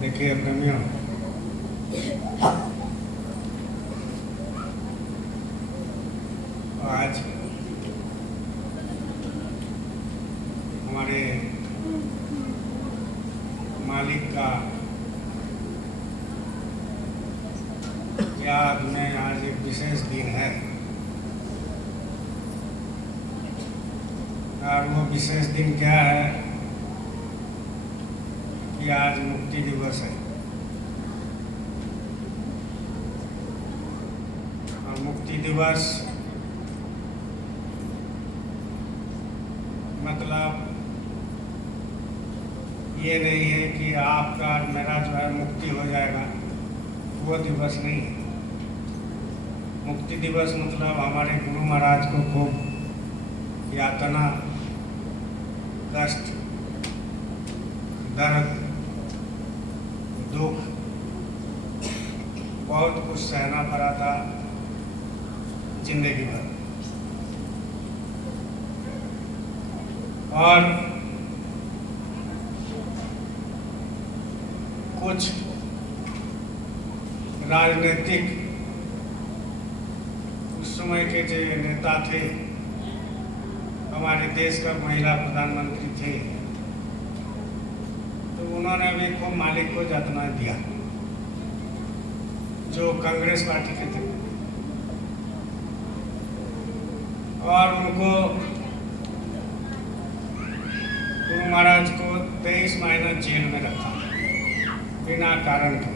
देखिए प्रेमियों, आज हमारे मालिक का याद में आज एक विशेष दिन है और वो विशेष दिन क्या है कि आज मुक्ति दिवस है। और मुक्ति दिवस मतलब ये नहीं है कि आपका और मेरा जो है मुक्ति हो जाएगा, वो दिवस नहीं है। मुक्ति दिवस मतलब हमारे गुरु महाराज को खूब यातना, कष्ट, दर्द, दुख बहुत कुछ सहना पड़ा था जिंदगी भर। और कुछ राजनीतिक उस समय के जो नेता थे, हमारे देश का महिला प्रधानमंत्री थे, तो उन्होंने भी खूब मालिक को यातना दिया, जो कांग्रेस पार्टी के थे। और उनको गुरु महाराज को 23 महीना जेल में रखा बिना कारण के।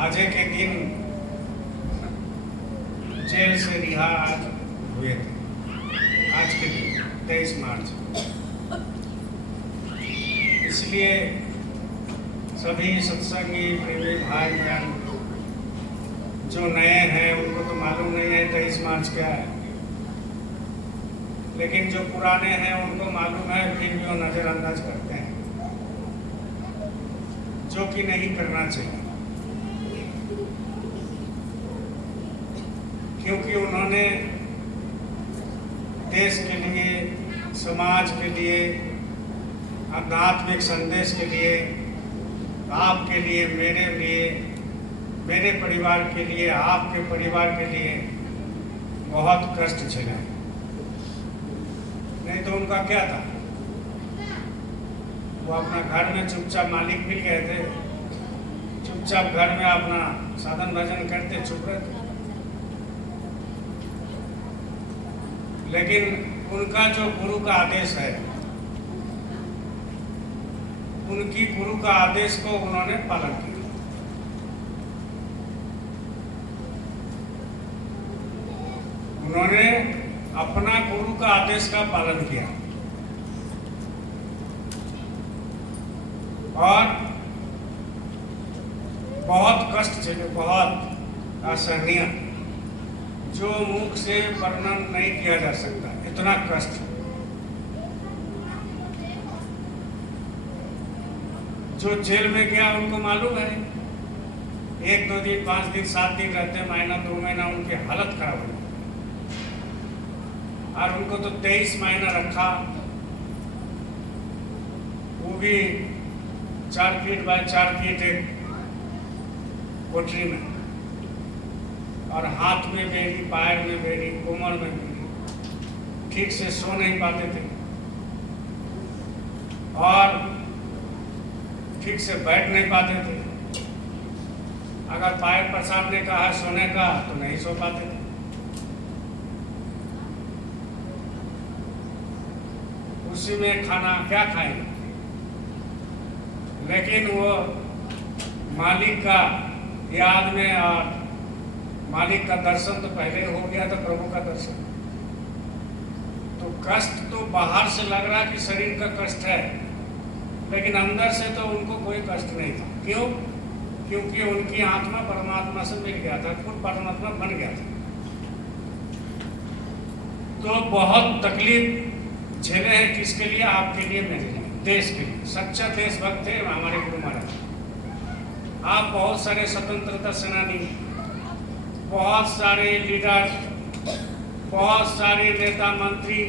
आज के दिन जेल से रिहा आज हुए थे, आज के दिन 23 मार्च। इसलिए सभी सत्संगी प्रेमी भाई बहन जो नए हैं उनको तो मालूम नहीं है 23 मार्च क्या है, लेकिन जो पुराने हैं उनको मालूम है, फिर भी वो नजरअंदाज करते हैं, जो कि नहीं करना चाहिए। क्योंकि उन्होंने देश के लिए, समाज के लिए, आध्यात्मिक संदेश के लिए, आपके लिए, मेरे परिवार के लिए, आपके परिवार के लिए बहुत कष्ट झेले। नहीं तो उनका क्या था, वो अपना घर में चुपचाप, मालिक मिल गए थे, चुपचाप घर में अपना साधन भजन करते चुप रहते। लेकिन उनका जो गुरु का आदेश है, उनकी गुरु का आदेश को उन्होंने पालन किया। उन्होंने अपना गुरु का आदेश का पालन किया और बहुत कष्ट झेले, बहुत असहनीय, जो मुख से वर्णन नहीं किया जा सकता, इतना कष्ट। जो जेल में गया उनको मालूम है, 1 2 दिन 5 दिन 7 दिन रहते, महीना 2 महीना उनकी हालत खराब हुई। और उनको तो 23 महीना रखा, वो भी 4 फीट बाय 4 फीट एक कोठरी में, और हाथ में बेड़ी, पैर में बेड़ी, कोमर में बेड़ी, ठीक से सो नहीं पाते थे और ठीक से बैठ नहीं पाते थे। अगर पैर पर साहब ने कहा सोने का तो नहीं सो पाते थे। उसी में खाना क्या खाएंगे, लेकिन वो मालिक का याद में, और मालिक का दर्शन तो पहले हो गया था, प्रभु का दर्शन। तो कष्ट तो बाहर से लग रहा कि शरीर का कष्ट है, लेकिन अंदर से तो उनको कोई कष्ट नहीं था। क्यों? क्योंकि उनकी आत्मा परमात्मा से मिल गया था, खुद परमात्मा बन गया था। तो बहुत तकलीफ झेले हैं, किसके लिए? आपके लिए, मेरे लिए, देश के लिए। सच्चा देशभक्त थे हमारे गुरु महाराज। आप बहुत सारे स्वतंत्रता सेनानी, बहुत सारे लीडर बहुत सारे नेता मंत्री,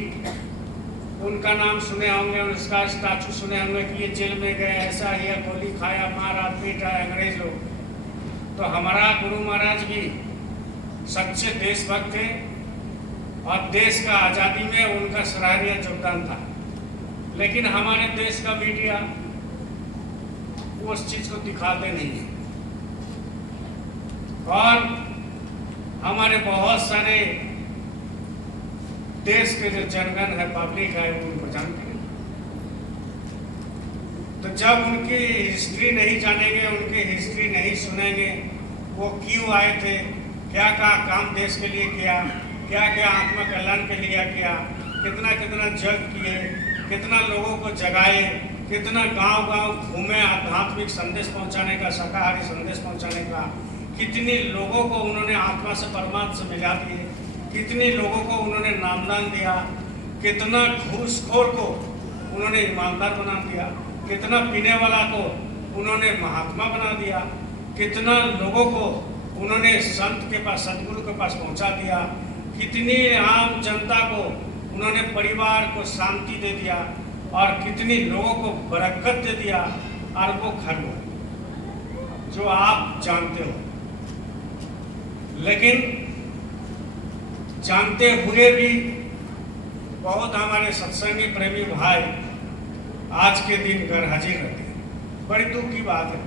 उनका नाम सुने होंगे, उसका स्टैचू सुने होंगे कि ये जेल में गए, ऐसा है, गोली खाया, मारा पीटा अंग्रेज लोग। तो हमारा गुरु महाराज भी सच्चे देशभक्त थे और देश का आज़ादी में उनका सराहनीय योगदान था। लेकिन हमारे देश का मीडिया उस चीज को दिखाते नहीं है और हमारे बहुत सारे देश के जो जनगण है, पब्लिक है, वो उनको जानते हैं। तो जब उनकी हिस्ट्री नहीं जानेंगे, उनकी हिस्ट्री नहीं सुनेंगे, वो क्यों आए थे, क्या क्या काम देश के लिए किया, क्या क्या आत्म कल्याण के लिए किया, कितना कितना जग किए, कितना लोगों को जगाए, कितना गांव गांव घूमे आध्यात्मिक संदेश पहुंचाने का, शाकाहारी संदेश पहुंचाने का, कितने लोगों को उन्होंने आत्मा से परमात्मा से मिला दिए, कितने लोगों को उन्होंने नामदान दिया, कितना घूसखोर को उन्होंने ईमानदार बना दिया, कितना पीने वाला को उन्होंने महात्मा बना दिया, कितना लोगों को उन्होंने संत के पास, सदगुरु के पास पहुंचा दिया, कितनी आम जनता को उन्होंने परिवार को शांति दे दिया और कितनी लोगों को बरकत दे दिया, अरबों खरबों, जो आप जानते हो। लेकिन जानते हुए भी बहुत हमारे सत्संगी प्रेमी भाई आज के दिन घर हाजिर रहते हैं। बड़ी दुख की बात है।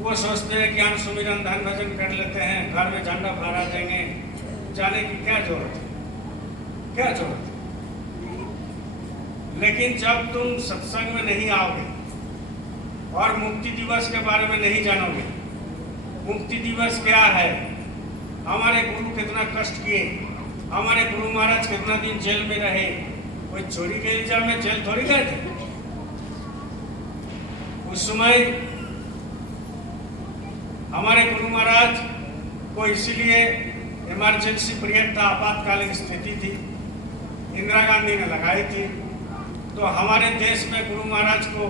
वो सोचते हैं कि हम सुमिरन धन भजन कर लेते हैं, घर में झंडा फहरा देंगे, जाने की क्या जरूरत है, क्या जरूरत है। लेकिन जब तुम सत्संग में नहीं आओगे और मुक्ति दिवस के बारे में नहीं जानोगे, मुक्ति दिवस क्या है, हमारे गुरु कितना कष्ट किए, हमारे गुरु महाराज कितना दिन जेल में रहे, कोई चोरी के इल्जाम में जेल थोड़ी गए थे। उस समय हमारे गुरु महाराज को इसीलिए इमरजेंसी पीरियड था, आपातकालीन स्थिति थी, इंदिरा गांधी ने लगाई थी। तो हमारे देश में गुरु महाराज को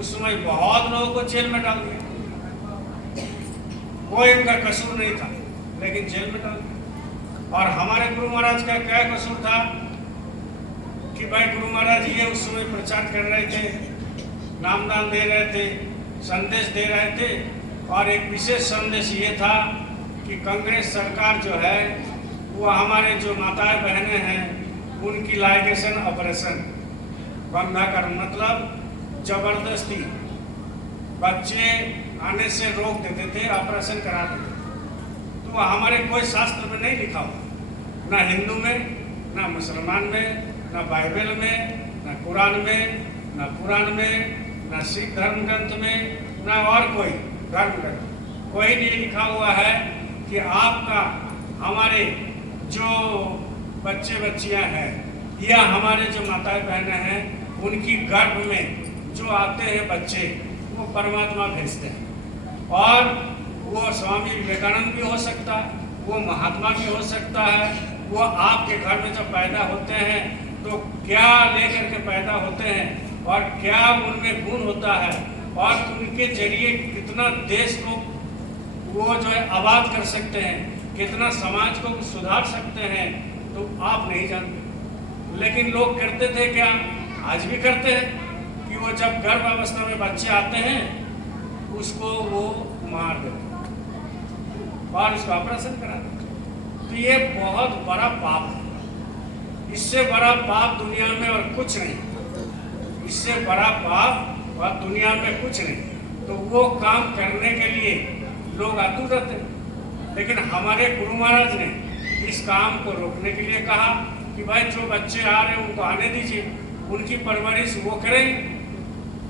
उस समय बहुत लोगों को जेल में डाल दिया, कोई उनका कसूर नहीं था, लेकिन जेल में डाल दिया। और हमारे गुरु महाराज का क्या कसूर था कि भाई गुरु महाराज ये उस समय प्रचार कर रहे थे, नामदान दे रहे थे, संदेश दे रहे थे, और एक विशेष संदेश ये था कि कांग्रेस सरकार जो है वो हमारे जो माताएं बहनें हैं उनकी लाइगेशन ऑपरेशन बंद कर, मतलब जबरदस्ती बच्चे आने से रोक देते थे, ऑपरेशन करा देते थे। तो हमारे कोई शास्त्र में नहीं लिखा हुआ, ना हिंदू में, ना मुसलमान में, ना बाइबल में, ना कुरान में, ना पुराण में, ना सिख धर्म ग्रंथ में, ना और कोई धर्म ग्रंथ, कोई नहीं लिखा हुआ है कि आपका हमारे जो बच्चे बच्चियां हैं या हमारे जो माताएं बहनें हैं उनकी गर्भ में जो आते हैं बच्चे वो परमात्मा भेजते हैं। और वो स्वामी विवेकानंद भी हो सकता है, वो महात्मा भी हो सकता है। वो आपके घर में जब पैदा होते हैं तो क्या लेकर के पैदा होते हैं और क्या उनमें गुण होता है और उनके जरिए कितना देश को वो जो है आबाद कर सकते हैं, कितना समाज को सुधार सकते हैं, तो आप नहीं जानते। लेकिन लोग करते थे क्या, आज भी करते हैं कि वो जब गर्भ अवस्था में बच्चे आते हैं उसको वो मार देते और उसका ऑपरेशन करा देते। तो ये बहुत बड़ा पाप है, इससे बड़ा पाप दुनिया में और कुछ नहीं, इससे बड़ा पाप और दुनिया में कुछ नहीं। तो वो काम करने के लिए लोग आतुर रहते हैं। लेकिन हमारे गुरु महाराज ने इस काम को रोकने के लिए कहा कि भाई जो बच्चे आ रहे हैं उनको आने दीजिए, उनकी परवरिश वो करेंगे,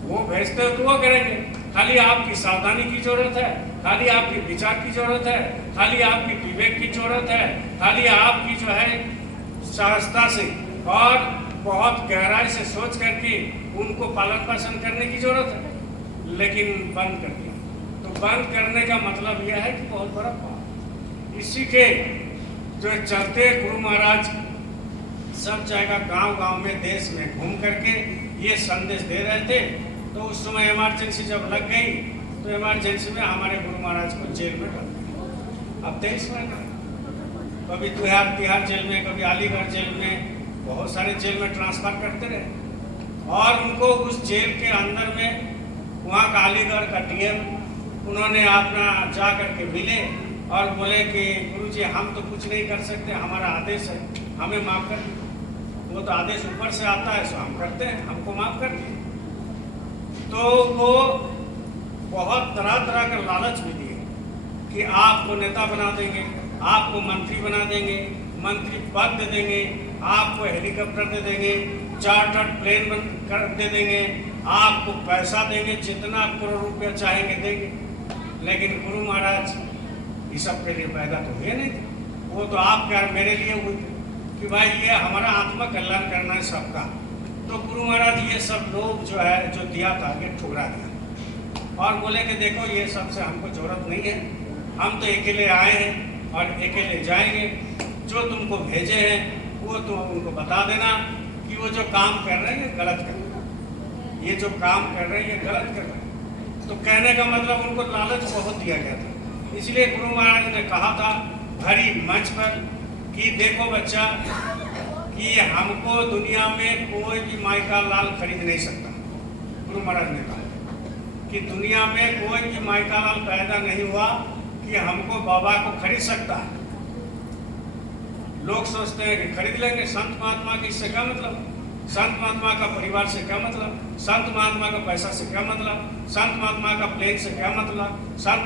वो भेजते हो तो वो करेंगे। खाली आपकी सावधानी की जरूरत है, खाली आपके विचार की जरूरत है, खाली आपकी विवेक की जरूरत है, खाली आपकी जो है सहजता से और बहुत गहराई से सोच करके उनको पालन पोषण करने की जरूरत है। लेकिन बंद कर दिया, तो बंद करने का मतलब यह है कि बहुत बड़ा पाप। इसी के जो चलते गुरु महाराज सब जगह गांव-गांव में देश में घूम करके ये संदेश दे रहे थे। तो उस समय इमरजेंसी जब लग गई तो इमरजेंसी में हमारे गुरु महाराज को जेल में डाल दिया। अब 23 महीने कभी तिहाड़ जेल में, कभी अलीगढ़ जेल में, बहुत सारे जेल में ट्रांसफ़र करते रहे। और उनको उस जेल के अंदर में वहाँ का अलीगढ़ का डीएम उन्होंने अपना जा कर के मिले और बोले कि गुरुजी हम तो कुछ नहीं कर सकते, हमारा आदेश है, हमें माफ़ कर दीजिए। वो तो आदेश ऊपर से आता है, सो हम करते हैं, हमको माफ़ कर दीजिए। तो वो बहुत तरह तरह का लालच भी दिए कि आपको नेता बना देंगे, आपको मंत्री बना देंगे, मंत्री पद दे देंगे, आपको हेलीकॉप्टर दे देंगे, चार्टर्ड प्लेन दे देंगे, आपको पैसा देंगे, जितना करोड़ रुपया चाहेंगे देंगे। लेकिन गुरु महाराज इस सब के लिए पैदा तो हुए नहीं थे, वो तो आपके और मेरे लिए हुए थे कि भाई ये हमारा आत्मा कल्याण करना है सबका। तो गुरु महाराज ये सब लोग जो है जो दिया था ये ठुकरा दिया और बोले कि देखो ये सबसे हमको जरूरत नहीं है, हम तो अकेले आए हैं और अकेले जाएंगे। जो तुमको भेजे हैं वो तुम उनको बता देना कि वो जो काम कर रहे हैं ये गलत कर रहे हैं, ये जो काम कर रहे हैं ये गलत कर रहे हैं। तो कहने का मतलब उनको लालच बहुत दिया गया था। इसलिए गुरु महाराज ने कहा था भरी मंच पर कि देखो बच्चा कि हमको दुनिया में कोई भी माई का लाल खरीद नहीं सकता। गुरु महाराज ने कहा कि दुनिया में कोई भी माई का लाल पैदा नहीं हुआ कि हमको बाबा को खरीद सकता है। लोग सोचते हैं कि खरीद लेंगे, संत महात्मा की इससे क्या मतलब, संत महात्मा का परिवार से क्या मतलब, संत महात्मा का पैसा से क्या मतलब, संत महात्मा का प्लेन से क्या मतलब, संत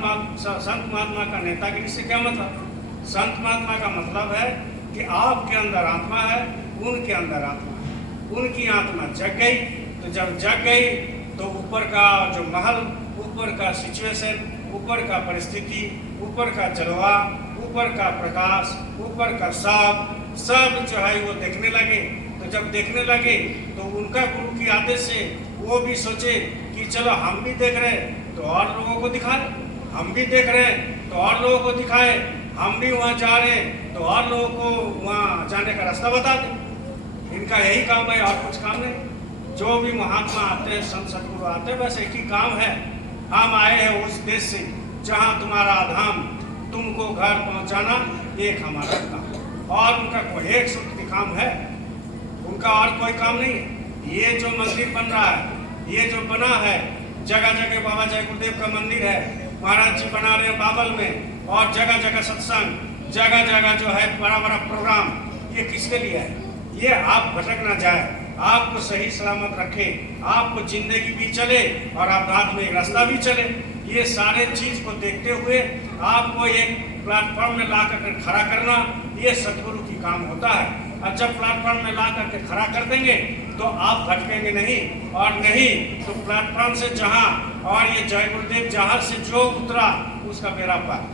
महात्मा का नेतागिरी से क्या मतलब। संत महात्मा का मतलब है कि आपके अंदर आत्मा है, उनके अंदर आत्मा है, उनकी आत्मा जग गई। तो जब जग गई तो ऊपर का जो महल, ऊपर का सिचुएशन, ऊपर का परिस्थिति, ऊपर का जलवा, ऊपर का प्रकाश, ऊपर का सब जो है वो देखने लगे। तो जब देखने लगे तो उनका गुरु की आदेश से वो भी सोचे कि चलो हम भी देख रहे हैं तो और लोगों को दिखाए, हम भी देख रहे हैं तो और लोगों को दिखाए, हम भी वहाँ जा रहे हैं तो और लोगों को वहाँ जाने का रास्ता बता दें। इनका यही काम है और कुछ काम नहीं। जो भी महात्मा आते हैं, संत सद्गुरु आते हैं, बस एक ही काम है, हम आए हैं उस देश से जहाँ तुम्हारा धाम, तुमको घर पहुँचाना एक हमारा काम। और उनका कोई एक सूत्र काम है, उनका और कोई काम नहीं है। ये जो मंदिर बन रहा है, ये जो बना है, जगह जगह बाबा जय गुरुदेव का मंदिर है, महाराज जी बना रहे हैं बाबल में, और जगह जगह सत्संग, जगह जगह जो है बड़ा बड़ा प्रोग्राम, ये किसके लिए है? ये आप भटक ना जाए, आपको सही सलामत रखे, आपको जिंदगी भी चले और आध्यात्मिक रास्ता भी चले। ये सारे चीज को देखते हुए आपको एक प्लेटफॉर्म में ला कर खड़ा करना, ये सदगुरु की काम होता है। और जब प्लेटफॉर्म में ला करके खड़ा कर देंगे तो आप भटकेंगे नहीं, और नहीं तो प्लेटफॉर्म से जहाँ और ये जय गुरुदेव जहाज से जो उतरा उसका बेड़ा पार,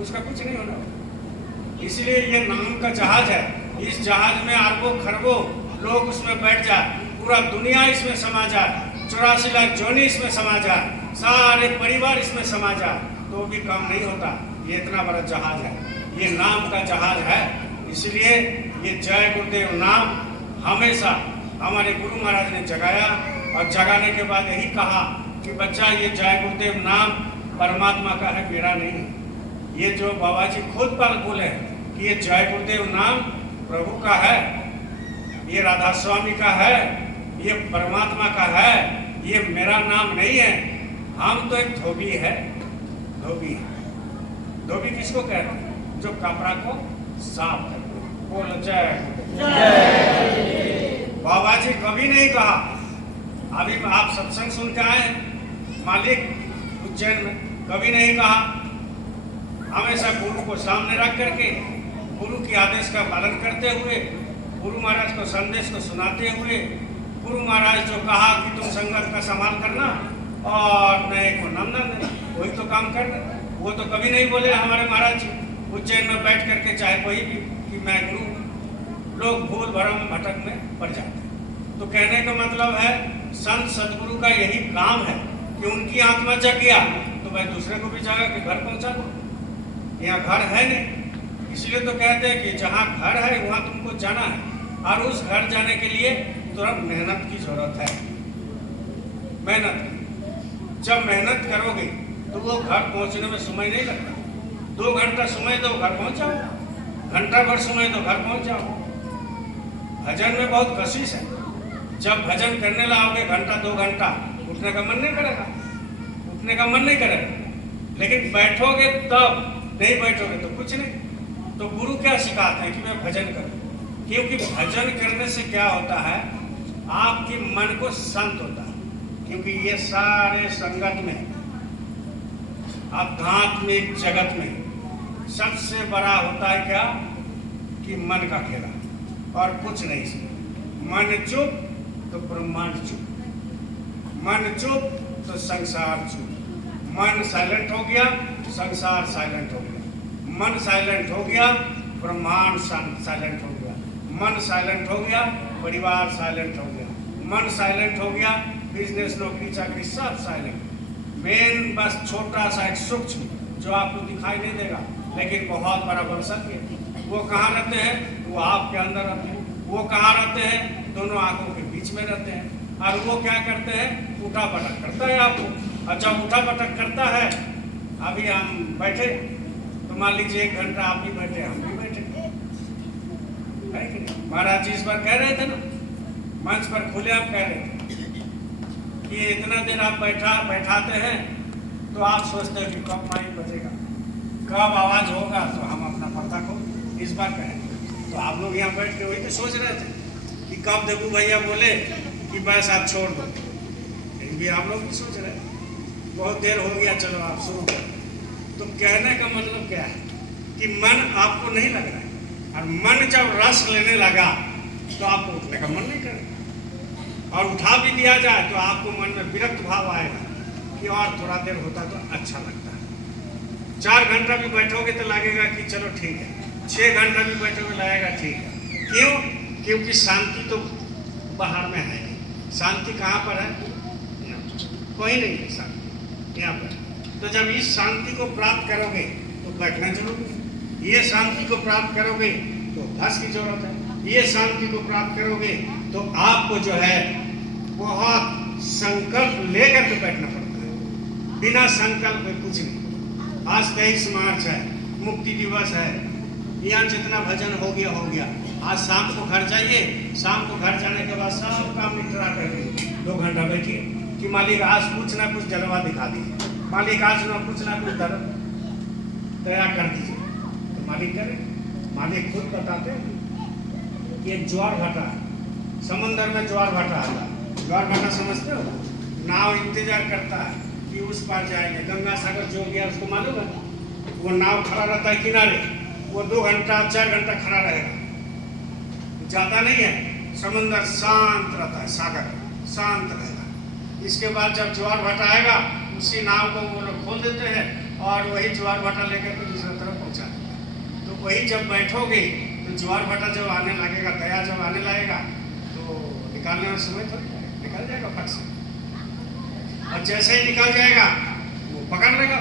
उसका कुछ नहीं होना। इसलिए ये नाम का जहाज है, इस जहाज में अरबों खरबों लोग उसमें बैठ जाए, पूरा दुनिया इसमें समा जाए, 84 लाख जोनी इसमें समा जाए, सारे परिवार इसमें समा जाए, तो भी काम नहीं होता। ये इतना बड़ा जहाज है, ये नाम का जहाज है। इसलिए ये जय गुरुदेव नाम हमेशा हमारे गुरु महाराज ने जगाया, और जगाने के बाद यही कहा कि बच्चा ये जय गुरुदेव नाम परमात्मा का है, मेरा नहीं। ये जो बाबा जी खुद पर बोले कि ये जय गुरुदेव नाम प्रभु का है, ये राधा स्वामी का है, ये परमात्मा का है, ये मेरा नाम नहीं है। हम तो एक धोबी है, धोबी है। धोबी किसको कहते हैं? जो कपड़ा को साफ करते। बोल जय। बाबा जी कभी नहीं कहा, अभी आप सत्संग सुन के आए मालिक उज्जैन में, कभी नहीं कहा। हमेशा गुरु को सामने रख करके, गुरु की आदेश का पालन करते हुए, गुरु महाराज को संदेश को सुनाते हुए, गुरु महाराज जो कहा कि तुम संगत का संभाल करना और नए को नंदन देना, वही तो काम करना। वो तो कभी नहीं बोले हमारे महाराज जी उज्जैन में बैठ करके, चाहे कोई भी कि मैं गुरु। लोग भूल भरम भटक में पड़ जाते हैं। तो कहने का मतलब है संत सदगुरु का यही काम है कि उनकी आत्मा जग गया तो मैं दूसरे को भी जागा के घर पहुंचा दूँ। यहाँ घर है नहीं, इसलिए तो कहते हैं कि जहाँ घर है वहाँ तुमको जाना है, और उस घर जाने के लिए तुरंत मेहनत की जरूरत है। मेहनत, जब मेहनत करोगे तो वो घर पहुँचने में समय नहीं लगता। 2 घंटा समय दो, घर पहुँच जाओ। घंटा भर सुने तो घर पहुंच जाओ। भजन में बहुत कशिश है। जब भजन करने लगोगे घंटा 2 घंटा, उठने का मन नहीं करेगा, उठने का मन नहीं करेगा। लेकिन बैठोगे तब, नहीं बैठोगे तो कुछ नहीं। तो गुरु क्या सिखाते हैं कि मैं भजन करूं? क्योंकि भजन करने से क्या होता है, आपके मन को शांत होता है। क्योंकि ये सारे संगत में, आध्यात्मिक जगत में सबसे बड़ा होता है क्या, कि मन का खेला और कुछ नहीं। इसमें मन चुप तो ब्रह्मांड चुप, मन चुप तो संसार चुप। मन साइलेंट हो गया, संसार साइलेंट हो गया। मन साइलेंट हो गया, ब्रह्मांड साइलेंट हो गया। मन साइलेंट हो गया, परिवार साइलेंट हो गया। मन साइलेंट हो गया, बिजनेस, नौकरी, चाकरी सब साइलेंट। मेन बस छोटा सा एक सूक्ष्म जो आपको दिखाई नहीं देगा, लेकिन बहुत बड़ा बन सकते हैं। वो कहाँ रहते हैं? वो आपके अंदर रहते हैं। वो कहाँ रहते हैं? दोनों आंखों के बीच में रहते हैं। और वो क्या करते हैं? उठा पटक करता है आपको। और जब उठा पटक करता है, अभी हम बैठे तो मान लीजिए 1 घंटा आप भी बैठे, हम भी बैठे, महाराज जी इस बार कह रहे थे ना, मंच पर खुले आप कह रहे थे कि इतना देर आप बैठाते हैं तो आप सोचते हैं कि कब माइक बजेगा, कब आवाज होगा, तो हम अपना पर्दा को इस बार कहेंगे। तो आप लोग यहाँ बैठ के वही तो सोच रहे थे कि कब देवू भैया बोले कि बस आप छोड़ दो। लेकिन भी आप लोग भी सोच रहे हैं बहुत देर हो गया, चलो आप शुरू करो। तो कहने का मतलब क्या है कि मन आपको नहीं लग रहा है, और मन जब रस लेने लगा तो आपको उठने का मन नहीं करेगा। और उठा भी दिया जाए तो आपको मन में विरक्त भाव आएगा कि और थोड़ा देर होता तो अच्छा लगता है। 4 घंटा भी बैठोगे तो लगेगा कि चलो ठीक है, 6 घंटा भी बैठोगे लगेगा ठीक है। क्यों? क्योंकि शांति तो बाहर में है। शांति कहाँ पर है? कोई नहीं है शांति यहाँ पर। तो जब इस शांति को प्राप्त करोगे तो बैठना जरूरी है। ये शांति को प्राप्त करोगे तो अभ्यास की जरूरत है। ये शांति को प्राप्त करोगे तो आपको जो है बहुत संकल्प लेकर के बैठना पड़ता है। बिना संकल्प में कुछ नहीं। आज 23 मार्च है, मुक्ति दिवस है। यहाँ जितना भजन हो गया। आज शाम को घर जाइए, शाम को घर जाने के बाद सब काम निपटा करके 2 घंटा बैठिए कि मालिक आज कुछ ना कुछ जलवा दिखा दीजिए, मालिक आज ना कुछ दर्द तैयार कर दीजिए। तो मालिक करे, मालिक खुद बताते हैं कि एक ज्वार भाटा है, समंदर में ज्वार भाटा आता है। ज्वार भाटा समझते हो? नाव इंतजार करता है कि उस पार जाएंगे। गंगा सागर जो गया उसको मालूम है, वो नाव खड़ा रहता है किनारे, वो 2 घंटा 4 घंटा खड़ा रहेगा, जाता नहीं है। समंदर शांत रहता है, सागर शांत रहेगा। इसके बाद जब ज्वार भाटा आएगा, उसी नाव को वो लोग खोल देते हैं और वही ज्वार भाटा लेकर के दूसरी तरफ पहुंचा देते हैं। तो वही जब बैठोगे तो ज्वार भाटा जब आने लगेगा, दया जब आने लगेगा तो निकालने में समय थोड़ी निकल जाएगा फट से। और जैसे ही निकल जाएगा वो पकड़ लेगा,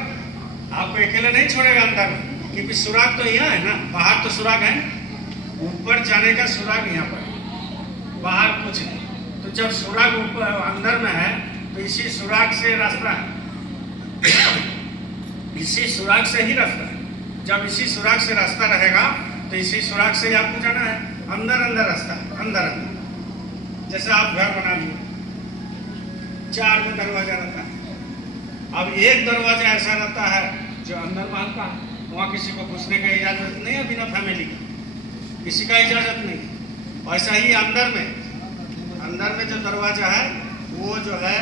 आपको अकेले नहीं छोड़ेगा अंदर में, क्योंकि सुराग तो यहाँ है ना, बाहर तो सुराग है, ऊपर जाने का सुराग यहाँ पर, बाहर कुछ नहीं। तो जब सुराग ऊपर अंदर में है तो इसी सुराग से रास्ता है, इसी सुराग से ही रास्ता है। जब इसी सुराग से रास्ता रहेगा तो इसी सुराग से ही आपको जाना है। अंदर अंदर रास्ता है, अंदर अंदर। जैसे आप घर बना लिए, 4 में दरवाजा रहता है। अब एक दरवाजा ऐसा रहता है जो अंदर मानता है, वहाँ किसी को घुसने का इजाजत नहीं है, बिना फैमिली की किसी का इजाजत नहीं। ऐसा ही अंदर में जो दरवाजा है वो जो है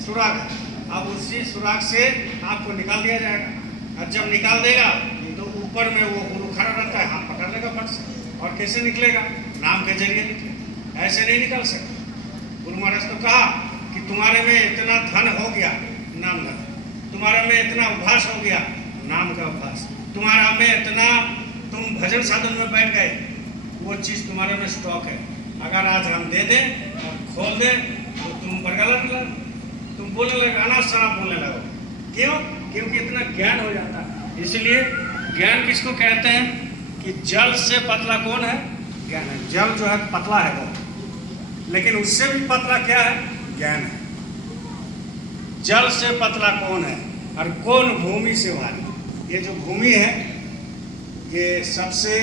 सुराग है। अब उसी सुराग से आपको निकाल दिया जाएगा। और जब निकाल देगा तो ऊपर में वो गुरु खड़ा रहता है, हाथ पकड़ लेगा फट से। और कैसे निकलेगा? नाम के जरिए निकले, ऐसे नहीं निकल सकता। गुरु महाराज तो कहा कि तुम्हारे में इतना धन हो गया, नाम लगा। तुम्हारे में इतना उभास हो गया, नाम का उभास। तुम्हारा में इतना तुम भजन साधन में बैठ गए, वो चीज़ तुम्हारे में स्टॉक है। अगर आज हम दे दें और खोल दें तो तुम बरगला लग, तुम बोलने लगे, अनाप शनाप बोलने लगो। क्यों? क्योंकि इतना ज्ञान हो जाता है। इसलिए ज्ञान किसको कहते हैं कि जल से पतला कौन है? ज्ञान है। जल जो है पतला है वो, लेकिन उससे भी पतला क्या है? ज्ञान है। जल से पतला कौन है और कौन भूमि से भारी? ये जो भूमि है ये सबसे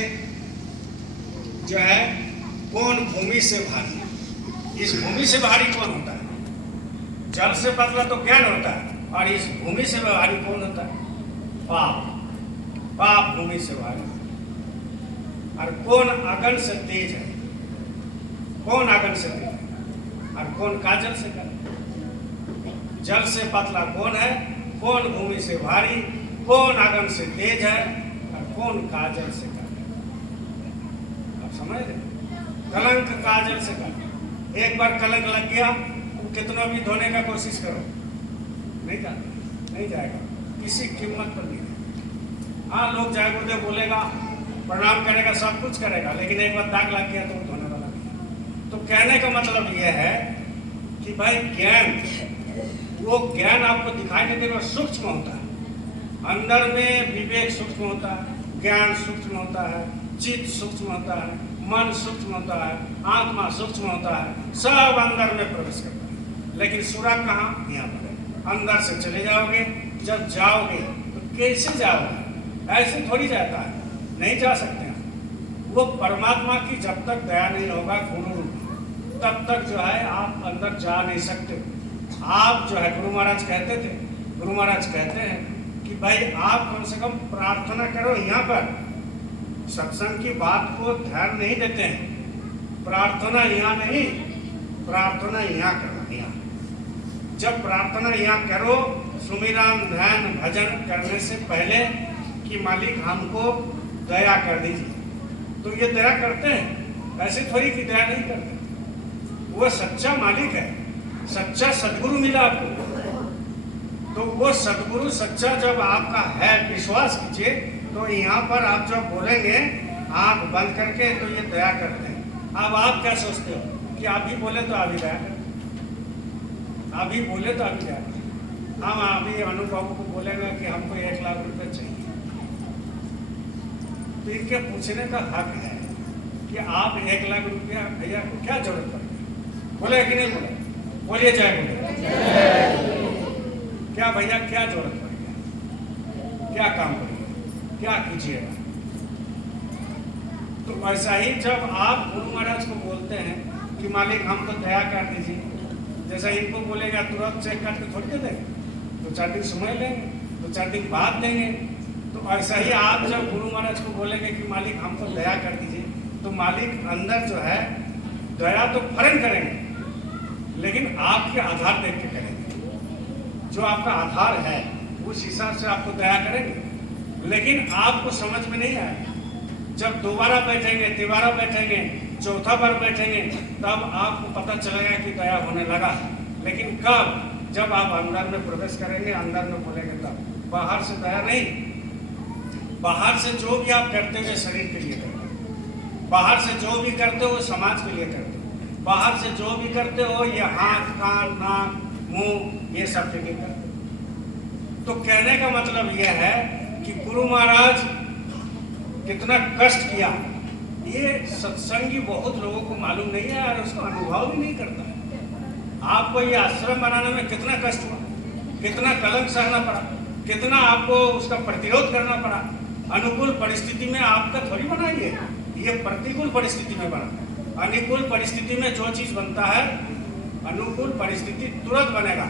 जो है कौन भूमि से भारी। इस भूमि से भारी कौन होता है? जल से पतला तो ज्ञान होता है, और इस भूमि से भारी कौन होता है? पाप। पाप भूमि से भारी। और कौन अगन से तेज है? कौन अगन से तेज है और कौन काजल से कम? जल से पतला कौन है? कौन भूमि से भारी? कौन अगन से तेज है और कौन काजल से कम? आप समझ रहे? कलंक काजल से कम। एक बार कलंक लग गया, कितना भी धोने का कोशिश करो, नहीं जाता, नहीं जाएगा, किसी कीमत पर नहीं। हाँ, लोग जय गुरुदेव बोलेगा, प्रणाम करेगा, सब कुछ करेगा, लेकिन एक बार दाग लग गया तो धोने वाला नहीं। तो कहने का मतलब यह है कि भाई ज्ञान, वो ज्ञान आपको दिखाई नहीं देगा, सूक्ष्म होता है। अंदर में विवेक सूक्ष्म होता है, ज्ञान सूक्ष्म होता है, चित्त सूक्ष्म होता है, मन सूक्ष्म होता है, आत्मा सूक्ष्म होता है, सब अंदर में प्रवेश करता है। लेकिन सुराग कहाँ? यहाँ पर है। अंदर से चले जाओगे, जब जाओगे तो कैसे जाओगे? ऐसे थोड़ी जाता है, नहीं जा सकते हैं। वो परमात्मा की जब तक दया नहीं होगा गुरु रूप, तब तक जो है आप अंदर जा नहीं सकते। आप जो है, गुरु महाराज कहते थे, गुरु महाराज कहते हैं कि भाई आप कम से कम प्रार्थना करो। यहाँ पर सत्संग की बात को ध्यान नहीं देते हैं। प्रार्थना यहाँ नहीं, प्रार्थना यहाँ करो। यहाँ जब प्रार्थना यहाँ करो, सुमिरन ध्यान भजन करने से पहले कि मालिक हमको दया कर दीजिए, तो ये दया करते हैं। ऐसे थोड़ी कि दया नहीं करते। वो सच्चा मालिक है, सच्चा सदगुरु मिला आपको, तो वो सदगुरु सच्चा जब आपका है, विश्वास कीजिए, तो यहाँ पर आप जब बोलेंगे आंख बंद करके, तो ये दया करते हैं। अब आप क्या सोचते हो कि आप ही बोले तो अभी दया करें, अभी बोले तो अभी दया करें। हम अभी अनुभव को बोलेगा कि हमको 1 लाख रुपए चाहिए, तो इनके पूछने का हक है कि आप 1 लाख रुपया भैया को क्या जरूरत पड़ेगी? बोले कि नहीं बोले? बोलिए जय बोले। क्या भैया क्या जरूरत पड़ेगी? क्या काम करिए? क्या कीजिएगा? तो वैसा ही जब आप गुरु महाराज को बोलते हैं कि मालिक हमको दया कर दीजिए, जैसा इनको बोलेगा तुरंत चेक करके थोड़ी दे देंगे, 2-4 दिन समय लेंगे, 2-4 दिन बाद देंगे। तो ऐसा ही आप जब गुरु महाराज को बोलेंगे कि मालिक हमको दया कर दीजिए, तो मालिक अंदर जो है दया तो फौरन करेंगे, लेकिन आपके आधार देख के करेंगे। जो आपका आधार है उस हिसाब से आपको दया करेंगे, लेकिन आपको समझ में नहीं आएगा। जब दोबारा बैठेंगे, तिबारा बैठेंगे, चौथा बार बैठेंगे, तब आपको पता चलेगा कि दया होने लगा। लेकिन कब? जब आप अंदर में प्रवेश करेंगे, अंदर में बोलेंगे, तब। बाहर से दया नहीं। बाहर से जो भी आप करते हो शरीर के लिए करते हो, बाहर से जो भी करते हो समाज के लिए करते हो, बाहर से जो भी करते हो ये हाथ, कान, नाक, मुंह, ये सब के लिए करते हो। तो कहने का मतलब यह है कि गुरु महाराज कितना कष्ट किया, ये सत्संगी बहुत लोगों को मालूम नहीं है और उसको अनुभव भी नहीं करता है। आपको ये आश्रम बनाने में कितना कष्ट हुआ, कितना कलंक सहना पड़ा, कितना आपको उसका प्रतिरोध करना पड़ा। अनुकूल परिस्थिति में आपका थोड़ी बना, ये प्रतिकूल परिस्थिति में बना। अनुकूल परिस्थिति में जो चीज बनता है, अनुकूल परिस्थिति तुरंत बनेगा।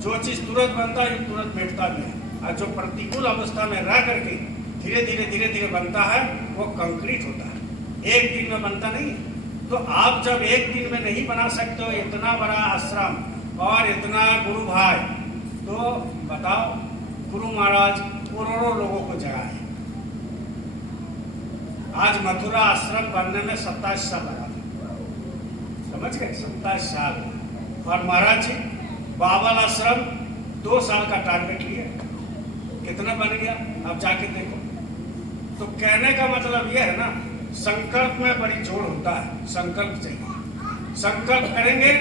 जो चीज तुरंत बनता है तुरंत मिटता भी है, और जो प्रतिकूल अवस्था में रह करके धीरे धीरे बनता है वो कंक्रीट होता है, एक दिन में बनता नहीं। तो आप जब एक दिन में नहीं बना सकते हो इतना बड़ा आश्रम और इतना गुरु भाई, तो बताओ गुरु महाराज करोड़ों लोगों को जगाए। आज मथुरा आश्रम बनने में 27 साल लगा, समझ गए? 27 साल। और महाराज जी बाबल आश्रम 2 साल का टारगेट लिए, कितना बन गया अब जाके देखो। तो कहने का मतलब यह है ना, संकल्प में बड़ी जोर होता है। संकल्प चाहिए, संकल्प करेंगे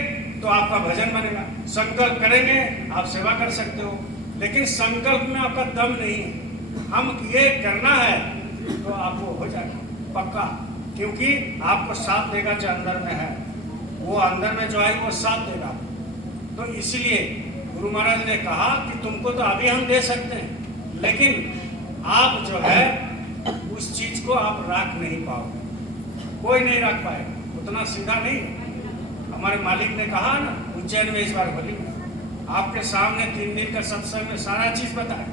तो आपका भजन बनेगा, संकल्प करेंगे आप सेवा कर सकते हो। लेकिन संकल्प में आपका दम नहीं है, हम ये करना है तो आपको हो जाएगा पक्का, क्योंकि आपको साथ देगा जो अंदर में है, वो अंदर में जो है वो साथ देगा। तो इसलिए गुरु महाराज ने कहा कि तुमको तो अभी हम दे सकते हैं, लेकिन आप जो है उस चीज को आप रख नहीं पाओगे। कोई नहीं रख पाए, उतना सीधा नहीं। हमारे मालिक ने कहा ना उज्जैन में इस बार होली में आपके सामने 3 दिन का सत्संग में सारा चीज बताया,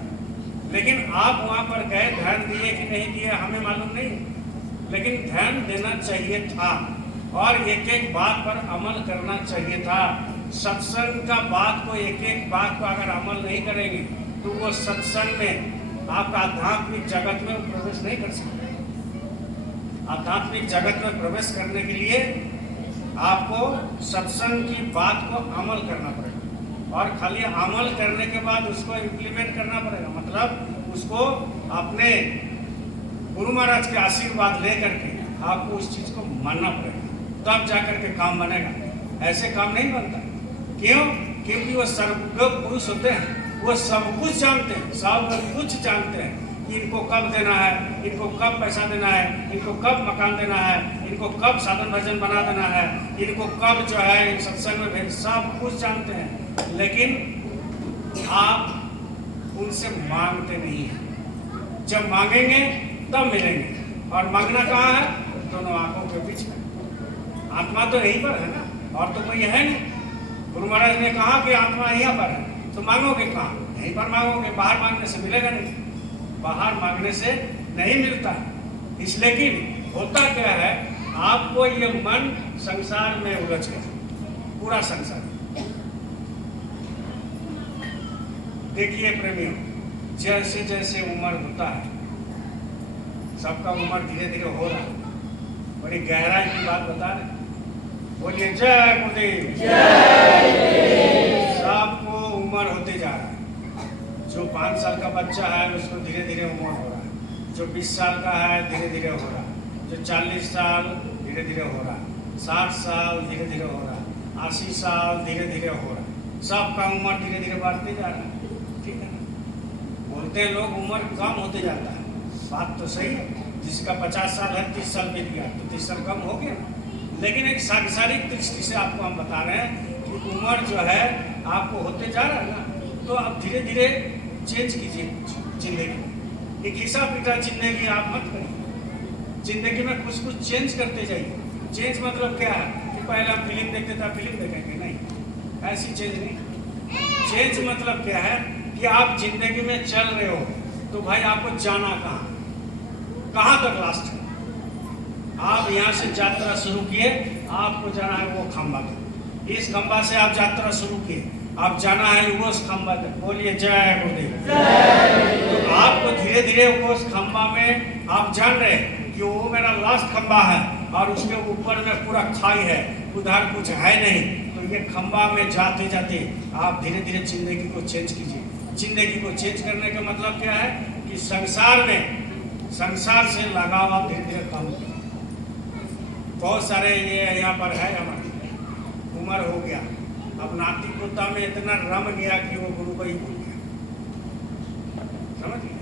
लेकिन आप वहां पर गए, ध्यान दिए कि नहीं दिए हमें मालूम नहीं, लेकिन ध्यान देना चाहिए था और एक एक बात पर अमल करना चाहिए था। सत्संग का बात को, एक एक बात को अगर अमल नहीं करेंगे तो वो सत्संग में आपका आध्यात्मिक जगत में प्रवेश नहीं कर सकते। आध्यात्मिक जगत में प्रवेश करने के लिए आपको सत्संग की बात को अमल करना पड़ेगा और खाली अमल करने के बाद उसको इम्प्लीमेंट करना पड़ेगा, मतलब उसको अपने गुरु महाराज के आशीर्वाद लेकर के आपको उस चीज को मानना पड़ेगा, तब जाकर के काम बनेगा। ऐसे काम नहीं बनता। क्यों? क्योंकि वो सर्वज्ञ पुरुष होते हैं, वो सब कुछ जानते हैं, सब कुछ जानते हैं कि इनको कब देना है, इनको कब पैसा देना है, इनको कब मकान देना है, इनको कब साधन भजन बना देना है, इनको कब जो है सत्संग में भेज, सब कुछ जानते हैं, लेकिन आप उनसे मांगते नहीं हैं। जब मांगेंगे तब मिलेंगे, और मांगना कहाँ है? दोनों आंखों के बीच में। आत्मा तो यहीं पर है ना, और तो कोई है नहीं। गुरु महाराज ने कहा कि आत्मा यहाँ पर है, तो मांगोगे कहाँ? यहीं पर मांगोगे, बाहर मांगने से मिलेगा नहीं, बाहर मांगने से नहीं मिलता। इसलिए कि होता क्या है, आपको ये मन संसार में उलझ गया, पूरा संसार। देखिए प्रेमियों, जैसे जैसे उम्र होता है, सबका उम्र धीरे धीरे हो रहा है, बड़ी गहराई की बात बता रहे। बोलिए जय गुरुदेव। सबको उम्र होते जा रहा है। जो 5 साल का बच्चा है उसको धीरे धीरे उम्र हो रहा है, जो 20 साल का है धीरे धीरे हो रहा है, जो 40 साल धीरे धीरे हो रहा है, 60 साल धीरे धीरे हो रहा है, 80 साल धीरे धीरे हो रहा है। सबका उम्र धीरे धीरे बढ़ते जा रहा है, ठीक है ना? बोलते हैं लोग उम्र कम होते जाता है, बात तो सही है। जिसका 50 साल है 30 साल बीत गया तो 30 साल कम हो गया, लेकिन एक सांसारिक दृष्टि से आपको हम बता रहे हैं कि उम्र जो है आपको होते जा रहा है ना, तो आप धीरे धीरे चेंज कीजिए जिंदगी। एक घिसा पीटा जिंदगी आप मत करिए, जिंदगी में कुछ कुछ चेंज करते जाइए। चेंज मतलब क्या है कि पहले हम फिल्म देखते थे, फिल्म देखेंगे नहीं, ऐसी चेंज नहीं। चेंज मतलब क्या है कि आप जिंदगी में चल रहे हो तो भाई आपको जाना कहाँ तक लास्ट है। आप यहाँ से यात्रा शुरू किए, आपको जाना है वो खंबा तक, इस खंबा से आप यात्रा शुरू किए, आप जाना है वो खंबा तक। बोलिए जय गुरुदेव। तो आपको धीरे धीरे उस खंबा में आप जान रहे हैं कि वो मेरा लास्ट खंबा है और उसके ऊपर में पूरा खाई है, उधर कुछ है नहीं। तो ये खंबा में जाते जाते आप धीरे धीरे जिंदगी को चेंज कीजिए। जिंदगी को चेंज करने का मतलब क्या है कि संसार से लगाव आप धीरे धीरे कम कीजिए। बहुत सारे ये यहाँ पर है, हमारी उम्र हो गया, अब नाती पोता में इतना रम गया कि वो गुरु को ही भूल गया। समझ गए?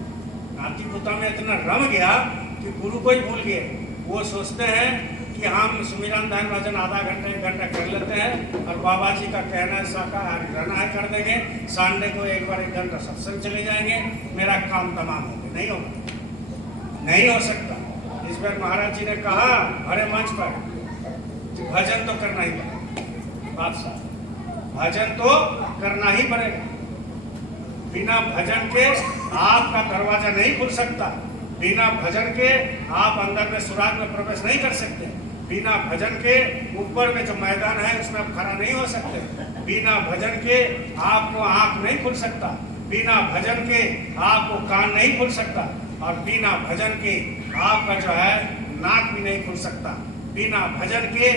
नाती पोता में इतना रम गया कि गुरु को ही भूल गए। वो सोचते हैं कि हम सुमिरन ध्यान भजन आधा घंटा 1 घंटा कर लेते हैं और बाबा जी का कहना शाकाहारी रहना है कर देंगे, संडे को एक बार 1 घंटा सत्संग चले जाएंगे, मेरा काम तमाम हो गया। नहीं होगा, नहीं हो सकता। इस बार महाराज जी ने कहा भरे मंच पर कि भजन तो करना ही पड़ेगा, बादशाह भजन तो करना ही पड़ेगा। बिना भजन के आपका दरवाजा नहीं खुल सकता, बिना भजन के आप अंदर में सुराग में प्रवेश नहीं कर सकते, बिना भजन के ऊपर में जो मैदान है उसमें आप खड़ा नहीं हो सकते, बिना भजन के आपको आंख नहीं खुल सकता, बिना भजन के आपको कान नहीं खुल सकता, और बिना भजन के आपका जो है नाक भी नहीं खुल सकता, बिना भजन के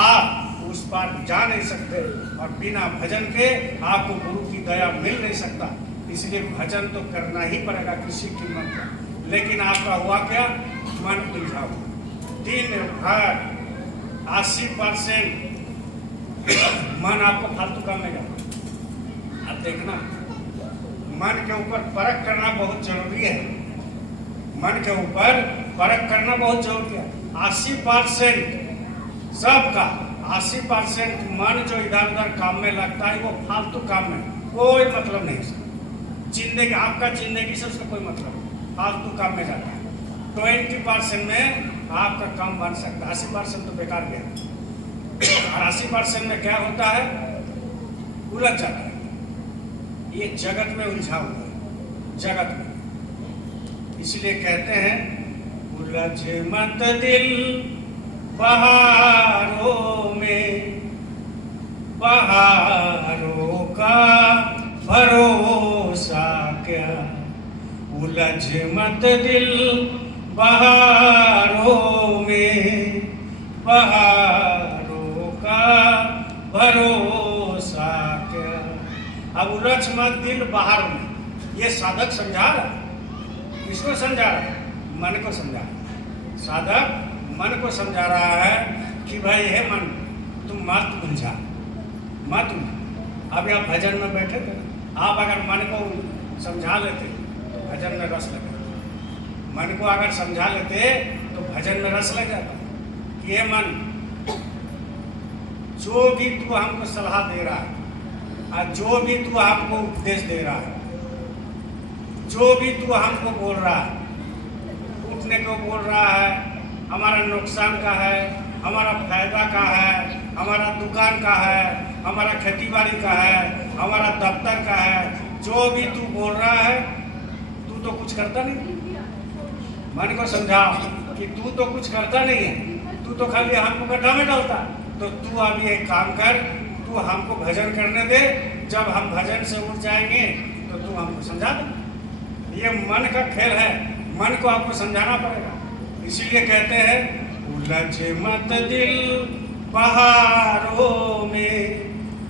आप उस पार जा नहीं सकते, और बिना भजन के आपको गुरु की दया मिल नहीं सकता। इसलिए भजन तो करना ही पड़ेगा किसी कीमत पर। लेकिन आपका हुआ क्या? मन उलझा हुआ। दिन भर 80% मन आपको फालतू काम में जाता। अब देखना, मन के ऊपर परख करना बहुत जरूरी है। मन के ऊपर परख करना बहुत जरूरी है। 80% सबका 80% मन जो इधर उधर काम में लगता है वो फालतू काम में, कोई मतलब नहीं उसका। जिंदगी से उसका कोई मतलब नहीं, फालतू काम में जाता है। 20% में आपका कम बन सकता है। 80% तो बेकार गया। 80% में क्या होता है, उलझ जाता है। ये जगत में उलझा हुआ है, जगत में। इसलिए कहते हैं उलझ मत दिल बहारों में, बहारों का भरोसा क्या। उलझ मत दिल बहारों में, बहारों का भरोसा क्या। अब उलझ मत दिल बहारों में, ये साधक समझा रहा है। किसको समझा रहा है? मन को समझा रहा है। साधक मन को समझा रहा है कि भाई हे मन, तुम मत उलझा, मत उलझा। अभी आप भजन में बैठे थे, आप अगर मन को समझा लेते तो भजन में रस लग जाता। मन को अगर समझा लेते तो भजन में रस लग जाता कि ये मन, जो भी तू हमको सलाह दे रहा है, और जो भी तू हमको उपदेश दे रहा है, जो भी तू हमको बोल रहा है, उठने को बोल रहा है, हमारा नुकसान का है, हमारा फायदा का है, हमारा दुकान का है, हमारा खेती बाड़ी का है, हमारा दफ्तर का है, जो भी तू बोल रहा है, तू तो कुछ करता नहीं। मन को समझाओ कि तू तो कुछ करता नहीं है, तू तो खाली हमको गड्ढा में डालता। तो तू अभी एक काम कर, तू हमको भजन करने दे। जब हम भजन से उठ जाएंगे तो तू हमको समझा दे। ये मन का खेल है, मन को आपको समझाना पड़ेगा। इसीलिए कहते हैं उलझ मत दिल बहारों में,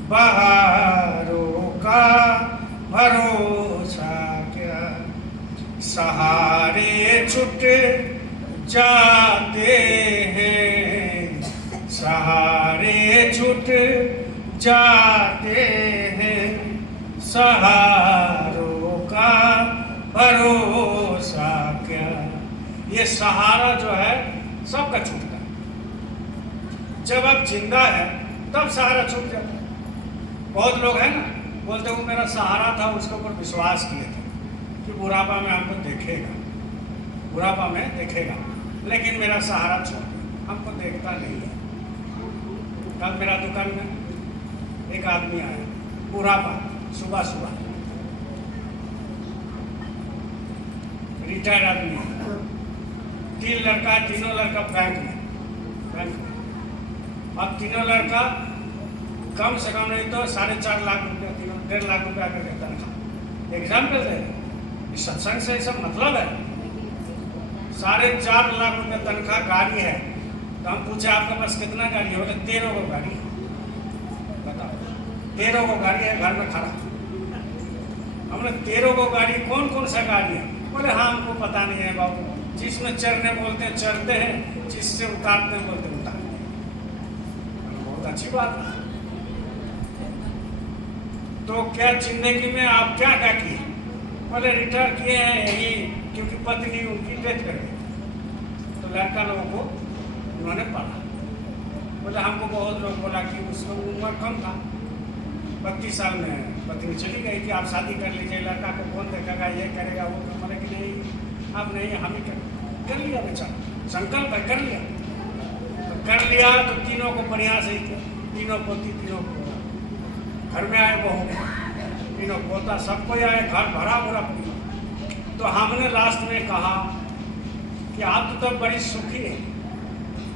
बहारों का भरोसा क्या। सहारे छूट जाते हैं, सहारे छूट जाते हैं, सहारों का भरोसा क्या। ये सहारा जो है सबका छूटता है। जब आप जिंदा है तब सहारा छूट जाता है। बहुत लोग हैं ना, बोलते वो मेरा सहारा था, उसके ऊपर विश्वास किए थे कि बुढ़ापा में हमको देखेगा, बुढ़ापा में देखेगा, लेकिन मेरा सहारा छूट गया, हमको देखता नहीं है। कल मेरा दुकान में एक आदमी आया, बुढ़ापा, सुबह सुबह, रिटायर्ड आदमी है, 3 लड़का है, तीनों लड़का बैंक में। अब तीनों लड़का कम से कम नहीं तो 4.5 लाख रुपया, 1.5 लाख रुपया का तनख्वाह। एग्जाम्पल है, इस सत्संग से सब मतलब है। 4.5 लाख रुपया तनख्वाह, गाड़ी है। तो हम पूछे आपके पास कितना गाड़ी है? बोले 13 को गाड़ी है। बताओ, 13 को गाड़ी है, घर में खड़ा। हमने 13 को गाड़ी, कौन कौन सा गाड़ी है? बोले हाँ हमको पता नहीं है बाबू, जिसमें चढ़ने बोलते हैं चढ़ते हैं, जिससे उतारते हैं बोलते उतारते हैं। बहुत अच्छी बात है। तो क्या जिंदगी में आप क्या क्या किए? बोले रिटायर किए हैं यही, क्योंकि पत्नी उनकी डेथ कर गई। तो लड़का लोगों को उन्होंने पढ़ा। बोले हमको बहुत लोग बोला कि उसका उम्र कम था, 32 साल में पत्नी चली गई कि आप शादी कर लीजिए, लड़का को कौन देखेगा, ये करेगा वो। बोले कि नहीं, अब नहीं, हम ही कर लिया बेचारा, संकल्प है, कर लिया। तो कर लिया तो तीनों को बढ़िया से, तीनों पोती, तीनों को घर में आए, बहू, तीनों पोता, सबको आए, घर भरा भरा। तो हमने लास्ट में कहा कि आप तो बड़ी सुखी है।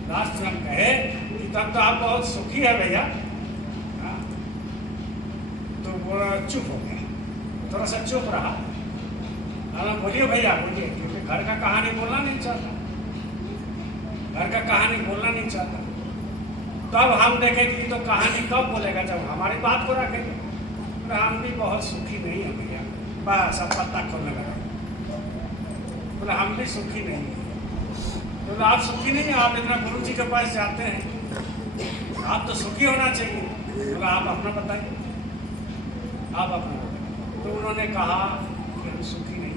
लास्ट में हम कहे कि तब तो आप बहुत सुखी है भैया। तो वो चुप हो गया, थोड़ा सा चुप रहा। बोलिए भैया बोलिए, क्योंकि घर का कहानी बोलना नहीं चाहता, घर का कहानी बोलना नहीं चाहता। तब हम देखें कि तो कहानी कब बोलेगा, जब हमारी बात को रखेंगे। तो हम भी बहुत सुखी नहीं है भैया, बस अब पत्ता खोलने लगा। बोले हम भी सुखी नहीं है। बोले आप सुखी नहीं है, आप इतना गुरु जी के पास जाते हैं, आप तो सुखी होना चाहिए। बोला आप अपना बताइए, आप अपना। तो उन्होंने कहा कि हम सुखी नहीं।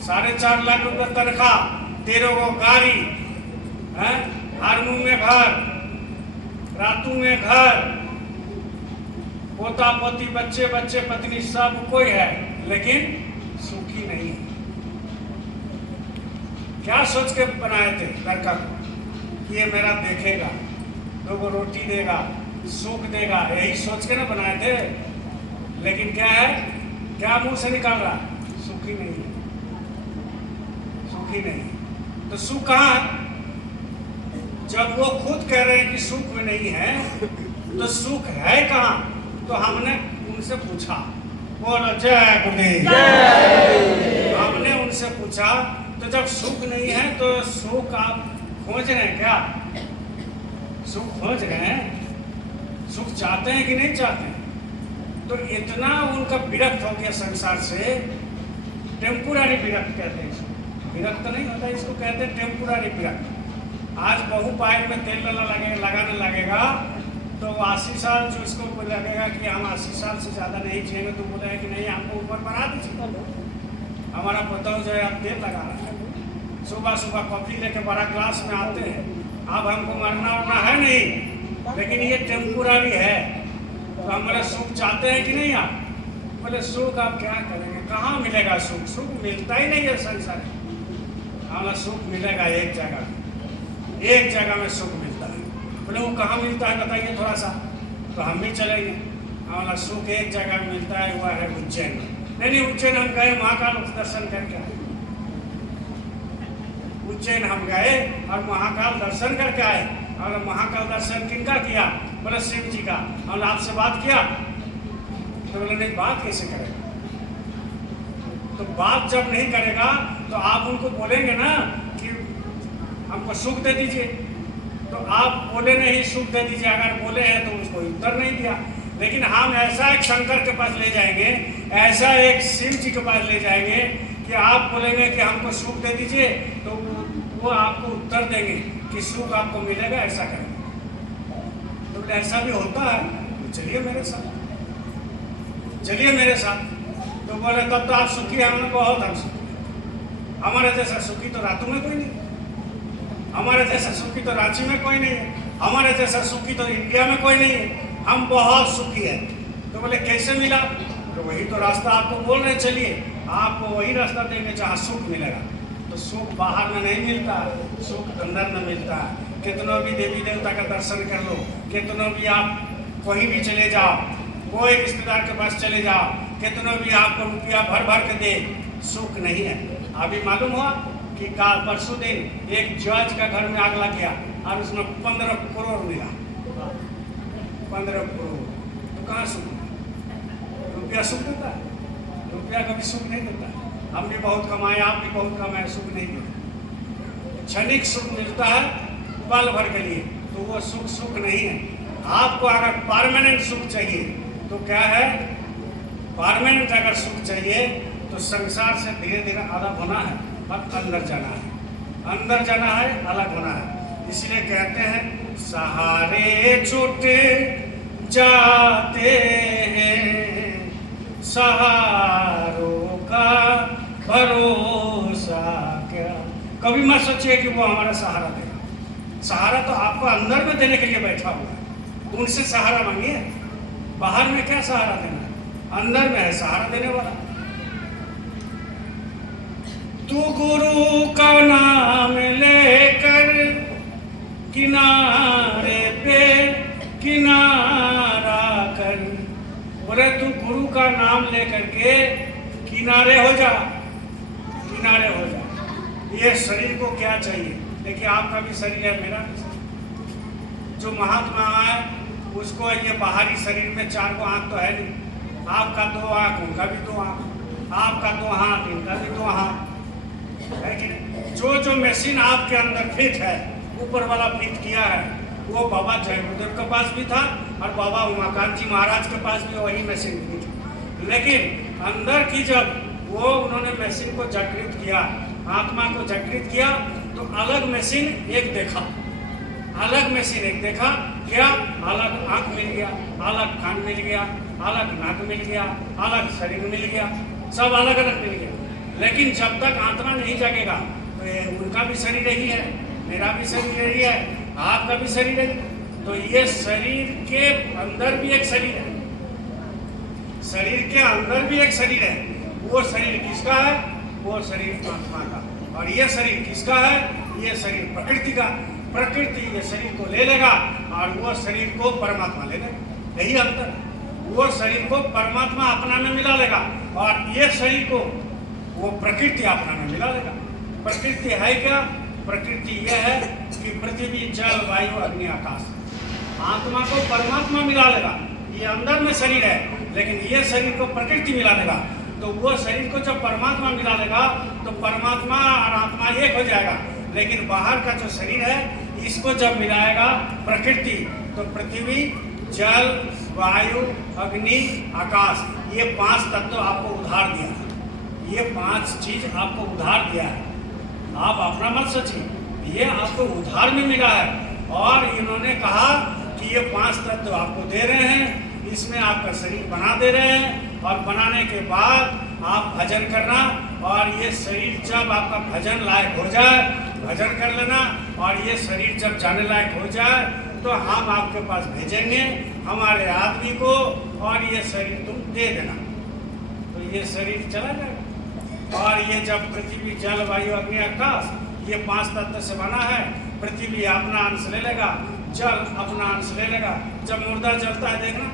4.5 लाख रुपये तनख्वाह, 13 को गाड़ी है, हारमू में घर, रातू में घर, पोता पोती, बच्चे बच्चे, पत्नी, सब कोई है, लेकिन सुखी नहीं है। क्या सोच के बनाए थे लड़का को कि ये मेरा देखेगा, 2 रोटी देगा, सुख देगा, यही सोच के ना बनाए थे। लेकिन क्या है, क्या मुंह से निकाल रहा, सुखी नहीं है, सुखी नहीं है। तो सुख कहाँ है? जब वो खुद कह रहे हैं कि सुख में नहीं है, तो सुख है कहाँ? तो हमने उनसे पूछा, बोलो जय गुरुदेव। हमने उनसे पूछा, तो जब सुख नहीं है तो सुख आप खोज रहे हैं क्या? सुख खोज रहे हैं, सुख चाहते हैं कि नहीं चाहते? तो इतना उनका विरक्त हो गया संसार से, टेम्पुररी विरक्त कहते हैं इसको, विरक्त नहीं होता, इसको कहते हैं टेम्पुररी विरक्त। आज बहू पाइप में तेल लगाने लगेगा तो 80 साल जो इसको लगेगा कि हम 80 साल से ज़्यादा नहीं जिएंगे, तो बोला है कि नहीं हमको ऊपर बढ़ा दीजिए। हमारा पता जो है अब तेल लगा रहा है, सुबह सुबह कॉफी लेके बड़ा ग्लास में आते हैं। अब हमको मरना उरना है नहीं, लेकिन ये टेम्पुररी है। तो हम बोले सुख चाहते हैं कि नहीं आप? बोले सुख आप क्या करेंगे, कहाँ मिलेगा सुख? सुख मिलता ही नहीं है संसार में। हमारा सुख मिलेगा एक जगह, एक जगह में सुख मिलता है। बोले वो कहाँ मिलता है बताइए थोड़ा सा, तो हम भी चलेंगे। हमारा सुख एक जगह में मिलता है, वह है उज्जैन में। नहीं उज्जैन हम गए, महाकाल दर्शन करके आए। उज्जैन हम गए और महाकाल दर्शन करके आए। और महाकाल दर्शन किनका किया? बोले शिव जी का। और आपसे बात किया? तो बोले नहीं, बात कैसे करेगा? तो बात जब नहीं करेगा तो आप उनको बोलेंगे ना कि हमको सुख दे दीजिए, तो आप बोले नहीं सुख दे दीजिए। अगर बोले हैं तो उसको उत्तर नहीं दिया। लेकिन हम ऐसा एक शंकर के पास ले जाएंगे, ऐसा एक शिव जी के पास ले जाएंगे कि आप बोलेंगे कि हमको सुख दे दीजिए, तो वो आपको उत्तर देंगे कि सुख आपको मिलेगा, ऐसा करेंगे। तो ऐसा भी होता है, तो चलिए मेरे साथ, चलिए मेरे साथ। तो बोले तब तो आप सुखी हैं। हमने बहुत हम सुखी, हमारे जैसा सुखी तो रातों में कोई नहीं, हमारे जैसा सुखी तो रांची में कोई नहीं है, हमारे जैसा सुखी तो इंडिया में कोई नहीं है, हम बहुत सुखी है। तो बोले कैसे मिला? तो वही तो रास्ता आपको बोल रहे, चलिए आपको वही रास्ता देंगे जहाँ सुख मिलेगा। तो सुख बाहर में नहीं मिलता, सुख अंदर में मिलता है। कितनों भी देवी देवता का दर्शन कर लो, कितनों भी आप कहीं भी चले जाओ, कोई रिश्तेदार के पास चले जाओ, कितनों भी आपको रुपया भर भर के दे, सुख नहीं है। अभी मालूम हुआ कि काल परसों दिन एक जज का घर में आग लग गया और उसमें 15 करोड़ मिला। 15 करोड़ तो कहाँ सुख? रुपया सुख देता है? रुपया कभी सुख नहीं देता। हम भी बहुत कमाए, आप भी बहुत कमाए, सुख नहीं देता। क्षणिक सुख मिलता है पल भर के लिए, तो वो सुख सुख नहीं है। आपको अगर परमानेंट सुख चाहिए तो क्या है? परमानेंट अगर सुख चाहिए तो संसार से धीरे धीरे अलग होना है और अंदर जाना है, अंदर जाना है, अलग होना है। इसलिए कहते हैं सहारे छूटे जाते हैं, सहारों का भरोसा क्या। कभी मत सोचिए कि वो हमारा सहारा देगा। सहारा तो आपको अंदर में देने के लिए बैठा हुआ है, उनसे सहारा मांगिए। बाहर में क्या सहारा देना है? अंदर में है सहारा देने वाला। तू गुरु का नाम लेकर किनारे पे किनारा कर। बोले तू गुरु का नाम लेकर के किनारे हो जा, किनारे हो जा। ये शरीर को क्या चाहिए? देखिए आपका भी शरीर है, मेरा भी शरीर। जो महात्मा है उसको ये बाहरी शरीर में 4 को आंख तो है नहीं। आपका 2 आंख, उनका भी 2 आंख, आपका 2 हाथ, इनका भी 2 हाथ है कि नहीं? जो मशीन आपके अंदर फिट है, ऊपर वाला फिट किया है, वो बाबा जय गुरुदेव के पास भी था और बाबा उमाकांत जी महाराज के पास भी वही मशीन थी। लेकिन अंदर की जब वो उन्होंने मशीन को जागृत किया, आत्मा को जागृत किया, तो अलग मशीन एक देखा, अलग मशीन एक देखा। क्या? अलग आंख मिल गया, अलग कान मिल गया, अलग नाक मिल गया, अलग शरीर मिल गया, सब अलग अलग मिल गया। लेकिन जब तक आत्मा नहीं जगेगा तो उनका भी शरीर यही है, मेरा भी शरीर यही है, आपका भी शरीर है। तो ये शरीर के अंदर भी एक शरीर है, शरीर के अंदर भी एक शरीर है। वो शरीर किसका है? वो शरीर आत्मा का। और ये शरीर किसका है? ये शरीर प्रकृति का। प्रकृति ये शरीर को ले लेगा और वो शरीर को परमात्मा ले लेगा। यही अंतर है। वो शरीर को परमात्मा अपना में मिला लेगा और ये शरीर को वो प्रकृति अपना में मिला लेगा। प्रकृति है क्या? प्रकृति यह है कि पृथ्वी, जल, वायु, अग्नि, आकाश। आत्मा को परमात्मा मिला लेगा। ये अंदर में शरीर है, लेकिन ये शरीर को प्रकृति मिला लेगा। तो वो शरीर को जब परमात्मा मिला लेगा तो परमात्मा और आत्मा एक हो जाएगा। लेकिन बाहर का जो शरीर है इसको जब मिलाएगा प्रकृति, तो पृथ्वी, जल, वायु, अग्नि, आकाश, ये 5 तत्व आपको उधार दिया है। ये 5 चीज आपको उधार दिया है। आप अपना मत सोचिए, ये आपको उधार में मिला है। और इन्होंने कहा कि ये 5 तत्व आपको दे रहे हैं, इसमें आपका शरीर बना दे रहे हैं और बनाने के बाद आप भजन करना। और ये शरीर जब आपका भजन लायक हो जाए, भजन कर लेना। और ये शरीर जब जाने लायक हो जाए तो हम आपके पास भेजेंगे हमारे आदमी को, और ये शरीर तुम दे देना। तो ये शरीर चला जाएगा। और ये जब पृथ्वी, जल, वायु, अग्नि, आकाश, ये 5 तत्व से बना है। पृथ्वी अपना अंश ले लेगा, जल अपना अंश ले लेगा। जब मुर्दा जलता है, देखना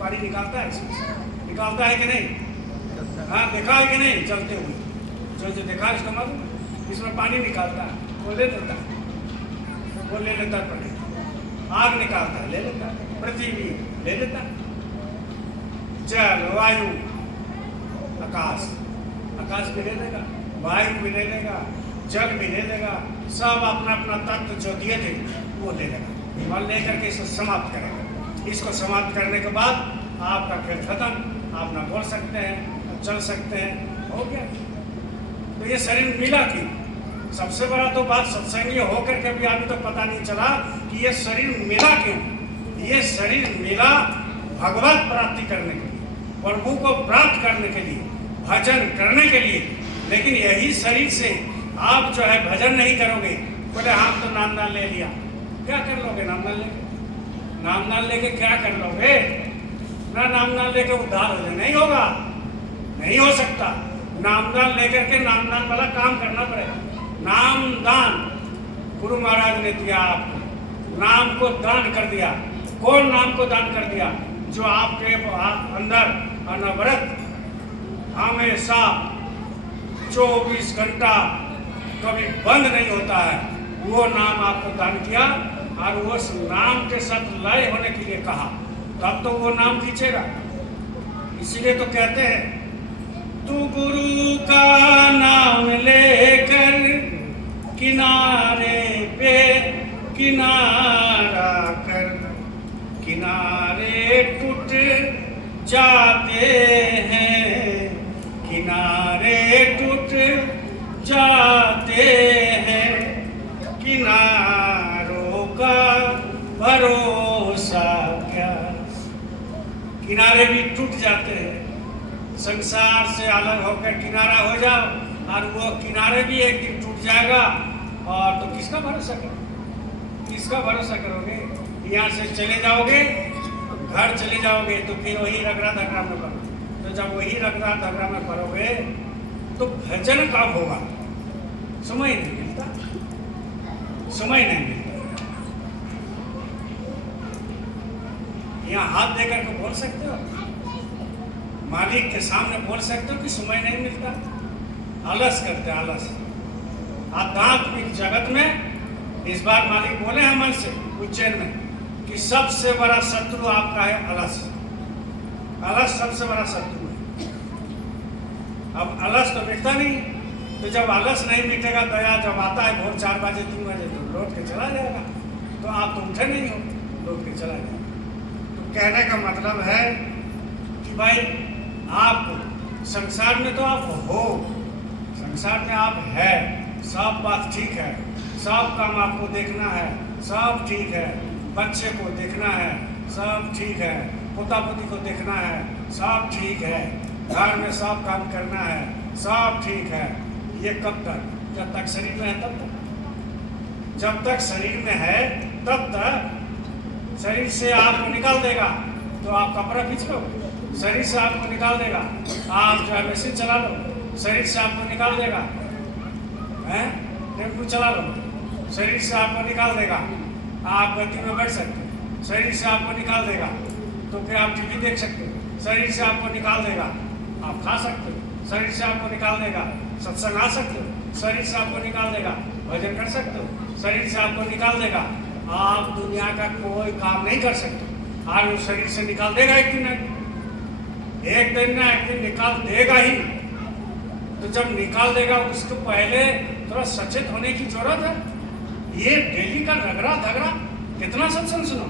पानी निकालता है, इसमें निकालता है कि नहीं? हाँ, देखा है कि नहीं? जलते हुए जो देखा है उसका मालूम, इसमें पानी निकालता है, वो ले लेता है, वो ले लेता है पानी। आग निकालता है, ले लेता है। पृथ्वी ले लेता है। जल, वायु, आकाश, आकाश भी ले लेगा, वायु भी ले लेगा, जल भी ले लेगा। सब अपना अपना तत्व जो दिए थे वो ले लेगा और लेकर के इसको समाप्त करेगा। इसको समाप्त करने के बाद आपका खेल खत्म। आप ना बोल सकते हैं, ना चल सकते हैं, हो गया। तो ये शरीर मिला क्यों? सबसे बड़ा तो बात सत्संगी होकर के भी अभी तो पता नहीं चला कि ये शरीर मिला क्यों। ये शरीर मिला भगवत प्राप्ति करने के लिए, प्रभु को प्राप्त करने के लिए, भजन करने के लिए। लेकिन यही शरीर से आप जो है भजन नहीं करोगे। बोले हम तो नाम नाम ले लिया, क्या कर लोगे? नाम नाम लेके, नाम नाम लेके क्या कर लोगे? ना नाम नाम लेके उद्धार हो जाए, नहीं होगा, नहीं हो सकता। नाम नाम लेकर के नाम नाम वाला काम करना पड़ेगा। नाम दान गुरु महाराज ने दिया आपको, नाम को दान कर दिया। कौन नाम को दान कर दिया? जो आपके अंदर अनवरत हमेशा 24 घंटा कभी बंद नहीं होता है, वो नाम आपको दान किया। और वो नाम के साथ लय होने के लिए कहा, तब तो वो नाम खींचेगा। इसीलिए तो कहते हैं, तू गुरु का नाम लेकर किनारे पे किनारा कर, किनारे टूट जाते हैं, किनारे टूट जाते हैं, किनारों का भरोसा क्या। किनारे भी टूट जाते हैं। संसार से अलग होकर किनारा हो जाओ और वो किनारे भी एक दिन टूट जाएगा। और तो किसका भरोसा करोगे? किसका भरोसा करोगे? यहाँ से चले जाओगे, घर चले जाओगे तो फिर वही रगड़ा धगड़ा में करोगे। तो जब वही रगड़ा धगड़ा में करोगे तो भजन कब होगा? समय नहीं मिलता, समय नहीं मिलता। यहाँ हाथ देकर के बोल सकते हो, मालिक के सामने बोल सकते हो कि समय नहीं मिलता? आलस करते, आलस। आध्यात्मिक जगत में इस बार मालिक बोले हैं मन से उज्जैन में कि सबसे बड़ा शत्रु आपका है आलस। आलस सबसे बड़ा शत्रु है। अब आलस तो मिटता नहीं, तो जब आलस नहीं मिटेगा, दया जब आता है भोर 4 बजे 3 बजे तो लौट के चला जाएगा। तो आप तो उठे नहीं हो, लौट के चला जाएगा। तो कहने का मतलब है कि भाई आप संसार में तो आप हो, संसार में आप है, सब बात ठीक है, सब काम आपको देखना है, सब ठीक है, बच्चे को देखना है, सब ठीक है, पोता पोती को देखना है, सब ठीक है, घर में सब काम करना है, सब ठीक है। ये कब तक? जब तक शरीर में है तब तक। जब तक शरीर में है तब तक। शरीर से आपको निकाल देगा तो आप कपड़ा खींच लो, शरीर से आपको निकाल देगा, आप जो है मशीन चला लो, शरीर से आपको निकाल देगा। हैं? टेम्पू चला लो, शरीर से आपको निकाल देगा, आप गति में बैठ सकते हो। शरीर से आपको निकाल देगा तो क्या आप टीवी देख सकते हो? शरीर से आपको निकाल देगा आप खा सकते हो। शरीर से आपको निकाल देगा सत्संग आ सकते हो। शरीर से आपको निकाल देगा भजन कर सकते हो। शरीर से आपको निकाल देगा आप दुनिया का कोई काम नहीं कर सकते। आज वो शरीर से निकाल देगा एक दिन ना एक दिन निकाल देगा ही। तो जब निकाल देगा उसको पहले थोड़ा सचेत होने की जरूरत है। ये डेली का रगड़ा धगड़ा, कितना सत्संग सुनो,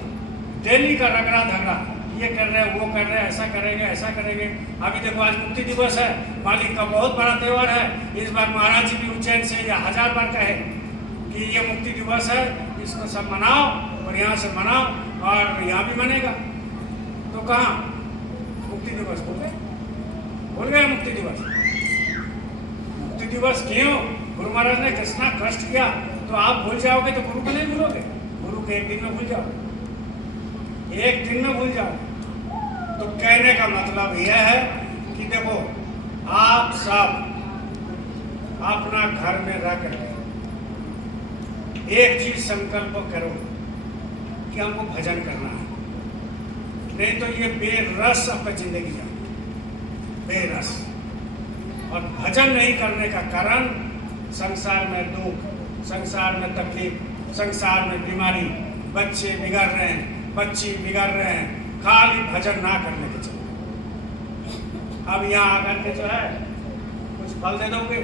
डेली का रगड़ा धगड़ा, ये कर रहे हैं वो कर रहे हैं, ऐसा करेंगे ऐसा करेंगे। अभी देखो आज मुक्ति दिवस है, मालिक का बहुत बड़ा त्यौहार है। इस बार महाराज जी भी उज्जैन से या 1000 बार कहे कि ये मुक्ति दिवस है, इसको सब मनाओ और यहाँ से मनाओ और यहाँ भी मनेगा। तो कहाँ मुक्ति दिवस भूल गए मुक्ति दिवस। मुक्ति दिवस क्यों? गुरु महाराज ने कितना कष्ट किया। तो आप भूल जाओगे तो गुरु को नहीं भूलोगे। गुरु को एक दिन में भूल जाओ, एक दिन में भूल जाओ। तो कहने का मतलब यह है कि देखो आप सब अपना घर में रह करके एक चीज संकल्प करो कि हमको भजन करना है। नहीं तो ये बेरस आपका जिंदगी जाए, बेरस। और भजन नहीं करने का कारण संसार में दुख, संसार में तकलीफ, संसार में बीमारी, बच्चे बिगड़ रहे हैं, बच्ची बिगड़ रहे हैं, खाली भजन ना करने के चलते। अब यहाँ आकर के जो है कुछ फल दे दोगे,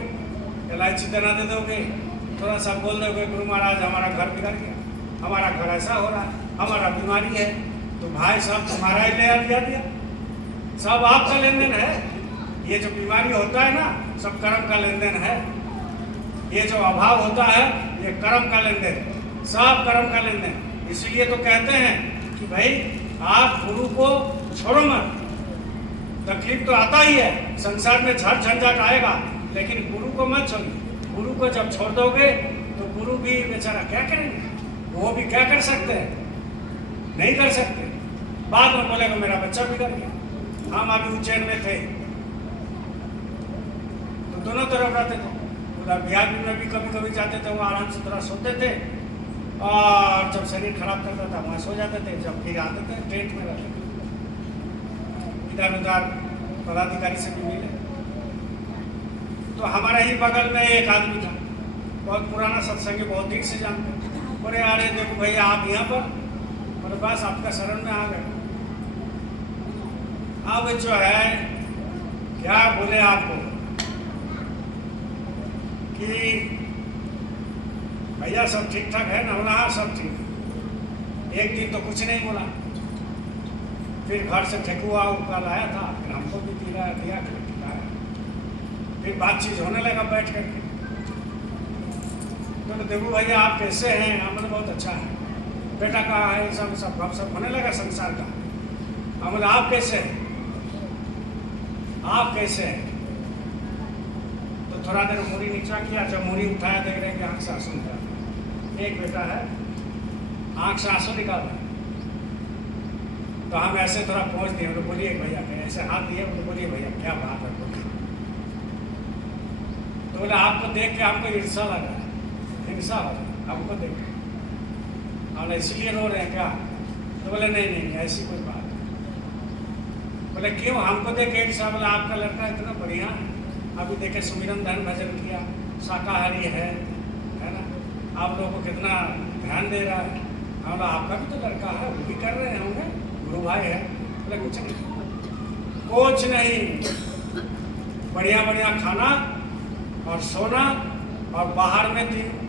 इलायची दाना दे दोगे, थोड़ा सा बोल दोगे गुरु महाराज हमारा घर बिगड़ गया, हमारा घर ऐसा हो रहा है, हमारा बीमारी है। तो भाई साहब तुम्हारा ही ले दिया, सब आपका लेन देन है। ये जो बीमारी होता है ना, सब कर्म का लेन देन है। ये जो अभाव होता है ये कर्म का लेन देन, सब कर्म का लेन देन। इसीलिए तो कहते हैं कि भाई आप गुरु को छोड़ो मत। तकलीफ तो आता ही है, संसार में झट झंझट आएगा, लेकिन गुरु को मत छोड़ो। गुरु को जब छोड़ दोगे तो गुरु भी बेचारा क्या करेंगे? वो भी क्या कर सकते हैं? नहीं कर सकते। बाद में बोलेगा मेरा बच्चा बिगड़ गया। हम अभी उज्जैन में थे तो दोनों तरफ रहते थे। उधर बिहार में भी कभी कभी जाते थे, वहाँ आराम से थोड़ा सोते थे और जब शरीर खराब करता था वहाँ सो जाते थे। जब फिर आते थे टेंट में रहते थे। इधर उधर पदाधिकारी से भी मिले। तो हमारे ही बगल में एक आदमी था, बहुत पुराना सत्संगी, बहुत दिन से जानते। बोले अरे देखो भैया आप यहाँ पर, मेरे पास आपका शरण में आ गए। अब जो है क्या बोले आपको कि भैया सब ठीक ठाक है ना? बोला हाँ सब ठीक। एक दिन तो कुछ नहीं बोला, फिर घर से ठेकुआ उका लाया था, फिर हमको भी दिया खिलाया। फिर बातचीत होने लगा बैठ करके। तो देखो भैया आप कैसे हैं? हमने बहुत अच्छा है। बेटा कहाँ है? सब होने लगा संसार का। हमने आप कैसे हैं? आप कैसे हैं? तो थोड़ा देर मूरी नीचा किया। जब मूरी उठाया देख रहे हैं कि आँख से आंसू निकाल। एक बेटा है आँख से आंसू निकाल रहा है। तो हम ऐसे थोड़ा पहुँच दिए। तो बोलिए भैया, ऐसे हाथ दिए तो बोलिए भैया क्या बात है? बोलिए। तो बोले आपको देख के हमको ईर्षा लगा, हिंसा हो हमको देख के, हम इसलिए रो रहे हैं क्या? तो बोले नहीं ऐसी कोई बात। बोले क्यों? हमको देख के ईर्षा? बोला आपका लड़का इतना बढ़िया है, अभी देखे सुमिरन धन भजन किया, शाकाहारी है ना, आप लोगों को कितना ध्यान दे रहा है। हम बोला आपका भी तो लड़का है, वो भी कर रहे होंगे, गुरु भाई है। बोले कुछ नहीं, बढ़िया बढ़िया खाना और सोना और बाहर में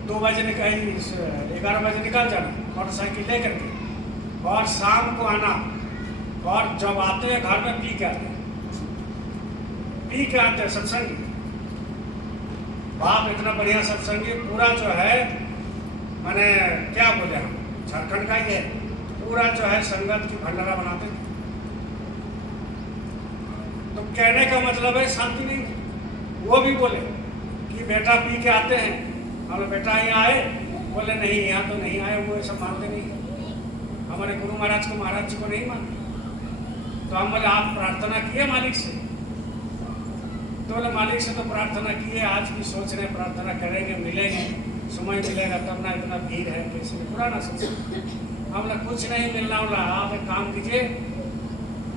2 बजे 11 बजे निकल जाना मोटरसाइकिल ले करके, और शाम को आना, और जब आते हैं घर में पी के आते हैं सत्संगी। बाप इतना बढ़िया सत्संगी, पूरा जो है मैंने क्या बोले, हम झारखंड का ही है, पूरा जो है संगत की भंडारा बनाते थे। तो कहने का मतलब है शांति नहीं। वो भी बोले कि बेटा पी के आते हैं। हम बेटा यहाँ आए? बोले नहीं यहाँ तो नहीं आए, वो ऐसा मानते नहीं, हमारे गुरु महाराज को, महाराज जी को नहीं मानते। तो हम बोले आप प्रार्थना किए मालिक से? तो बोले मालिक से तो प्रार्थना किए, आज भी सोच रहे प्रार्थना करेंगे, मिलेंगे, समय मिलेगा तब ना, इतना भीड़ है कैसे, पुराना सोच। हम लोग कुछ नहीं मिलना वाला, आप एक काम कीजिए,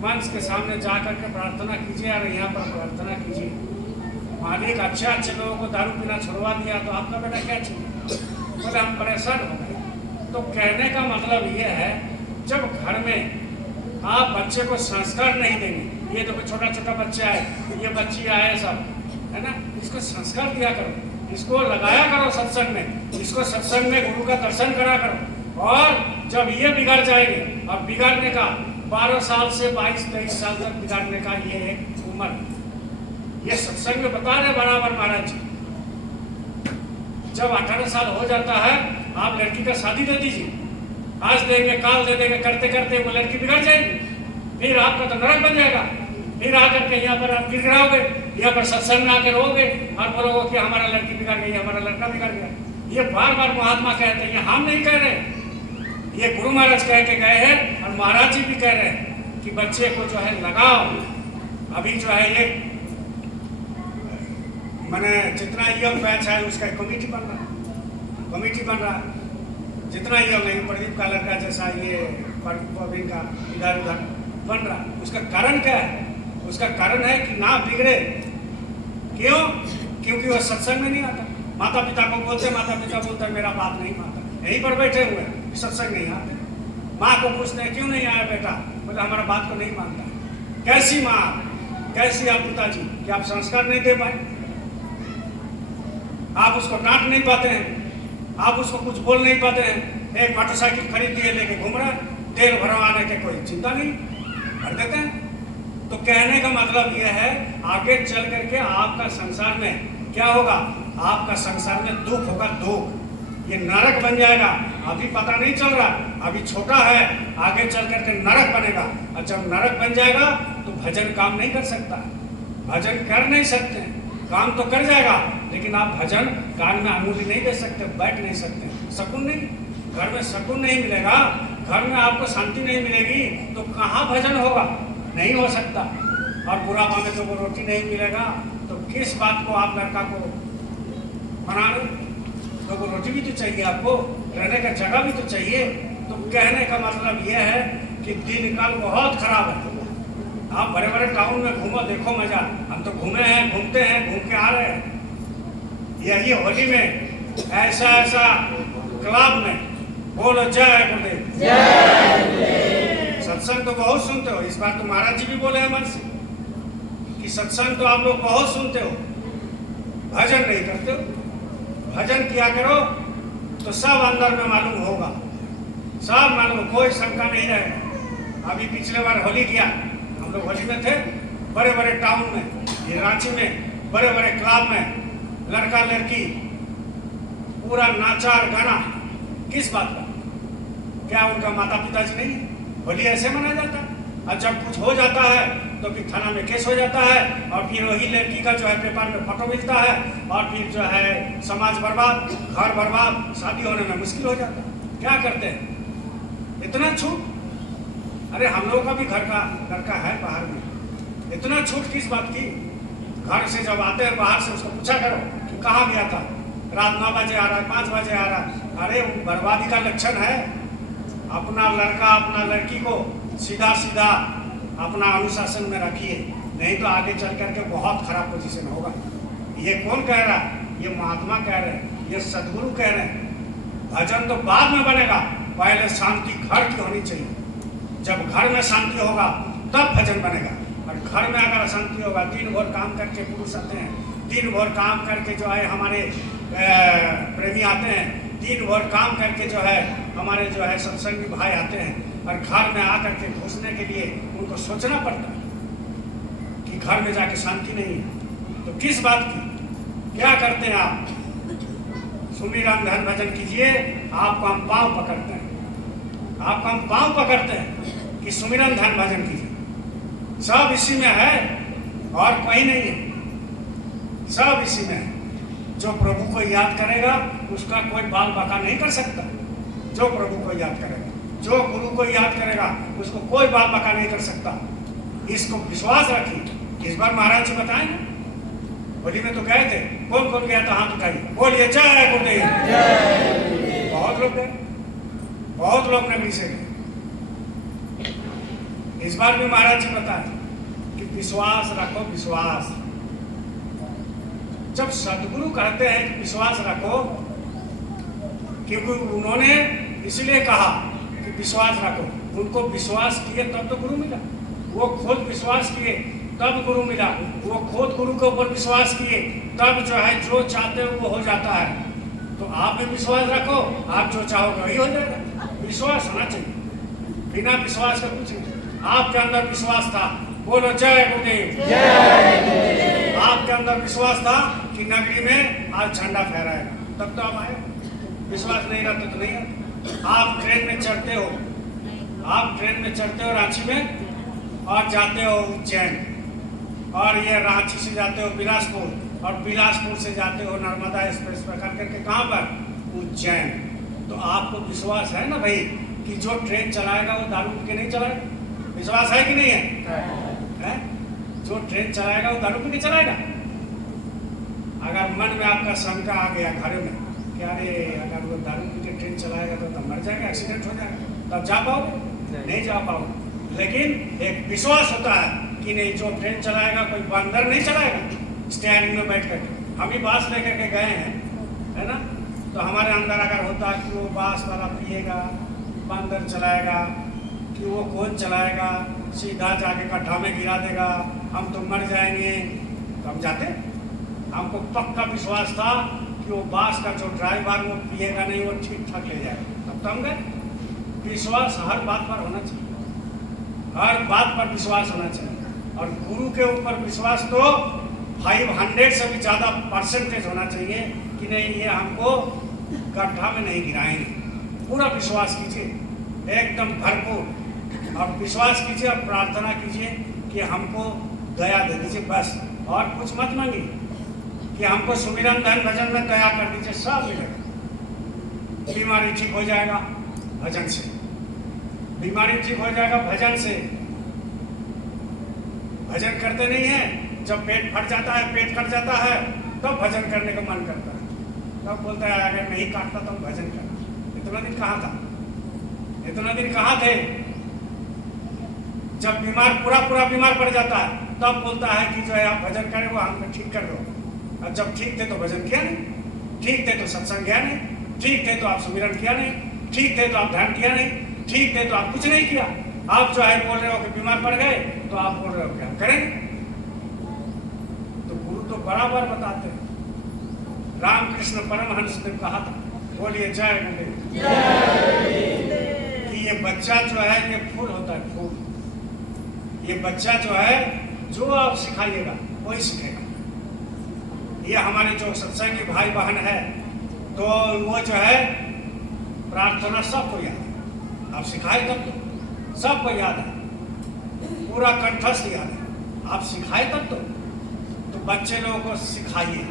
मंच के सामने जा करके प्रार्थना कीजिए और यहाँ पर प्रार्थना कीजिए। मालिक अच्छे अच्छे लोगों को दारू पीना छुड़वा दिया तो आपका बेटा क्या चाहिए? बोले हम परेशान हो गए। तो कहने का मतलब ये है, जब घर में आप बच्चे को संस्कार नहीं देंगे, ये तो छोटा छोटा बच्चा है, ये बच्ची आए सब, है ना, इसको संस्कार दिया करो, इसको लगाया करो सत्संग में, इसको सत्संग में गुरु का दर्शन करा करो। और जब ये बिगड़ जाएंगे, अब बिगड़ने का 12 साल से 22-23 साल तक बिगाड़ने का ये एक उम्र, ये सत्संग में बता रहे बराबर महाराज जी। जब 18 साल हो जाता है, आप लड़की का शादी दे दीजिए, आज देंगे काल दे देंगे, करते करते वो लड़की बिगड़ जाएगी, फिर आपका तो नरक बन जाएगा। फिर आकर के यहाँ पर आप गिड़गिड़ाओगे, यहाँ पर सत्संग में आकर रोगे और बोलोगे कि हमारा लड़की बिगड़ गई, हमारा लड़का बिगड़ गया। ये बार बार महात्मा कहते हैं, हम नहीं कह रहे, ये गुरु महाराज कह के गए हैं और महाराज जी भी कह रहे हैं कि बच्चे को जो है लगाओ। अभी जो है ये मैंने जितना यंग बैच है उसका कमेटी बन रहा, जितना यंग नहीं, प्रदीप का लड़का जैसा ये प्रवीण का इधर उधर बन रहा। उसका कारण क्या है? उसका कारण है कि ना बिगड़े। क्यों? क्योंकि वह सत्संग में नहीं आता। माता पिता को बोलते, माता पिता बोलते मेरा बाप नहीं मानता, यहीं पर बैठे हुए हैं, सत्संग नहीं आते। माँ को पूछते हैं क्यों नहीं आया बेटा, बोले हमारा बात को नहीं मानता। कैसी माँ, कैसी आप पिताजी कि आप संस्कार नहीं दे पाए, आप उसको डांट नहीं पाते हैं, आप उसको कुछ बोल नहीं पाते हैं। एक मोटरसाइकिल खरीद दिए लेके घूम रहा है, तेल भरवाने के कोई चिंता नहीं, भर देते हैं। तो कहने का मतलब यह है, आगे चल करके आपका संसार में क्या होगा? आपका संसार में दुख होगा, दुख, ये नरक बन जाएगा। अभी पता नहीं चल रहा, अभी छोटा है, आगे चल करके नरक बनेगा। और जब नरक बन जाएगा तो भजन काम नहीं कर सकता, भजन कर नहीं सकते, काम तो कर जाएगा लेकिन आप भजन कान में अंगुली नहीं दे सकते, बैठ नहीं सकते, सुकून नहीं, घर में सुकून नहीं मिलेगा, घर में आपको शांति नहीं मिलेगी तो कहाँ भजन होगा? नहीं हो सकता। और बुढ़ापा में तो वो रोटी नहीं मिलेगा तो किस बात को आप लड़का को मना लो? तो वो रोटी भी तो चाहिए, आपको रहने का जगह भी तो चाहिए। तो कहने का मतलब यह है कि दिन काल बहुत खराब है। आप बड़े बड़े टाउन में घूमो, देखो मजा, हम तो घूमे हैं, घूमते हैं, घूम के आ रहे हैं। यही होली में ऐसा ऐसा क्लब में बोलो जय गुरुदेव, सत्संग तो बहुत सुनते हो। इस बार तो महाराज जी भी बोले हैं मन से कि सत्संग तो आप लोग बहुत सुनते हो, भजन नहीं करते हो। भजन किया करो तो सब अंदर में मालूम होगा, सब मालूम, कोई शंका नहीं रहेगा। अभी पिछले बार होली किया, हम लोग होली में थे, बड़े बड़े टाउन में, ये रांची में बड़े बड़े क्लब में लड़का लड़की पूरा नाचार गाना। किस बात का? क्या उनका माता पिताजी नहीं है? होली ऐसे मनाया जाता है। और जब कुछ हो जाता है तो फिर थाना में केस हो जाता है और फिर वही लड़की का जो है पेपर में फोटो मिलता है और फिर जो है समाज बर्बाद, घर बर्बाद, शादी होने में मुश्किल हो जाता है। क्या करते हैं? इतना छूट? अरे हम लोगों का भी घर का लड़का है बाहर में, इतना छूट किस बात की? घर से जब आते हैं बाहर से उसको पूछा करो कि कहाँ गया था, रात 9 बजे आ रहा है, 5 बजे आ रहा है। अरे बर्बादी का लक्षण है। अपना लड़का अपना लड़की को सीधा सीधा अपना अनुशासन में रखिए, नहीं तो आगे चल करके बहुत खराब पोजीशन होगा। ये कौन कह रहा है? ये महात्मा कह रहे हैं, ये सदगुरु कह रहे हैं। भजन तो बाद में बनेगा, पहले शांति घर की होनी चाहिए। जब घर में शांति होगा तब भजन बनेगा। और घर में अगर अशांति होगा, दिन भर काम करके पुरुष आते हैं, दिन भर काम करके जो है हमारे प्रेमी आते हैं, दिन भर काम करके जो है हमारे जो है सत्संगी भाई आते हैं, और घर में आकर के घुसने के लिए उनको सोचना पड़ता है कि घर में जाके शांति नहीं है। तो किस बात की? क्या करते हैं आप? सुमिरन ध्यान भजन कीजिए, आपको हम पाँव पकड़ते हैं, आपको हम पाँव पकड़ते हैं कि सुमिरन ध्यान भजन कीजिए। सब इसी में है और कोई नहीं है, सब इसी में है। जो प्रभु को याद करेगा उसका कोई बाल बाका नहीं कर सकता। जो प्रभु को याद करेगा, जो गुरु को याद करेगा उसको कोई बाल बाका नहीं कर सकता। इसको विश्वास रखिए। इस बार महाराज जी बताएंगे होली में तो गए थे, कौन कौन गया था हाथ उठाइए, बोलिए जय गुरुदेव। बहुत लोग गए, बहुत लोग नगरी से गए। इस बार भी महाराज जी बताए कि विश्वास रखो, विश्वास। जब सदगुरु कहते हैं कि विश्वास रखो, क्योंकि उन्होंने इसलिए कहा कि विश्वास रखो, उनको विश्वास किए तब तो गुरु मिला। वो खुद विश्वास किए तब गुरु मिला। वो खुद गुरु के ऊपर विश्वास किए तब जो है जो चाहते हो वो हो जाता है। तो आप भी विश्वास रखो, आप जो चाहोगे वही हो जाएगा। विश्वास होना चाहिए, बिना विश्वास का कुछ नहीं। आपके अंदर विश्वास था, बोलो जय गुरुदेव। आपके अंदर विश्वास था कि नगरी में आज झंडा फहराएगा, तब तो आप आए। विश्वास नहीं रहता तो नहीं आते। आप ट्रेन में चढ़ते हो, आप ट्रेन में चढ़ते हो रांची में और जाते हो उज्जैन, और ये रांची से जाते हो बिलासपुर, और बिलासपुर से जाते हो नर्मदा एक्सप्रेस पकड़ करके कहाँ पर, उज्जैन। तो आपको विश्वास है ना भाई कि जो ट्रेन चलाएगा वो दारू पी के नहीं चलाएगा? विश्वास है कि नहीं है? जो ट्रेन चलाएगा वो दारू पी के चलाएगा? अगर मन में आपका शंका आ गया घर में कि अरे अगर वो दारू पी के ट्रेन चलाएगा तो मर जाएगा, एक्सीडेंट हो जाएगा, तब जा पाओगे? नहीं जा पाओगे। लेकिन एक विश्वास होता है कि नहीं, जो ट्रेन चलाएगा कोई बंदर नहीं चलाएगा स्टेयरिंग में बैठ करके। हम ही बास लेकर के गए हैं, है ना, तो हमारे अंदर अगर होता कि वो बास वाला पिएगा, बंदर चलाएगा, कि वो कौन चलाएगा, सीधा जाके गड्ढा में गिरा देगा, हम तो मर जाएंगे, तो हम जाते। हमको पक्का विश्वास था कि वो बास का जो ड्राइवर वो पिएगा नहीं, वो ठीक ठाक ले जाएगा, तब तो हम गए। विश्वास हर बात पर होना चाहिए, हर बात पर विश्वास होना चाहिए। और गुरु के ऊपर विश्वास तो 500 से भी ज़्यादा % होना चाहिए कि नहीं, ये हमको गड्ढा में नहीं गिराएंगे। पूरा विश्वास कीजिए, एकदम भरपूर, और विश्वास कीजिए और प्रार्थना कीजिए कि हमको दया दे दीजिए, बस। और कुछ मत मांगिए कि हमको सुमिरन धन भजन में दया कर दीजिए, सब मिलेगा। बीमारी ठीक हो जाएगा भजन से, बीमारी ठीक हो जाएगा भजन से। भजन करते नहीं है, जब पेट फट जाता है, पेट कट जाता है, तब भजन करने का मन करता है, तब बोलता है अगर नहीं काटता तो भजन करना। इतना दिन कहाँ था, इतना दिन कहाँ थे? जब बीमार पूरा बीमार पड़ जाता है तब बोलता है कि जो है आप भजन करें वो हमको ठीक कर दो। और जब ठीक थे तो भजन किया नहीं, ठीक थे तो सत्संग किया नहीं, ठीक थे तो आप सुमिरन किया नहीं, ठीक थे तो आप ध्यान किया नहीं, ठीक थे तो आप कुछ नहीं किया। आप जो है बोल रहे हो कि बीमार पड़ गए, तो आप बोल रहे हो क्या करेंगे? तो गुरु तो बराबर बताते हैं। रामकृष्ण परमहंस ने कहा था, बोलिए जय गुरुदेव, कि ये बच्चा जो है ये फूल होता है, फूल। ये बच्चा जो है जो आप सिखाइएगा वही सीखेगा। ये हमारे जो सत्संगी भाई बहन है, तो वो जो है प्रार्थना सबको याद है, आप सिखाए तब तो सबको याद है, पूरा कंठस्थ याद है। आप सिखाए तब तो बच्चे लोगों को सिखाइए,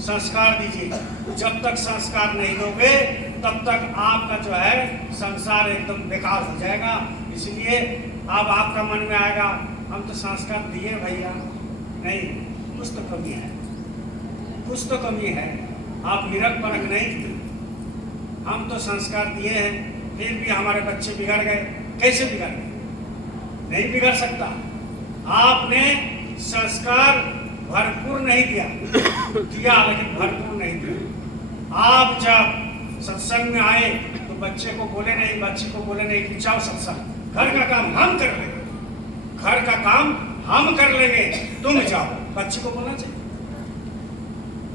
संस्कार दीजिए। जब तक संस्कार नहीं दोगे तब तक आपका जो है संसार एकदम बेकार हो जाएगा। इसलिए अब आपका मन में आएगा हम तो संस्कार दिए भैया, नहीं, कुछ तो कमी है, कुछ तो कमी है। आप निरख परख नहीं दिए, हम तो संस्कार दिए हैं, फिर भी हमारे बच्चे बिगड़ गए। कैसे बिगड़ गए? नहीं बिगड़ सकता। आपने संस्कार भरपूर नहीं दिया, लेकिन भरपूर नहीं दिया। आप जब सत्संग में आए तो बच्चे को बोले नहीं, बच्ची को बोले नहीं कि जाओ सत्संग, घर का काम हम कर लेंगे, घर का काम हम कर लेंगे, तुम जाओ। बच्ची को बोलना चाहिए।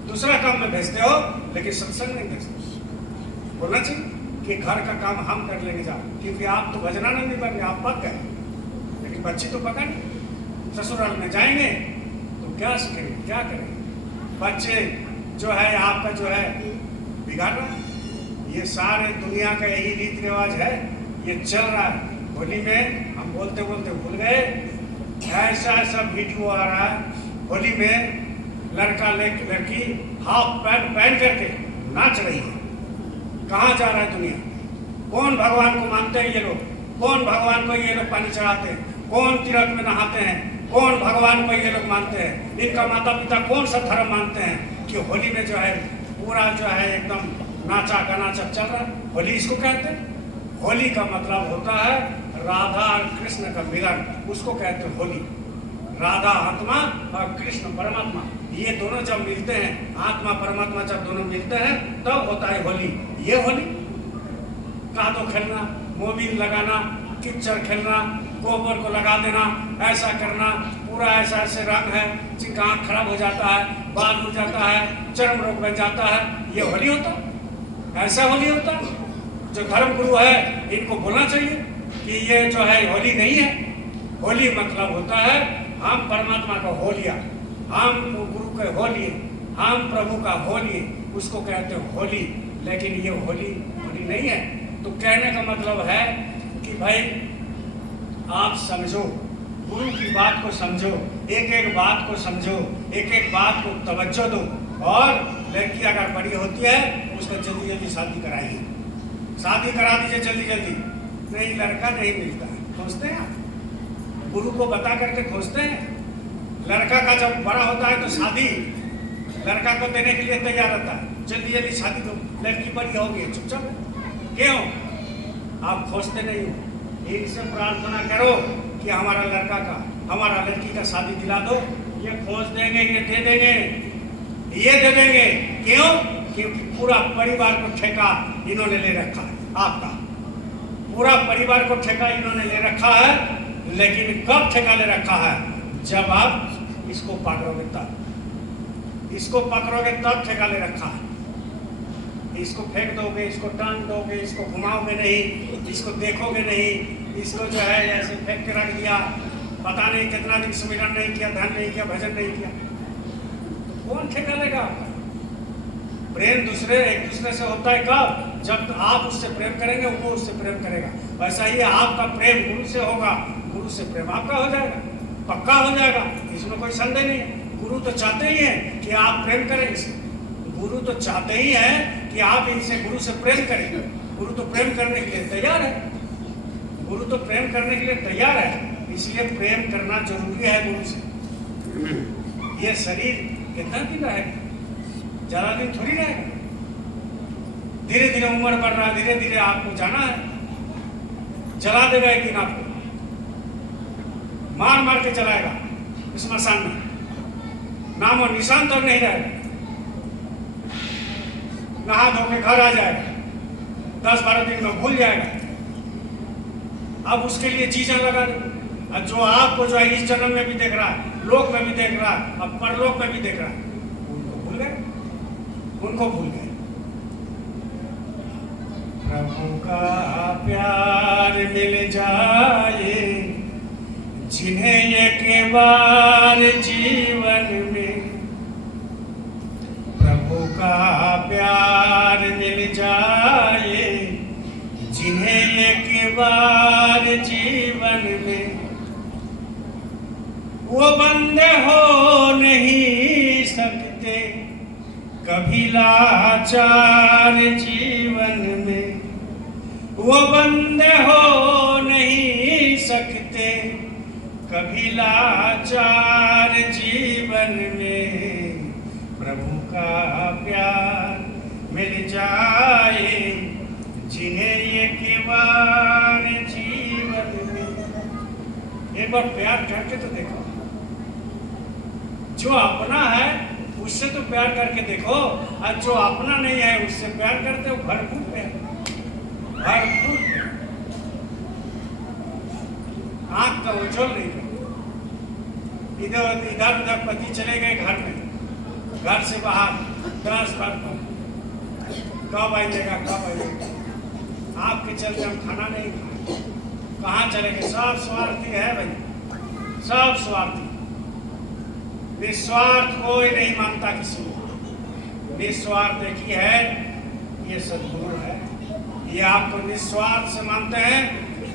दूसरा काम में भेजते हो लेकिन सत्संग नहीं भेजते। बोलना चाहिए कि घर का काम हम कर लेंगे, जाओ, क्योंकि आप तो भजनानंदी बन गए, आप पक गए, लेकिन बच्ची तो पका नहीं। ससुराल में जाएंगे तो क्या सीखेंगे, क्या करेंगे? बच्चे जो है आपका जो है बिगाड़ रहा है। ये सारे दुनिया का यही रीति रिवाज है, ये चल रहा है। होली में हम बोलते बोलते भूल गए, ऐसा ऐसा वीडियो आ रहा है, होली में लड़का लड़की हाफ पैंट पहन करके नाच रही है। कहाँ जा रहा है दुनिया? कौन भगवान को मानते हैं ये लोग? कौन भगवान को ये लोग पानी चढ़ाते हैं? कौन तीर्थ में नहाते हैं? कौन भगवान को ये लोग मानते हैं, इनका माता पिता कौन सा धर्म मानते हैं कि होली में जो है पूरा जो है एकदम नाचा गाना सब चल रहा है। होली इसको कहते हैं। होली का मतलब होता है राधा और कृष्ण का मिलन, उसको कहते हैं होली। राधा आत्मा और कृष्ण परमात्मा, ये दोनों जब मिलते हैं, आत्मा परमात्मा जब दोनों मिलते हैं तब होता है होली। ये होली कादो खेलना, मोबिल लगाना, कीचड़ खेलना, गोबर को लगा देना, ऐसा करना, पूरा ऐसा ऐसे रंग है जिनका आँख खराब हो जाता है, बाल हो जाता है, चर्म रोग बन जाता है, ये होली होता है। ऐसा होली होता है। जो धर्म गुरु है इनको बोलना चाहिए कि ये जो है होली नहीं है। होली मतलब होता है हम परमात्मा का हो लिया, हम गुरु के हो लिए, हम प्रभु का हो लिए, उसको कहते हैं होली। लेकिन ये होली होली नहीं है। तो कहने का मतलब है कि भाई आप समझो, गुरु की बात को समझो, एक एक बात को समझो, एक एक बात को तवज्जो दो। और लड़की अगर बड़ी होती है उसको जल्दी जल्दी शादी कराइए, शादी करा दीजिए जल्दी जल्दी। नहीं, लड़का नहीं मिलता है, खोजते हैं आप, गुरु को बता करके खोजते हैं। लड़का का जब बड़ा होता है तो शादी लड़का को देने के लिए तैयार रहता है, जल्दी जल्दी शादी दो, लड़की बड़ी होगी, चुपचाप है। क्यों? आप खोजते नहीं हो। इनसे प्रार्थना करो कि हमारा लड़का का, हमारा लड़की का शादी दिला दो। ये खोज देंगे, ये दे देंगे, ये दे देंगे। क्यों? क्योंकि पूरा परिवार को ठेका इन्होंने ले रखा है। आपका पूरा परिवार को ठेका इन्होंने ले रखा है। लेकिन कब ठेका ले रखा है? जब आप इसको पकड़ोगे तब, इसको पकड़ोगे तब ठेका ले रखा है। इसको फेंक दोगे, इसको टांग दोगे, इसको घुमाओगे नहीं, इसको देखोगे नहीं, इसको जो है ऐसे फेंक के रख दिया, पता नहीं कितना दिन सुमिरन नहीं किया, ध्यान नहीं किया, भजन नहीं किया, तो कौन ठेका लेगा आपका? प्रेम दूसरे एक दूसरे से होता है कब? जब आप उससे प्रेम करेंगे वो उससे प्रेम करेगा। वैसा ही आपका प्रेम गुरु से होगा, गुरु से प्रेम आपका हो जाएगा, पक्का हो जाएगा, इसमें कोई संदेह नहीं है। गुरु तो चाहते ही हैं कि आप प्रेम करें इससे, गुरु तो चाहते ही हैं कि आप इनसे गुरु से प्रेम करें। गुरु तो प्रेम करने के लिए तैयार है, गुरु तो प्रेम करने के लिए तैयार है, इसलिए प्रेम करना जरूरी है गुरु से। ये शरीर कितना दिन रहेगा? ज्यादा दिन थोड़ी रहेगा। धीरे धीरे उम्र बढ़ रहा है, धीरे धीरे आपको जाना है, जला देगा एक दिन आपको, मार मार के जलाएगा स्मशान में, नाम और निशान तक नहीं रहेगा। नहा धो के घर आ जाएगा, 10-12 दिन में भूल जाएगा। अब उसके लिए जी जान लगा दो। जो आपको जो है इस जन्म में भी देख रहा है, लोक में भी देख रहा है, अब परलोक में भी देख रहा है, उनको भूल गए, उनको भूल गए। प्रभु का प्यार मिल जाए जिन्हें एक बार जीवन में, प्रभु का प्यार मिल जाए जिन्हें एक बार जीवन में, वो बंदे हो नहीं सकते कभी लाचार जीवन में, वो बंदे हो नहीं सकते कभी लाचार जीवन में। प्रभु का प्यार मिल जाए जिन्हें एक बार जीवन में। एक बार प्यार करके तो देखो, जो अपना है उससे तो प्यार करके देखो, और जो अपना नहीं है उससे प्यार करते हो भरपूर प्यार, भरपूर प्यार। आंख का उज्जवल नहीं करो। इधर इधर उधर पति चले गए घर में, घर से बाहर 10 बार कब आइएगा, कब आइएगा, आपके चलते हम खाना नहीं खाए, कहाँ चले गए? सब स्वार्थी है भाई, सब स्वार्थी। निस्वार्थ कोई नहीं मानता किसी को। निस्वार्थ एक ही है, ये सद्गुरु है। ये आपको निस्वार्थ से मानते हैं,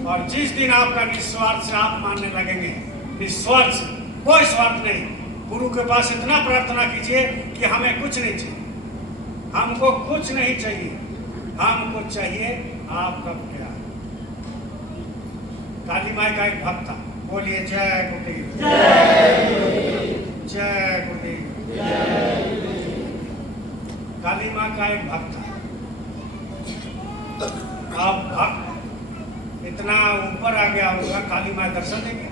और जिस दिन आपका निस्वार्थ से आप मानने लगेंगे, निस्वार्थ से, कोई स्वार्थ नहीं, गुरु के पास इतना प्रार्थना कीजिए कि हमें कुछ नहीं चाहिए, हमको कुछ नहीं चाहिए, हमको चाहिए आपका प्यार। काली माई का एक भक्त था, बोलिए जय गुरुदेव, जय गुरुदेव। काली माँ का एक भक्त था। अब भक्त इतना ऊपर आ गया होगा, काली माँ दर्शन देंगे।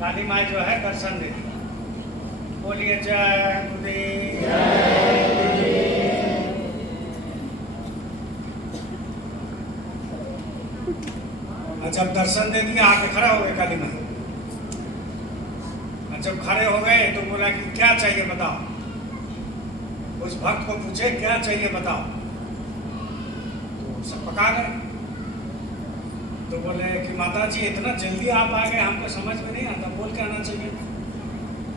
काली माँ जो है दर्शन देगी। बोलिए जय गुरुदेव। जब दर्शन दे दिया आके खड़ा हो गए काली माँ। जब खड़े हो गए तो बोला कि क्या चाहिए बताओ। उस भक्त को पूछे क्या चाहिए बताओ। तो सब पका गए। तो बोले कि माता जी इतना जल्दी आप आ गए, हमको समझ में नहीं आता, बोल के आना चाहिए।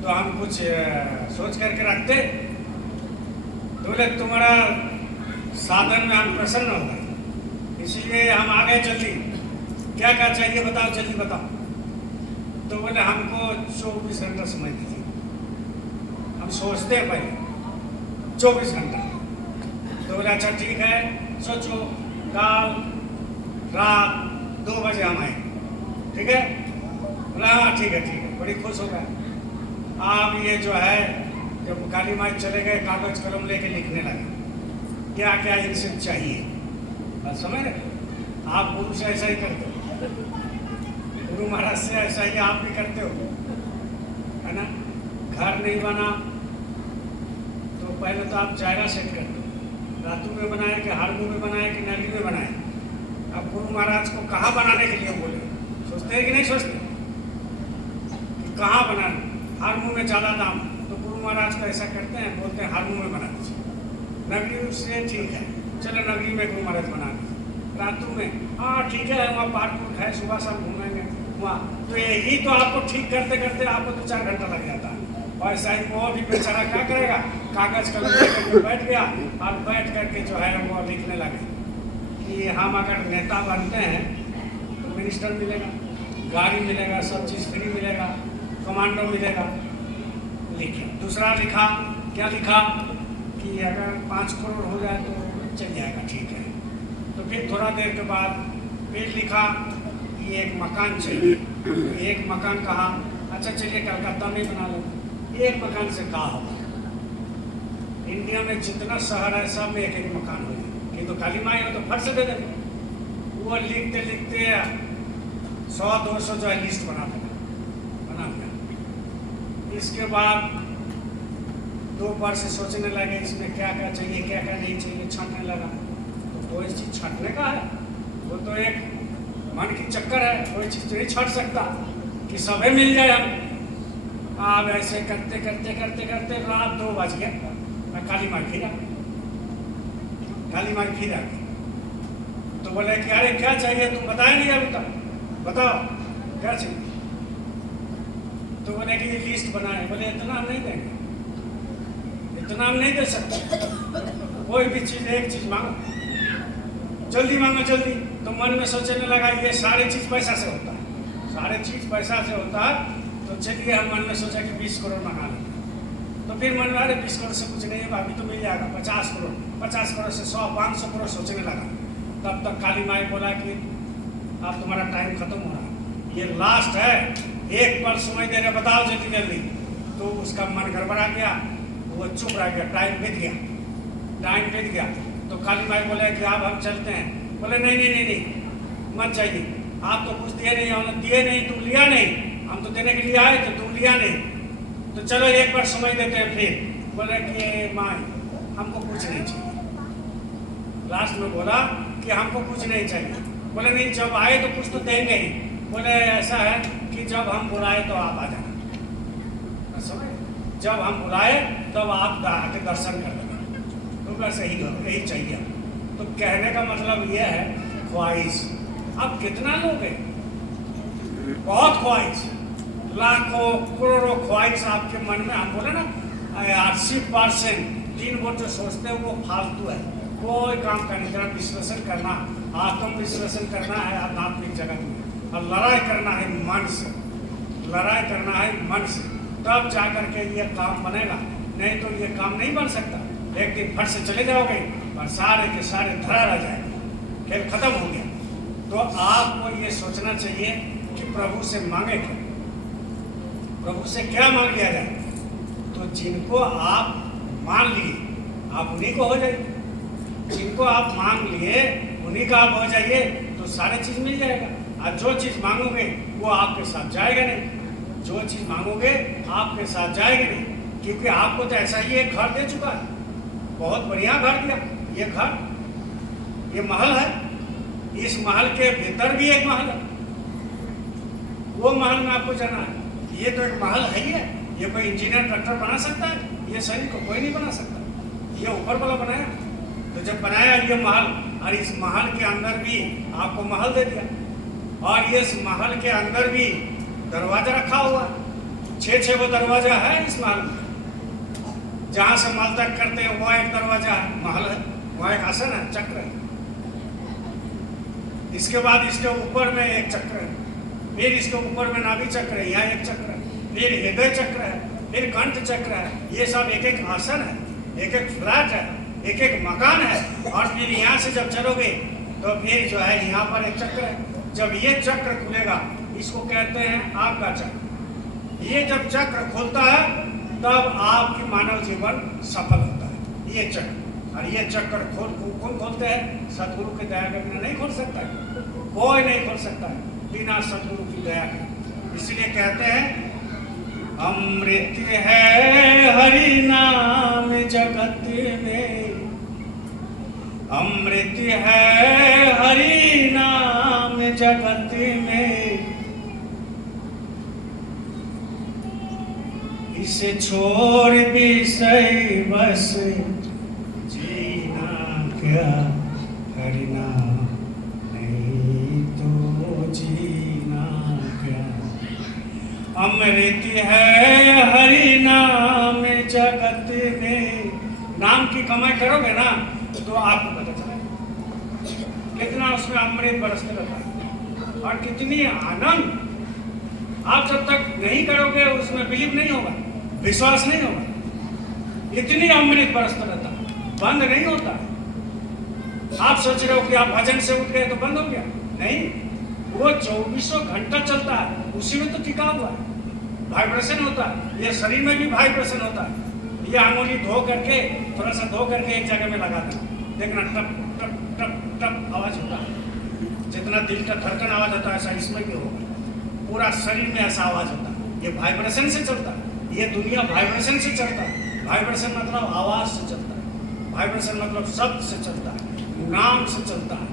तो हम कुछ सोच करके रखते। तो बोले तुम्हारा साधन में हम प्रसन्न हो गए, इसलिए हम आ गए जल्दी। क्या क्या चाहिए बताओ, जल्दी बताओ। तो बोले हमको 24 घंटा समय दीजिए, हम सोचते हैं पहले 24 घंटा। तो बोले अच्छा ठीक है, सोचो कल रात 2 बजे हम आए, ठीक है। बोला हाँ ठीक है ठीक है, बड़ी खुश हो गया। अब ये जो है जब काली माई चले गए, कागज कलम लेके लिखने लगे क्या क्या इनसे चाहिए। बस समझ रहे, आप गुरु से ऐसा ही करते हो, गुरु महाराज से ऐसा ही आप भी करते हो, है ना। घर नहीं बना तो पहले तो आप जायगा सेट करते हो, रातू में बनाए कि हारमू में बनाए कि नगरी में बनाए। अब गुरु महाराज को कहाँ बनाने के लिए बोले, सोचते हैं कि नहीं सोचते कि कहाँ बनाना। हारमू में ज़्यादा दाम, तो गुरु महाराज को ऐसा करते हैं, बोलते हैं हारमू में बना दीजिए। नगरी से ठीक है, चलो नगरी में गुरु महाराज बना दीजिए। रातू में हाँ ठीक है, वहाँ पार्क पुर्क है, सुबह शाम घूमेंगे वहाँ। तो यही तो आपको ठीक करते करते आपको 2-4 घंटा लग जाता है। और ऐसा ही वो भी बेचारा क्या करेगा, कागज कलम लेकर बैठ गया और बैठ करके जो है वो लिखने लगे कि हम अगर नेता बनते हैं तो मिनिस्टर मिलेगा, गाड़ी मिलेगा, सब चीज़ फ्री मिलेगा, कमांडो मिलेगा। लिखे दूसरा लिखा, क्या लिखा कि अगर 5 करोड़ हो जाए तो चल जाएगा, ठीक है। तो फिर थोड़ा देर के बाद फिर लिखा कि एक मकान चाहिए। एक मकान कहा, अच्छा चलिए कलकत्ता में बना लो। एक मकान से कहा होगा, इंडिया में जितना शहर है सब में एक एक मकान हो जाए, कि तो काली माई हो तो फट से दे देंगे। वो लिखते लिखते 100-200 जो है लिस्ट बना दिया। इसके बाद दोपहर से सोचने लगे इसमें क्या क्या चाहिए क्या क्या नहीं चाहिए, छांटने लगा। तो कोई चीज़ छांटने का है, वो तो एक मन की चक्कर है, कोई चीज़ तो नहीं छांट सकता कि सभी मिल जाए हम। अब ऐसे करते करते करते करते रात 2 बज गया। मैं काली माई फिर आ गई। तो बोले कि अरे क्या चाहिए, तुम बताए नहीं अभी तक, बताओ क्या चाहिए। तो बोले कि ये लिस्ट बनाए। बोले इतना हम नहीं देंगे, इतना हम नहीं दे सकते। कोई भी चीज़ एक चीज़ मांगो, जल्दी मांगो जल्दी। तो मन में सोचने लगा ये सारी चीज़ पैसा से होता है, सारे चीज़ पैसा से होता है। तो चलिए हम मन में सोचा कि 20 करोड़ मंगा लेते। तो फिर मन में अरे 20 करोड़ से कुछ नहीं है, अभी तो मिल जाएगा 50 करोड़, 50 करोड़ से 100-500 करोड़ सोचने लगा। तब तक काली माई बोला कि अब तुम्हारा टाइम खत्म हो रहा है, ये लास्ट है, एक पल समय दे रहे, बताओ जल्दी जल्दी। तो उसका मन गड़बड़ा गया, वो चुप रह गया, टाइम बीत गया। तो काली माई बोले कि अब हम चलते हैं। बोले नहीं नहीं नहीं नहीं मत जाइए, आप तो कुछ दिए नहीं, हमने दिए नहीं, तुम लिया नहीं, हम तो देने के लिए आए थे, तुम लिया नहीं, तो चलो एक बार समय देते हैं। फिर बोले कि माई हमको कुछ नहीं चाहिए। लास्ट में बोला कि हमको कुछ नहीं चाहिए। बोले नहीं, जब आए तो कुछ तो देंगे ही। बोले ऐसा है कि जब हम बुलाए तो आप आ जाना, समझ, जब हम बुलाए तब आप आके दर्शन कर लेना। तो बस यही चाहिए। तो कहने का मतलब ये है ख्वाहिश। अब कितना लोग हैं, बहुत ख्वाहिश, लाखों करोड़ों ख्वाहिश आपके मन में। हम बोले ना 80% 3 वोट जो सोचते हैं वो फालतू है, कोई काम का नहीं। जरा विश्लेषण करना, आत्म विश्लेषण करना है आध्यात्मिक जगत में, और लड़ाई करना है मन से, लड़ाई करना है मन से, तब जा करके ये काम बनेगा। नहीं तो ये काम नहीं बन सकता। एक दिन फट से चले जाओगे और सारे के सारे धरा रह जाएंगे, खेल खत्म हो गया। तो आपको ये सोचना चाहिए कि प्रभु से मांगे क्या, प्रभु से क्या मांग लिया जाए। तो जिनको आप मान लिए आप उन्हीं को हो जाइए, जिनको आप मांग लिए उन्हीं का आप हो जाइए, तो सारे चीज मिल जाएगा। और जो चीज मांगोगे वो आपके साथ जाएगा नहीं, जो चीज मांगोगे आपके साथ जाएगा नहीं, क्योंकि आपको तो ऐसा ही एक घर दे चुका है, बहुत बढ़िया घर दिया। ये घर, ये महल है, इस महल के भीतर भी एक महल है, वो महल में आपको जाना है। ये तो एक महल है ही है, ये कोई इंजीनियर डॉक्टर बना सकता है, ये शरीर को कोई नहीं बना सकता, ये ऊपर वाला बनाया। तो जब बनाया ये महल, और इस महल के अंदर भी आपको महल दे दिया, और इस महल के अंदर भी दरवाजा रखा हुआ, 6 वो दरवाजा है इस महल में। जहां से माल तक करते हैं वहाँ एक दरवाजा है, महल है, वहाँ एक आसन है, चक्र है। इसके बाद इसके ऊपर में एक चक्र है, फिर इसके ऊपर में नाभि चक्र है, यहाँ एक चक्र है, फिर हृदय चक्र है, फिर कंठ चक्र है। ये सब एक एक आसन है, एक एक फ्लैट है, एक एक मकान है। और फिर यहाँ से जब चलोगे तो फिर जो है यहाँ पर एक चक्र है। जब ये चक्र खुलेगा इसको कहते हैं आपका चक्र। ये जब चक्र खुलता है तब आपकी मानव जीवन सफल होता है, ये चक्र। और ये चक्र कौन खोलते हैं? सदगुरु की दया के बिना नहीं खोल सकता है, कोई नहीं खोल सकता है बिना सदगुरु की दया के। इसलिए कहते हैं अमृत है हरि नाम जगत में, अमृत है हरि नाम जगत में, इसे छोड़ विषय बस जीना क्या, हरि नाम नहीं तो जीना क्या। अमृत है हरि नाम जगत में। नाम की कमाई करोगे ना तो आपको पता चलेगा कितना उसमें अमृत बरसने लगता है और कितनी आनंद। आप जब तक नहीं करोगे उसमें बिलीव नहीं होगा, विश्वास नहीं होगा। इतनी अमृत बरसता रहता, बंद नहीं होता। आप सोच रहे हो कि आप भजन से उठ गए तो बंद हो गया, नहीं, वो 24 घंटा चलता है, उसी में तो टिका हुआ है। वाइब्रेशन होता है, ये शरीर में भी वाइब्रेशन होता है। ये अंगुली धो करके थोड़ा सा धो करके एक जगह में लगा देना, देखना टप टप टप टप आवाज होता है। जितना दिल का धड़कन आवाज होता है ऐसा इसमें भी होगा, पूरा शरीर में ऐसा आवाज होता है। ये वाइब्रेशन से चलता है, ये दुनिया वाइब्रेशन से चलता है। वाइब्रेशन मतलब आवाज से चलता है, वाइब्रेशन मतलब शब्द से चलता है, नाम से चलता है,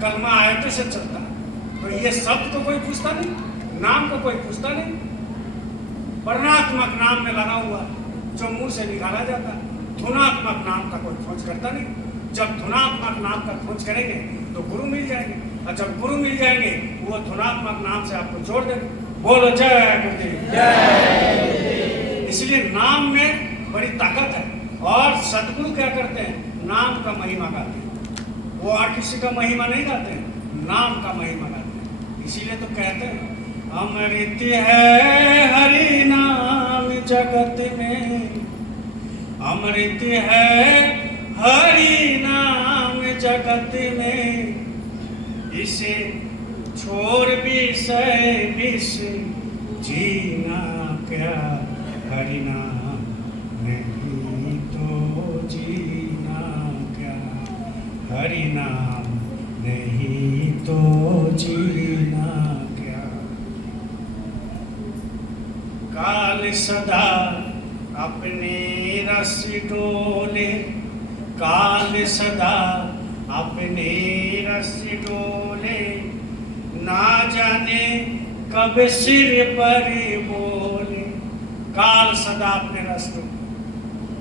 कलमा आयत से चलता है। तो ये शब्द को कोई पूछता नहीं, नाम को कोई पूछता नहीं, वर्णात्मक नाम में लगा हुआ जो मुंह से निकाला जाता है। धुनात्मक नाम का कोई खोज करता नहीं। जब धुनात्मक नाम का खोज करेंगे तो गुरु मिल जाएंगे, और जब गुरु मिल जाएंगे वो धुनात्मक नाम से आपको जोड़ देंगे। बोलो जय गुरुदेव जय। इसलिए नाम में बड़ी ताकत है। और सदगुरु क्या करते हैं? नाम का महिमा गाते हैं। वो और किसी का महिमा नहीं गाते हैं, नाम का महिमा गाते हैं। इसीलिए तो कहते हैं अमृत है हरि नाम जगत में, अमृत है हरि नाम जगत में, इसे छोड़ विषय विष जीना क्या, हरि नाम नहीं तो जीना क्या, हरि नाम नहीं तो जीना क्या। काल सदा अपने रस डोले, काल सदा अपने रस डोले, ना जाने कब सिर पर बोले। काल सदा अपने रस डोले,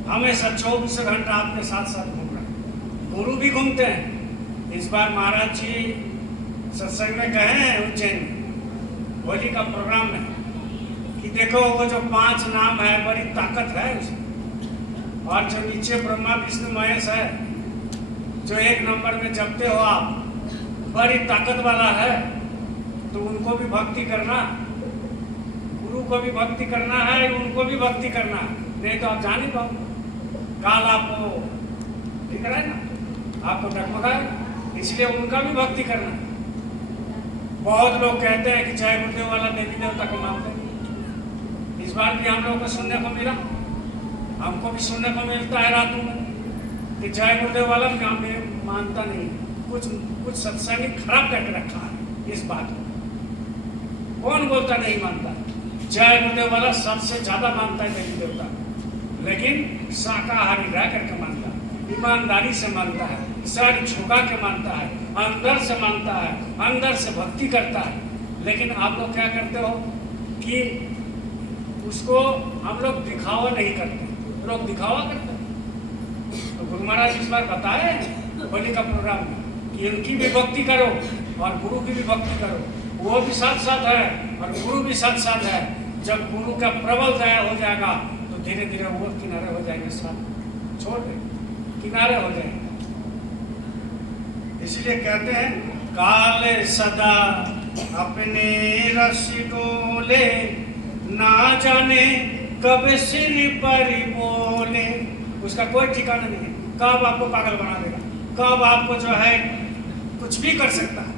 हमेशा 24 घंटा आपके साथ साथ घूम रहे हैं। गुरु भी घूमते हैं। इस बार महाराज जी सत्संग में कहे हैं उज्जैन में, होली का प्रोग्राम है कि देखो वो जो 5 नाम है बड़ी ताकत है उसमें, और जो नीचे ब्रह्मा विष्णु महेश है जो 1 नंबर में जपते हो आप, बड़ी ताकत वाला है। तो उनको भी भक्ति करना, गुरु को भी भक्ति करना है, उनको भी भक्ति करना, नहीं तो आप जान ही पाओ। काल आपको दिख रहा है ना, आपको डगमगाएगा, इसलिए उनका भी भक्ति करना। बहुत लोग कहते हैं कि जय गुरुदेव वाला देवी देवता को मानते हैं। इस बार भी हम लोगों को सुनने को मिला, हमको भी सुनने को मिलता है रातों में कि जय गुरुदेव वाला मानता नहीं। कुछ सत्संगी खराब करके रखा है इस बात को। कौन बोलता नहीं मानता? जय गुरुदेव वाला सबसे ज्यादा मानता है देवी देवता, लेकिन शाकाहारी रह करके मानता है, ईमानदारी से मानता है, सर झुका के मानता है, अंदर से मानता है, अंदर से भक्ति करता है। लेकिन आप लोग क्या करते हो कि उसको हम लोग दिखावा नहीं करते, लोग दिखावा करते हैं। तो गुरु महाराज इस बार बताए होली का प्रोग्राम में कि उनकी भी भक्ति करो और गुरु की भी भक्ति करो, वो भी साथ साथ है और गुरु भी साथ साथ है। जब गुरु का प्रबल दया हो जाएगा तो धीरे धीरे वो किनारे हो जाएंगे, सब छोड़ दे किनारे हो जाएंगे। इसलिए कहते हैं काले सदा अपने रस डोले, ना जाने कब सिर पर बोले। उसका कोई ठिकाना नहीं है, कब आपको पागल बना देगा, कब आपको जो है कुछ भी कर सकता है,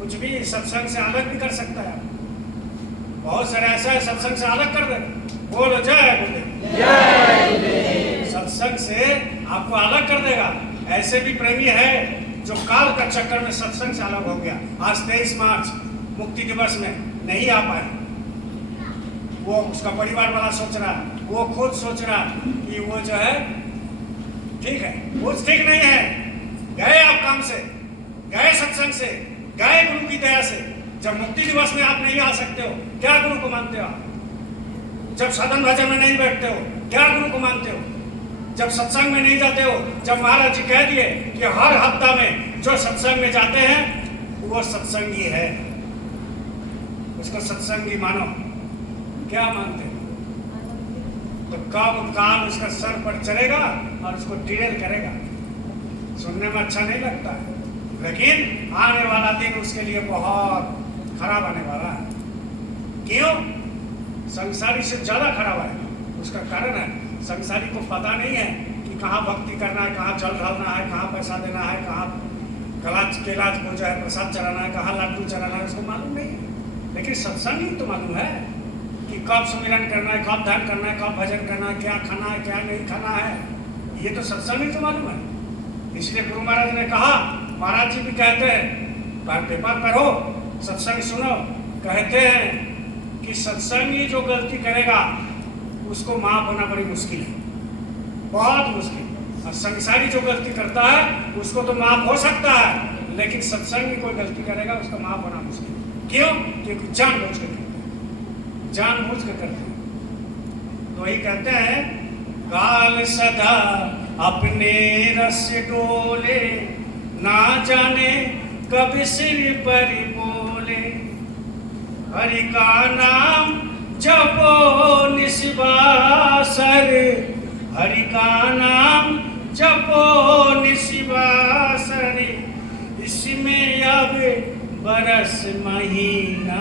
कुछ भी सत्संग से अलग भी कर सकता है। बहुत सारे ऐसा है सत्संग से अलग कर दे। बोलो जय गुरुदेव, जय गुरुदेव। सत्संग से आपको अलग कर देगा। ऐसे भी प्रेमी है जो काल का चक्कर में सत्संग से अलग हो गया। आज 23 मार्च मुक्ति दिवस में नहीं आ पाए, वो उसका परिवार वाला सोच रहा, वो खुद सोच रहा कि वो जो है ठीक है, वो ठीक नहीं है। गए आप काम से, गए सत्संग से, गए गुरु की दया से। जब मुक्ति दिवस में आप नहीं आ सकते हो, क्या गुरु को मानते हो आप? जब साधन भजन में नहीं बैठते हो, क्या गुरु को मानते हो? जब सत्संग में नहीं जाते हो, जब महाराज जी कह दिए कि हर हफ्ता में जो सत्संग में जाते हैं वो सत्संगी है, उसको सत्संगी मानो, क्या मानते हो? तो कब काल उसका सर पर चढ़ेगा और उसको डिरेल करेगा। सुनने में अच्छा नहीं लगता है, लेकिन आने वाला दिन उसके लिए बहुत खराब आने वाला है। क्यों? संसारी से ज्यादा खराब आएगा। उसका कारण है संसारी को पता नहीं है कि कहाँ भक्ति करना है, कहाँ जल ढालना है, कहाँ पैसा देना है, कहाँ केला को जो है प्रसाद चढ़ाना है, कहाँ लड्डू चढ़ाना है, उसको मालूम नहीं है। लेकिन सत्संग ही तो मालूम है कि कब सुमिरन करना है, कब ध्यान करना है, कब भजन करना है, क्या खाना है, क्या नहीं खाना है। ये तो सत्संग ही तो मालूम है। इसलिए गुरु महाराज ने कहा, महाराज जी भी कहते हैं पेपर पढ़ो, सत्संग सुनो। कहते हैं कि सत्संगी जो गलती करेगा उसको माफ होना बड़ी मुश्किल है, बहुत मुश्किल। और संसारी जो गलती करता है उसको तो माफ हो सकता है, लेकिन सत्संगी कोई गलती करेगा उसका माफ होना मुश्किल। क्यों? क्योंकि जानबूझ के करते हैं, जानबूझ के करते हैं। तो वही कहते हैं काल सदा अपने रस डोले, ना जाने कब सिर पर बोले। हरि का नाम जपो निस्वासर, हरि का नाम जपो निस्वासर। इसमें अब बरस महीना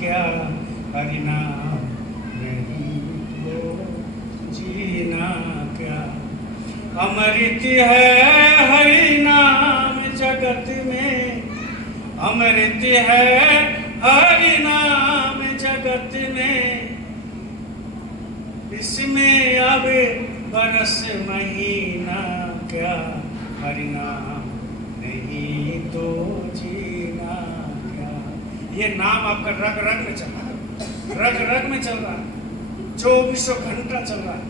क्या, हरि नाम नहीं तो जीना क्या। अमृत है हरि नाम जगत में, अमृत है हरि नाम जगत में। इसमें अब बरस महीना क्या, हरि नाम नहीं तो जीना क्या। ये नाम आपका रग रग में चल रहा है, रग रग में चल रहा है, 24 घंटा चल रहा है।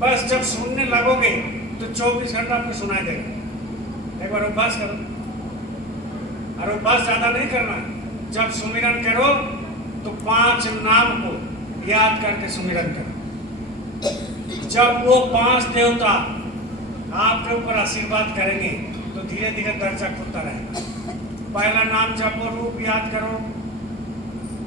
बस जब सुनने लगोगे तो 24 घंटा आपको सुनाई देगा। एक बार अभ्यास करो, और अभ्यास ज्यादा नहीं करना है। जब सुमिरन करो तो 5 नाम को याद करके सुमिरन करो। जब वो 5 देवता आपके ऊपर आशीर्वाद करेंगे तो धीरे धीरे दर्जा खुलता रहेगा। पहला नाम जपो, रूप याद करो,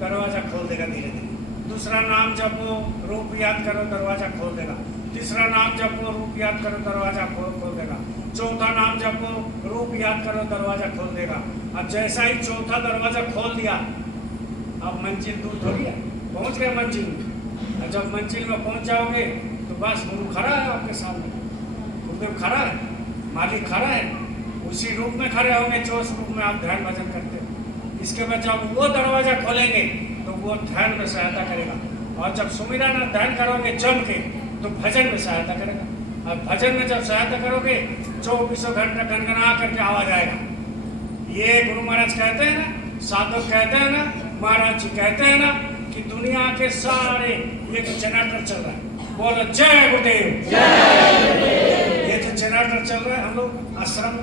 दरवाजा खोल देगा धीरे धीरे। दूसरा नाम जपो, रूप याद करो, दरवाजा खोल देगा। तीसरा नाम जपो, रूप याद करो, दरवाजा खोल देगा। चौथा नाम जपो, रूप याद करो, दरवाजा खोल देगा। अब जैसा ही चौथा दरवाजा खोल दिया, अब मंजिल दूर थोड़ी है, पहुंच गए मंजिल में। और जब मंजिल में पहुंच जाओगे तो बस गुरु खड़ा है आपके सामने, गुरुदेव खड़ा है, मालिक खड़ा है। उसी रूप में खड़े होंगे जो उस रूप में आप ध्यान भजन करते हो। इसके बाद जब वो दरवाजा खोलेंगे तो वो ध्यान में सहायता करेगा, और जब सुमिरन ध्यान करोगे जम के तो भजन में सहायता करेगा, और भजन में जब सहायता करोगे 24 घंटा गनगना करके आवाज आएगा। ये गुरु महाराज कहते हैं ना, साधक कहते हैं ना, महाराज जी कहते हैं ना कि दुनिया के सारे ये जो जनरेटर चल रहा है, बोलो जय गुरुदेव। ये जो जनरेटर चल रहा है हम लोग आश्रम,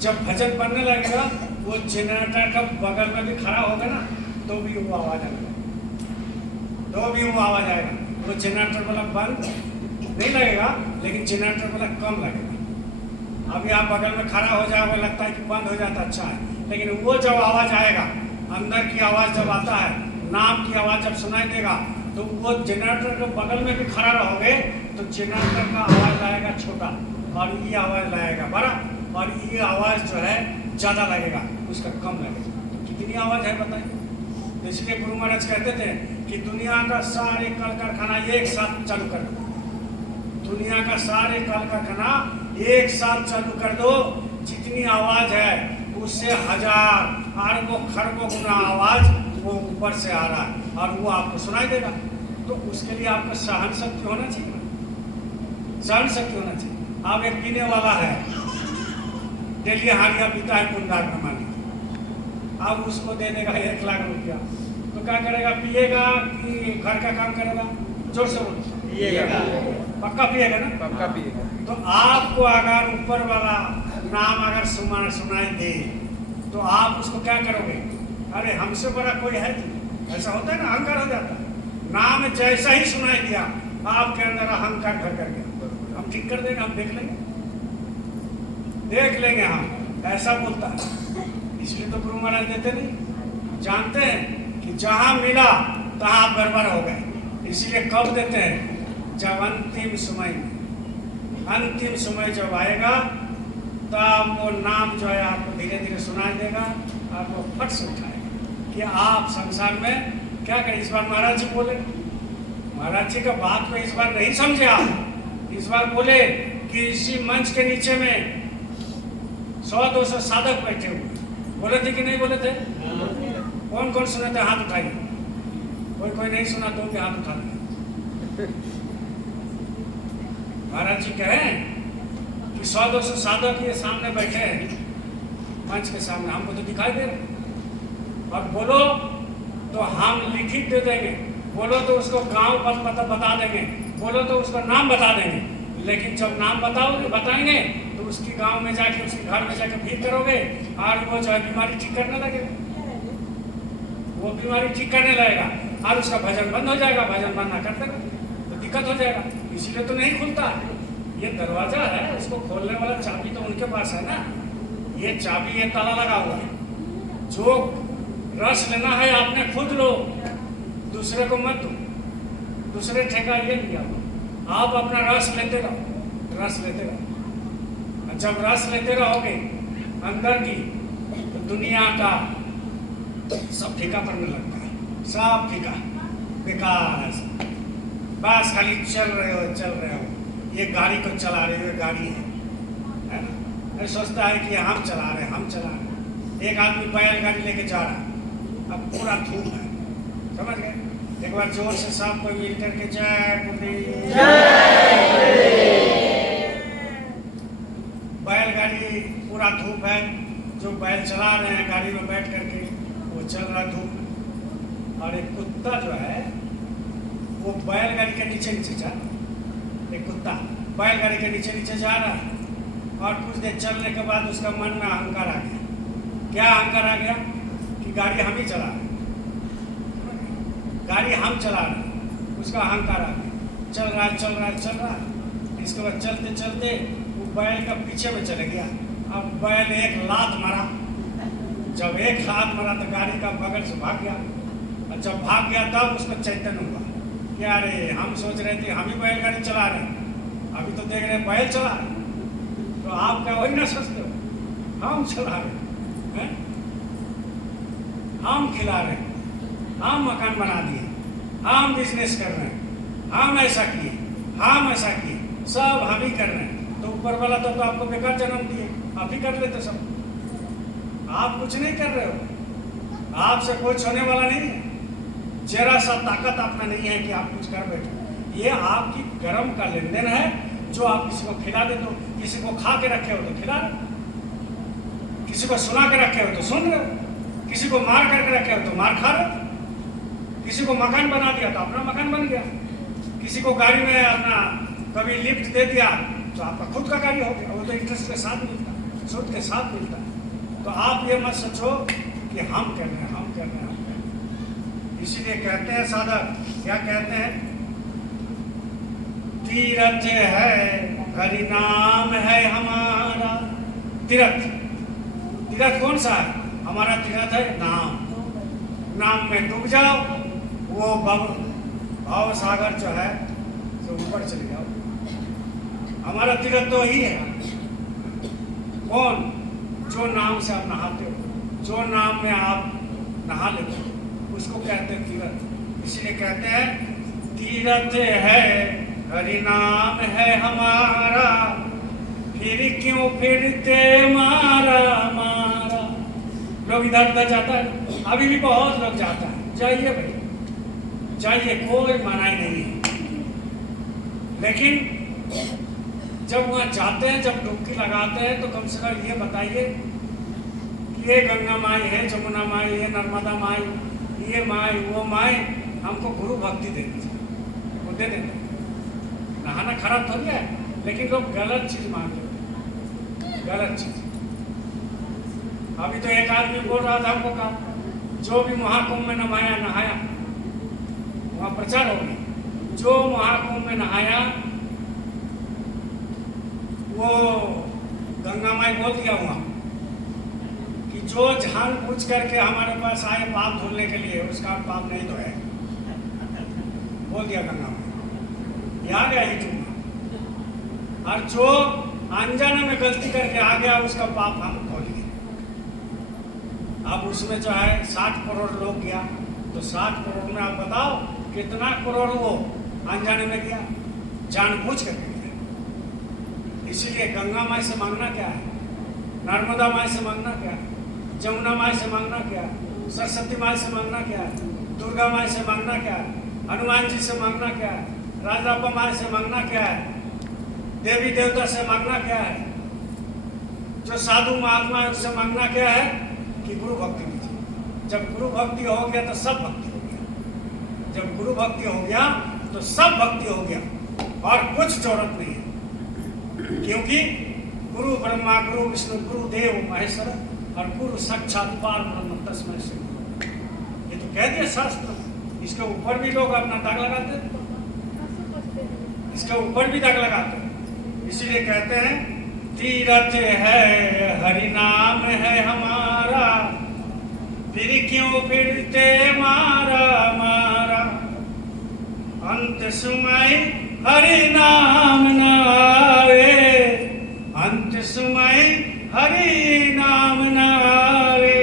जब भजन बनने लगेगा वो जनरेटर का बगल में भी खड़ा होगा ना तो भी वो आवाज आएगा, तो भी वो आवाज आएगा। वो जनरेटर वाला बंद नहीं लगेगा, लेकिन जनरेटर वाला कम लगेगा। अभी आप बगल में खड़ा हो जाओगे, लगता है कि बंद हो जाता अच्छा है, लेकिन वो जब आवाज आएगा, अंदर की आवाज जब आता है, नाम की आवाज जब सुनाई देगा, तो वो जनरेटर के बगल में भी खड़ा रहोगे तो जनरेटर का आवाज लाएगा छोटा और ये आवाज लाएगा बड़ा, और ये आवाज जो है ज्यादा लगेगा, उसका कम लगेगा। तो कितनी आवाज है बताइए। इसलिए गुरु महाराज कहते थे कि दुनिया का सारे कल कारखाना एक साथ चालू कर दो, दुनिया का सारे कल कारखाना एक साथ चालू कर दो, जितनी आवाज है उससे 1000 अरबों खरबों गुना आवाज वो ऊपर से आ रहा है और वो आपको सुनाई देगा। तो उसके लिए आपको सहन शक्ति होना चाहिए, सहन शक्ति होना चाहिए। आप एक पीने वाला है, डेली हानिया पीता है कुंडार में मालिक, अब उसको दे देगा 1 लाख रुपया, तो क्या करेगा, पिएगा कि घर का काम करेगा? जोर से बोलो। पिएगा, पक्का पिएगा ना? पक्का पिएगा। तो आपको अगर ऊपर वाला नाम अगर सुनाई दे तो आप उसको क्या करोगे? अरे हमसे बड़ा कोई है नहीं, ऐसा होता है ना, अहंकार हो जाता है। नाम जैसा ही सुनाई दिया आपके अंदर अहंकार घर कर गया, हम ठीक कर देंगे, हम देख लेंगे, देख लेंगे हम, ऐसा बोलता है। इसलिए तो गुरु महाराज देते नहीं, जानते हैं कि जहां मिला तहां आप गड़बड़ हो गए, इसलिए कब देते हैं? जब अंतिम समय में, अंतिम समय जब आएगा तब वो नाम जो है आपको धीरे धीरे सुनाई देगा, आपको फट से उठाएगा कि आप संसार में क्या करें। इस बार महाराज जी बोले, महाराज जी का बात को इस बार नहीं समझे आप, इस बार बोले कि इसी मंच के नीचे में 100-200 साधक बैठे हुए, बोले थे कि नहीं बोले थे? कौन कौन सुने थे? हाथ उठाइए। कोई नहीं सुना तो भी हाथ उठा दिया। महाराज जी कहें कि 100-200 साधक ये सामने बैठे हैं मंच के सामने, हमको तो दिखाई दे रहे, और बोलो तो हम लिखित दे देंगे, बोलो तो उसको गांव पता बता देंगे, बोलो तो उसका नाम बता देंगे, लेकिन जब नाम बताएंगे तो उसकी गांव में जाके, उसके घर में जाके भीड़ करोगे और वो जो है बीमारी ठीक करने लगेगा, वो बीमारी ठीक करने लगेगा और उसका भजन बंद हो जाएगा, भजन बंद ना करते तो दिक्कत हो जाएगा। इसीलिए तो नहीं खुलता। ये दरवाजा है, इसको खोलने वाला चाबी तो उनके पास है ना, ये चाबी, ये ताला लगा हुआ है। जो रस लेना है आपने खुद लो, दूसरे को मत दो, दूसरे ठेका ये लिया, आप अपना रस लेते रहो, रस लेते रहो। जब रस लेते रहोगे अंदर की, तो दुनिया का सब फीका पड़ने लगता है, सब फीका, बेकार है, बस खाली चल रहे हो। ये गाड़ी को चला रहे हो, गाड़ी है ना, मैं सोचता है कि हम चला रहे। एक आदमी बैलगाड़ी लेके जा रहा है, अब पूरा धूप है, समझ गए? एक बार जोर से सब कोई मिल करके जय गुरुदेव। बैलगाड़ी पूरा धूप है, जो बैल चला रहे हैं गाड़ी में बैठ करके, वो चल रहा धूप, और एक कुत्ता जो है वो बैलगाड़ी के नीचे जा, एक कुत्ता बैलगाड़ी के नीचे जा रहा है, और कुछ देर चलने के बाद उसका मन में अहंकार आ गया। क्या अहंकार आ गया? कि गाड़ी हम ही चला रहे, गाड़ी हम चला रहे, उसका अहंकार आ गया। चल रहा है, इसके बाद चलते वो बैल का पीछे में चले गया। अब बैल एक लात मारा, जब एक लात मारा तो गाड़ी का बगल से भाग गया, और जब भाग गया तब उसको चैतन्य हुआ कि अरे हम सोच रहे थे हम ही बैलगाड़ी चला रहे, अभी तो देख रहे बैल चला रहे। तो आप क्या वही ना सोचते हो, हम चला रहे हैं, हम खिला रहे, हम मकान बना दिए, हम बिजनेस कर रहे हैं, हम ऐसा किए, सब हम ही कर रहे हैं। तो ऊपर वाला तो आपको बेकार जन्म दिए, आप ही कर लेते सब, आप कुछ नहीं कर रहे हो, आपसे कुछ होने वाला नहीं है। जरा सा ताकत आप में नहीं है कि आप कुछ कर बैठो। ये आपकी कर्म का लेन देन है। जो आप किसी को खिला दे तो, किसी को खा के रखे हो तो खिला रहे, किसी को सुना के रखे हो तो सुन रहे, किसी को मार करके रखे हो तो मार खा रहे, किसी को मकान बना दिया तो अपना मकान बन गया, किसी को गाड़ी में अपना कभी लिफ्ट दे दिया तो आपका खुद का गाड़ी हो गया। वो तो इंटरेस्ट के साथ मिलता है, सूद के साथ मिलता है। तो आप ये मत सोचो कि हम कर रहे हैं, हम कर रहे हैं, हम कर रहे हैं। इसीलिए कहते हैं साधक, क्या कहते हैं, तीर्थ है हरि नाम है हमारा। तीर्थ, तीर्थ कौन सा है? हमारा तीर्थ है नाम। नाम में डूब जाओ, वो भाव सागर जो है तो ऊपर चले जाओ। हमारा तीर्थ तो ही है। कौन? जो नाम से आप नहाते हो, जो नाम में आप नहा लेते हो, उसको कहते हैं तीर्थ। इसीलिए कहते हैं तीर्थ है हरि नाम है हमारा, फिर क्यों फिरते मारा मारा। लोग इधर उधर जाता है, अभी भी बहुत लोग जाता है। जाइए भाई, जाइए, कोई मनाही नहीं है। लेकिन जब वहाँ जाते हैं, जब डुबकी लगाते हैं, तो कम से कम ये बताइए कि ये गंगा माई है, जमुना माई है, नर्मदा माई, ये माई वो माई, हमको गुरु भक्ति दे दीजिए। वो दे देते। नहाना खराब तो गया है, लेकिन लोग गलत चीज मान लेते, गलत चीज। अभी तो एक आदमी बोल रहा था हमको, कहा जो भी महाकुंभ में नहाया, वहाँ प्रचार हो गया, जो महाकुंभ में नहाया वो गंगा माई बोल दिया वहाँ कि जो जानबूझ करके हमारे पास आए पाप धुलने के लिए, उसका पाप नहीं धोए, बोल दिया गंगा माई। आ गया ही चुना। और जो अनजाने में गलती करके आ गया, उसका पाप हम धो लिए। अब उसमें जो है 60 करोड़ लोग गया, तो 60 करोड़ में आप बताओ कितना करोड़ वो अनजाने में गया, जानबूझ करके गया। इसीलिए गंगा माई से मांगना क्या है, नर्मदा माई से मांगना क्या है, जमुना माई से मांगना क्या है, सरस्वती माई से मांगना क्या है, दुर्गा माई से मांगना क्या है, हनुमान जी से मांगना क्या है, राजरापा माई से मांगना क्या है, देवी देवता से मांगना क्या है, जो साधु महात्मा है उससे मांगना क्या है कि गुरु भक्ति दीजिए। जब गुरु भक्ति हो गया तो सब भक्ति हो गया। जब गुरु भक्ति हो गया तो सब भक्ति हो गया, और कुछ जरूरत नहीं है। क्योंकि गुरु ब्रह्मा, गुरु विष्णु, गुरु देव महेश्वर, और गुरु साक्षात पार ब्रह्म तस्मै श्री गुरु। ये तो कह दिया शास्त्र। इसके ऊपर भी लोग अपना दाग लगाते हैं, इसके ऊपर भी दाग लगाते हैं। इसीलिए कहते हैं तीर्थ है हरि नाम है हमारा, फिर क्यों फिरते मारा मारा। अंत समय हरि नाम न आवे, अंत समय हरि नाम न आवे,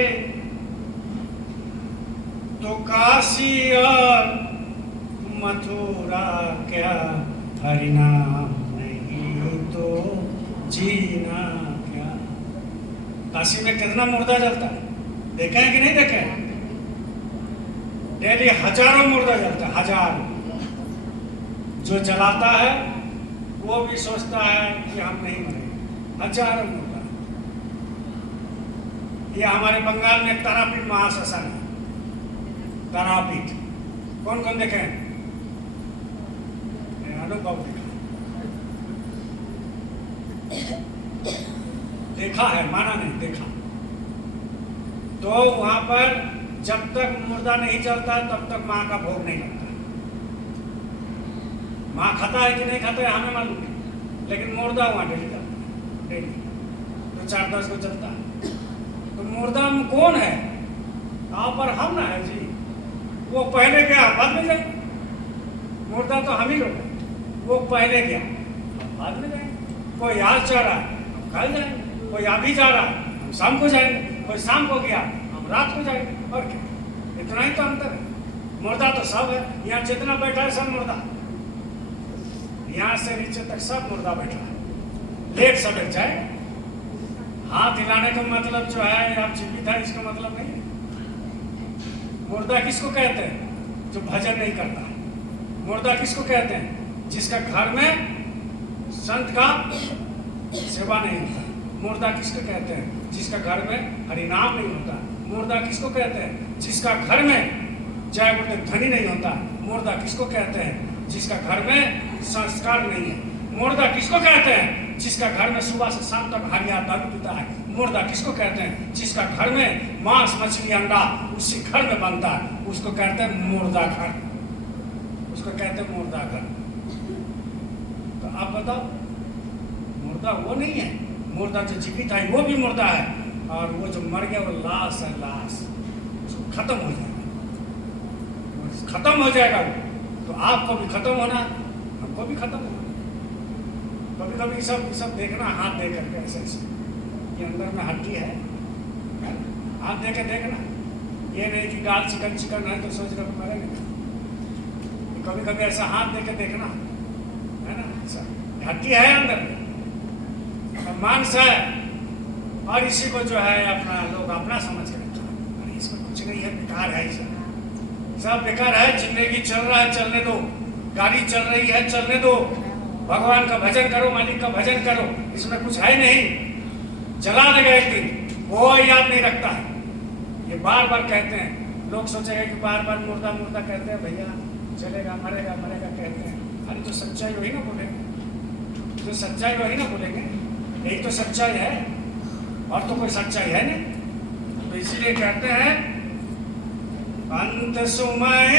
तो काशी और मथुरा क्या हरि नाम नहीं तो जीना क्या। काशी में कितना मुर्दा जलता है, देखे हैं कि नहीं देखे हैं? डेली हजारों मुर्दा जलता है, हजारों। जो जलाता है वो भी सोचता है कि हम नहीं मरे। हजारों मुर्दा। ये हमारे बंगाल में तारापीठ महाश्मशान है, तारापीठ। कौन कौन देखे हैं? अनुभव देखा है, माना नहीं, देखा। तो वहां पर जब तक मुर्दा नहीं जलता तब तक माँ का भोग नहीं लगता। माँ खाता है कि नहीं खाता है हमें मालूम नहीं, लेकिन मुर्दा वहां डेली जलता है, डेली तो 4-10 को जलता है। तो मुर्दा में कौन है? आप और हम ना है जी। वो पहले गया, बाद में जाए। मुर्दा तो हम ही लोग हैं। वो पहले गया, बाद में जाएंगे। कोई आज जा रहा है, हम कल जाएंगे। कोई अभी जा रहा है, हम शाम को जाएंगे। कोई शाम को गया, हम रात को जाएंगे। और क्या, इतना ही तो अंतर है। मुर्दा तो सब है, यहाँ जितना बैठा है सब मुर्दा, यहाँ से नीचे तक सब मुर्दा बैठा है। लेट सवेर जाए। हाथ हिलाने का मतलब जो है आप जीवित है, इसका मतलब नहीं है। मुर्दा किसको कहते हैं? जो भजन नहीं करता है। मुर्दा किसको कहते हैं? जिसका घर में संत का सेवा नहीं होता। मुर्दा किसको कहते हैं? जिसका घर में हरिनाम नहीं होता। मुर्दा किसको कहते हैं? जिसका घर में जय गुरुदेव ध्वनि नहीं होता। मुर्दा किसको कहते हैं? जिसका घर में संस्कार नहीं है। मुर्दा किसको कहते हैं? जिसका घर में सुबह से शाम तक हरिया दारू पीता है। मुर्दा किसको कहते हैं? जिसका घर में मांस मछली अंडा उसी घर में बनता है, उसको कहते हैं मुर्दा घर। उसको कहते हैं मुर्दा घर। तो आप बताओ, मुर्दा वो नहीं है। मुर्दा जो जीवित है वो भी मुर्दा है, और वो जो मर गया वो लाश है, लाश। उसको खत्म हो जाएगा, खत्म हो जाएगा वो। तो आपको भी खत्म होना, हमको भी खत्म होना। कभी कभी सब देखना, हाथ दे करके ऐसे ऐसे, ये अंदर में हड्डी है, हाथ दे के देखना। ये नहीं कि गाल चिकन चिकन है तो सोच रहे मरेंगे। कभी कभी ऐसा हाथ दे के देखना, है ना, ऐसा हड्डी है अंदर में, मांस है, और इसी को जो है अपना लोग अपना समझ के रखते हैं। अरे इसमें कुछ नहीं है, बेकार है, सब बेकार है। जिंदगी चल रहा है, चलने दो। गाड़ी चल रही है, चलने दो। भगवान का भजन करो, मालिक का भजन करो, इसमें कुछ है नहीं। जला देगा एक दिन, वो याद नहीं रखता है। ये बार बार कहते हैं, लोग सोचेंगे कि बार बार मुर्दा मुर्दा कहते हैं, भैया चलेगा मरेगा मरेगा कहते हैं। अरे तो सच्चाई वही ना बोलेंगे, तो सच्चाई वही ना बोलेंगे। यही तो सच्चाई है, और तो कोई सच्चाई है नहीं। तो इसीलिए कहते हैं, अंत सुमय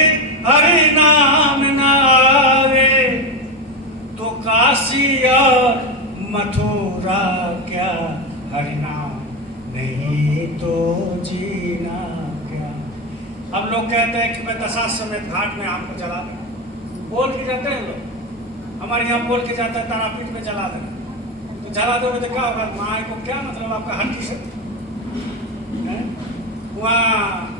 हरि नाम नावे, तो काशी और मथुरा क्या, हरि नाम नहीं तो जीना क्या। अब लोग कहते हैं कि मैं दशाश्वमेध घाट में आपको जला दूं। बोल के जाते हैं लोग, हमारे यहाँ बोल के जाता है तारापीठ में जला देना। तो जला दोगे तो क्या होगा? माँ को क्या मतलब आपका हड्डी से? वहाँ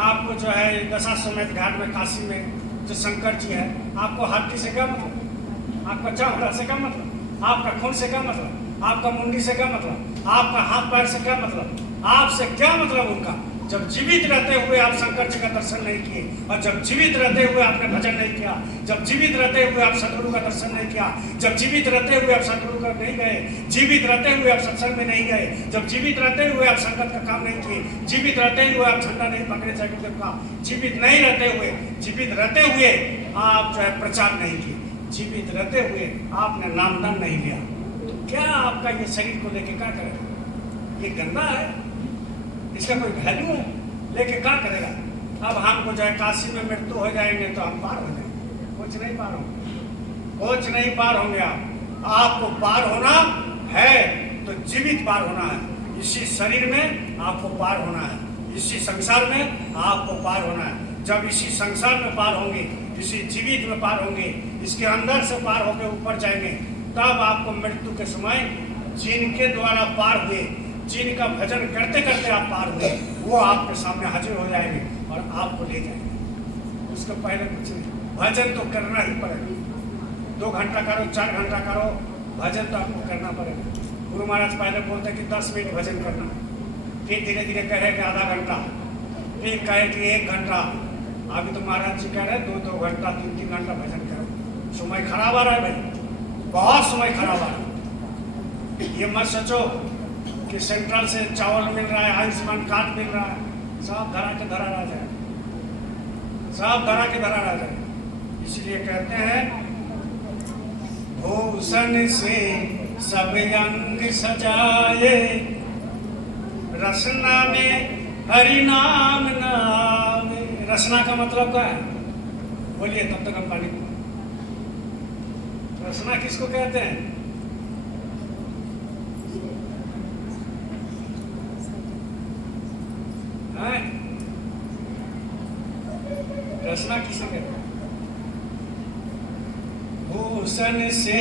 आपको जो है दशाश्वमेध घाट में काशी में जो शंकर जी है, आपको हड्डी से क्या मतलब? आपका चमड़ा से क्या मतलब? आपका खून से क्या मतलब? आपका मुंडी से क्या मतलब? आपका हाथ पैर से क्या मतलब? आपसे क्या मतलब उनका? जब जीवित रहते हुए आप शंकर जी का दर्शन नहीं किए, और जब जीवित रहते हुए आपने भजन नहीं किया, जब जीवित रहते हुए आप सदगुरु का दर्शन नहीं किया, जब जीवित रहते हुए आप सदगुरु का नहीं गए, जीवित रहते हुए आप सत्संग में नहीं गए, जब जीवित रहते हुए आप संगत का काम नहीं किए, जीवित रहते हुए आप झंडा नहीं पकड़े गुरुदेव का, जीवित नहीं रहते हुए, जीवित रहते हुए आप जो है प्रचार नहीं किए, जीवित रहते हुए आपने नामदान नहीं लिया, तो क्या आपका ये शरीर को लेके क्या करेगा? ये गंदा है, इसका कोई वैल्यू है? लेके क्या करेगा? अब हमको जो है काशी में मृत्यु हो जाएंगे तो हम पार हो जाएंगे? कुछ नहीं पार होंगे, कुछ नहीं पार होंगे। आपको पार होना है तो जीवित पार होना है। इसी शरीर में आपको पार होना है, इसी संसार में आपको पार होना है। जब इसी संसार में पार होंगे, इसी जीवित में पार होंगे, इसके अंदर से पार होकर ऊपर जाएंगे, तब आपको मृत्यु के समय जिनके द्वारा पार हुए, जिनका भजन करते करते आप पार हुए, वो आपके सामने हाजिर हो जाएंगे और आपको ले जाएंगे। उसके पहले कुछ नहीं, भजन तो करना ही पड़ेगा। 2 घंटा करो, 4 घंटा करो, भजन तो आपको करना पड़ेगा। गुरु महाराज पहले बोलते कि 10 मिनट भजन करना, फिर धीरे धीरे कहे कि आधा घंटा, फिर कहे कि 1 घंटा। अभी तो महाराज जी कह रहे हैं 2-2 घंटा 3-3 घंटा भजन करो। समय खराब आ रहा है भाई, बहुत समय खराब आ रहा है। ये मत सोचो कि सेंट्रल से चावल मिल रहा है, आयुष्मान कार्ड मिल रहा है, सब धरा के धरा रह जाए, सब धरा के धरा रह जाए। इसलिए कहते हैं, भूषण से सब अंग सजाए, रसना में हरि नाम नामे। रसना का मतलब क्या है? बोलिए, तब तक हम पानी पी। रसना किसको कहते हैं? रसना किसे कहते हैं? भूषण से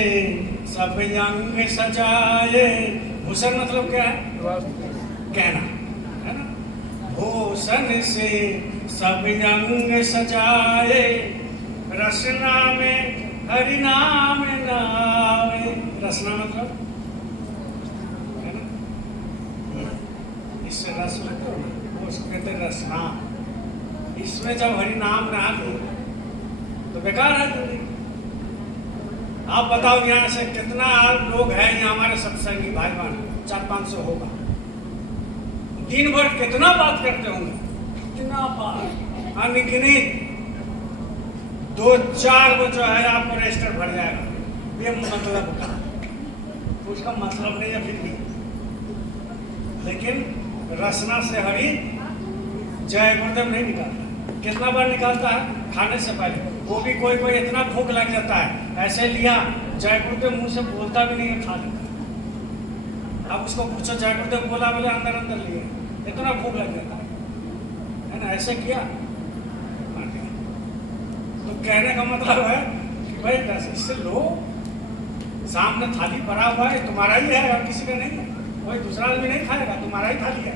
सब अंग सजाए। भूषण मतलब क्या है? कहना है ना। भूषण से सब अंग सजाए, रसना में हरि नाम नामे। रसना मतलब है ना, इससे रस लगता है, वो उसको कहते हैं रसना। इसमें जब हरि नाम ना ली तो बेकार है दूरी। आप बताओ यहाँ से कितना लोग हैं यहाँ हमारे सत्संगी भाई बहन, 400-500 होगा, दिन भर कितना बात करते होंगे, कितना बात अनगिनत। 2-4 वो जो है आपको रजिस्टर भर जाएगा, ये मतलब का उसका मतलब नहीं है फिर भी। लेकिन रसना से हरि जय गुरुदेव नहीं निकालता। कितना बार निकालता है? खाने से पहले। वो भी कोई कोई इतना भूख लग जाता है, ऐसे लिया जय गुरुदेव मुंह से बोलता भी नहीं है, खा लेता। अब उसको पूछो जय गुरुदेव बोला, बोले अंदर अंदर लिए, इतना भूख लग जाता है ना, ऐसे किया। तो कहने का मतलब है कि भाई इससे लो, सामने थाली भरा हुआ है, तुम्हारा ही है और किसी का नहीं है, कोई दूसरा आदमी नहीं खाएगा, तुम्हारा ही थाली है।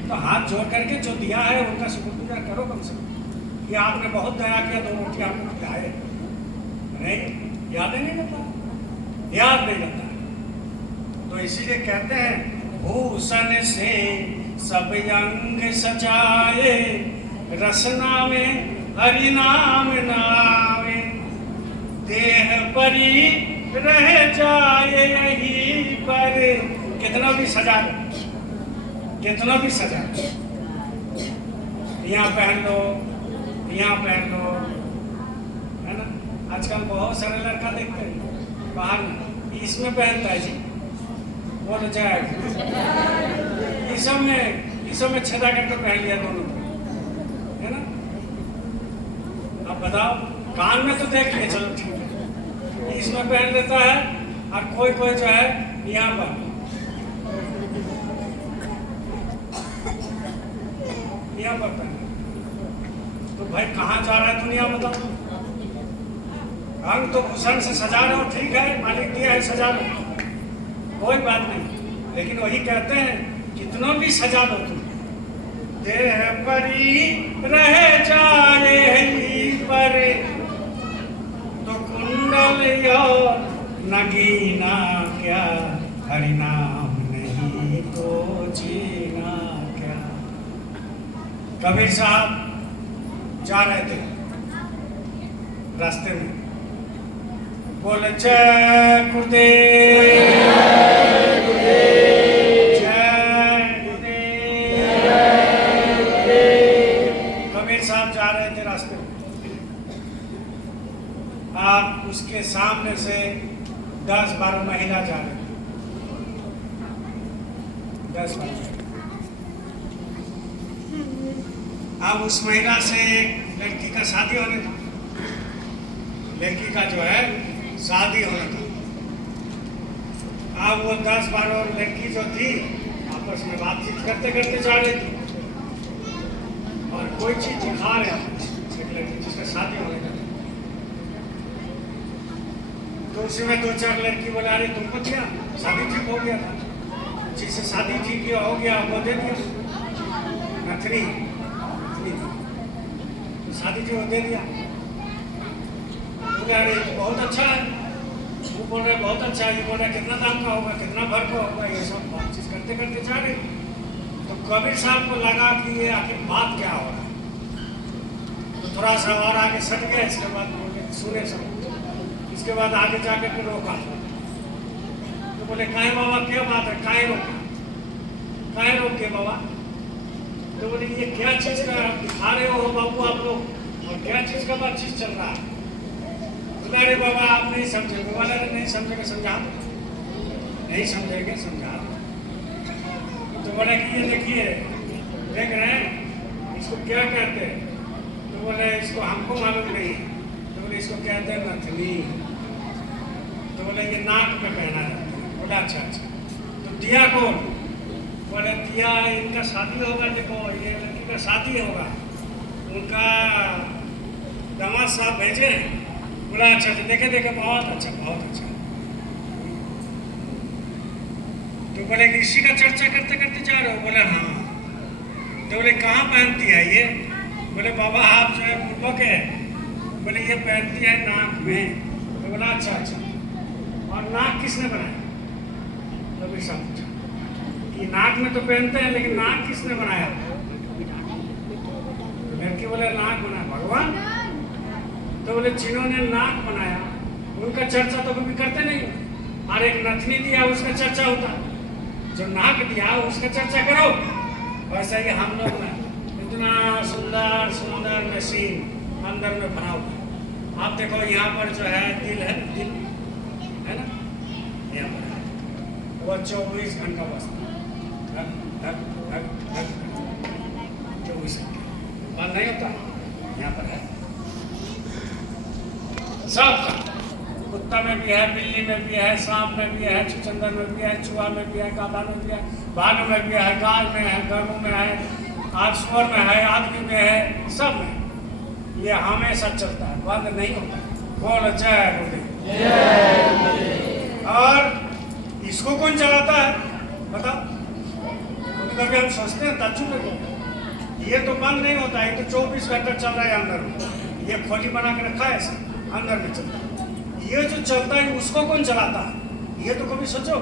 तो हाथ जोड़ करके जो दिया है उनका शुक्रगुजार करो कम से कम, कि आपने बहुत दया किया, 2 रोटी आपको खिलाए। नहीं, याद नहीं रहता, याद नहीं रहता। तो इसीलिए कहते हैं भूषण से सब अंग सजाए, रसना में हरि नाम नावे, देह परी रह जाए यही पर। कितना भी सजा लो, कितना भी सजा, यहाँ पहन लो, यहाँ पहन लो, है ना। आजकल बहुत सारे लड़का देखते हैं बाहर में, इसमें पहनता है जी, वो तो जाएगा। इस सब में छदा करके पहन लिया दोनों, है ना। अब बताओ, कान में तो देख लिए, चलो ठीक है, इसमें पहन लेता है, और कोई कोई जो है यहाँ पर पहन। तो भाई कहाँ जा रहा है दुनिया, बताओ। अंग तो भूषण से सजा रहे हो, ठीक है, मालिक दिया है, सजा लो, कोई बात नहीं। लेकिन वही कहते हैं कितना भी सजा लो तुम, देह परी रह जाए पर, तो कुंडल और नगीना क्या, हरि नाम नहीं तो जीना क्या। कबीर साहब जा रहे थे रास्ते में, बोले जय गुरुदेव, जय गुरुदेव। कबीर साहब जा रहे थे रास्ते में, आप उसके सामने से 10-12 महिला जा रही, 10-12। अब उस महिला से एक लड़की का शादी होने था, लड़की का जो है शादी होना था। अब वो 10-12 लड़की जो थी आपस में बातचीत करते करते जा रही थी, और कोई चीज दिखा रहे एक लड़की जिसका शादी होने का। तो उसी में 2-4 लड़की बोला, अरे तुमको क्या शादी ठीक हो गया था, जिससे शादी ठीक हो गया वो दे दिया नथनी, तो शादी ठीक हो दे दिया। बोले अरे बहुत अच्छा है, वो बोल रहे बहुत अच्छा है, ये बोल रहा कितना दाम का होगा, कितना भर का होगा, ये सब बातचीत करते करते जा रहे। तो कबीर साहब को लगा कि ये आखिर बात क्या हो रहा है, तो थोड़ा सा और आगे सट गया। इसके बाद बोले सुने सब, इसके बाद आगे जाकर के रोका। तो बोले काहे बाबा क्या बात है, काहे रोके बाबा। तो बोले ये क्या चीज का आप दिखा रहे हो बाबू आप लोग, और क्या चीज का बातचीत चल रहा है। अरे बाबा आप नहीं समझेंगे, वाला नहीं समझेंगे, समझा दो, नहीं समझेंगे समझा दो। तो बोले कि ये देखिए देख रहे हैं इसको क्या कहते हैं। तो बोले इसको हमको मालूम नहीं। तो बोले इसको कहते हैं नथनी। तो बोले ये नाक में पहना जाता है। बोला अच्छा अच्छा। तो दिया कौन? बोले दिया इनका शादी होगा, देखो ये लड़की का शादी होगा, उनका दामाद साहब भेजे। बोला अच्छा अच्छा, देखे देखे बहुत अच्छा बहुत अच्छा। तो बोले इसी का चर्चा करते करते जा रहे हो? बोले हाँ। तो बोले कहाँ पहनती है ये? बोले बाबा आप जो है पूर्वक है। बोले ये पहनती है नाक में। तो बोला अच्छा अच्छा। और नाक किसने बनाया? तो भी सब पूछा कि नाक में तो पहनते हैं, लेकिन नाक किसने बनाया? तो लड़की बोले नाक बनाया भगवान, तो बोले जिन्होंने नाक बनाया उनका चर्चा तो कभी करते नहीं, और एक नथनी दिया उसका चर्चा होता, जो नाक दिया उसका चर्चा करो। वैसा ही हम लोग में इतना सुंदर सुंदर मशीन अंदर में बना हुआ। आप देखो यहाँ पर जो है दिल है, दिल है ना, यहाँ पर है, वो 24 घंटा बसता है, धक धक धक धक 24 घंटा बंद नहीं होता। यहाँ पर है सबका, कुत्ता में भी है, बिल्ली में भी है, सांप में भी है, चुचंदर में भी है, चूहा में भी है, गाधा में भी है, भालू में भी है, गाय में है, गऊ में है, आसुर में है, आदमी में है, सब में ये हमेशा चलता है, बंद नहीं होता। बोल जय गुरुदेव। और इसको कौन चलाता है बताओ? कभी कभी हम सोचते हैं तज्जुब में, ये तो बंद नहीं होता, ये तो 24 घंटा चल रहा है अंदर में, ये खोली बना के रखा है ऐसा, अंदर में चलता है। ये जो चलता है उसको कौन चलाता है? ये तो कभी सोचो,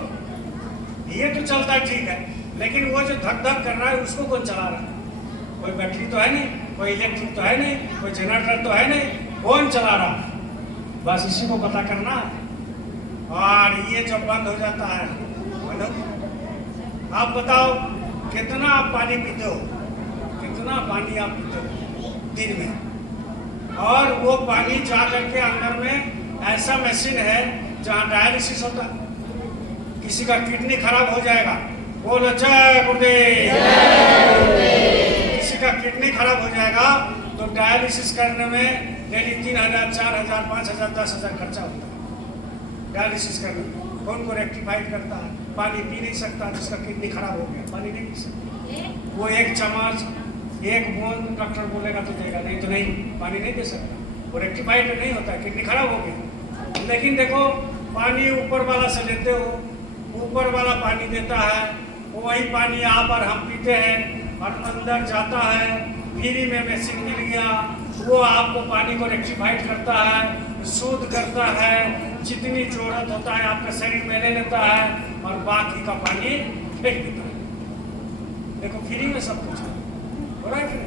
ये तो चलता है ठीक है, लेकिन वो जो धक धक कर रहा है उसको कौन चला रहा है? कोई बैटरी तो है नहीं, कोई इलेक्ट्रिक तो है नहीं, कोई जनरेटर तो है नहीं, कौन चला रहा है? बस इसी को पता करना। और ये जब बंद हो जाता है, बोलो आप बताओ कितना आप पानी पीते हो, कितना पानी आप पीते हो दिन में? और वो पानी जा करके अंदर में ऐसा मशीन है जहाँ डायलिसिस होता है, किसी का किडनी खराब हो जाएगा, बोलो जय गुरुदेव। किसी का किडनी खराब हो जाएगा तो डायलिसिस करने में डेली 3,000, 4,000, 5,000, 10,000 खर्चा होता है डायलिसिस करने में। कौन को रेक्टिफाइड करता है? पानी पी नहीं सकता जिसका किडनी खराब हो गया, पानी नहीं पी सकता। वो एक चम्मच, एक बूंद डॉक्टर बोलेगा तो देगा, नहीं तो नहीं, पानी नहीं दे सकता, वो रेक्टिफाइड नहीं होता, किडनी खराब हो गया। लेकिन देखो पानी ऊपर वाला से लेते हो, ऊपर वाला पानी देता है, वही पानी आप और हम पीते हैं और अंदर जाता है, फ्री में मशीन मिल गया, वो आपको पानी को रेक्टिफाइड करता है, शुद्ध करता है, जितनी जरूरत होता है आपका शरीर में ले लेता है और बाकी का पानी फेंक देता है। देखो फ्री में सब कुछ है, हो रहा है फ्री,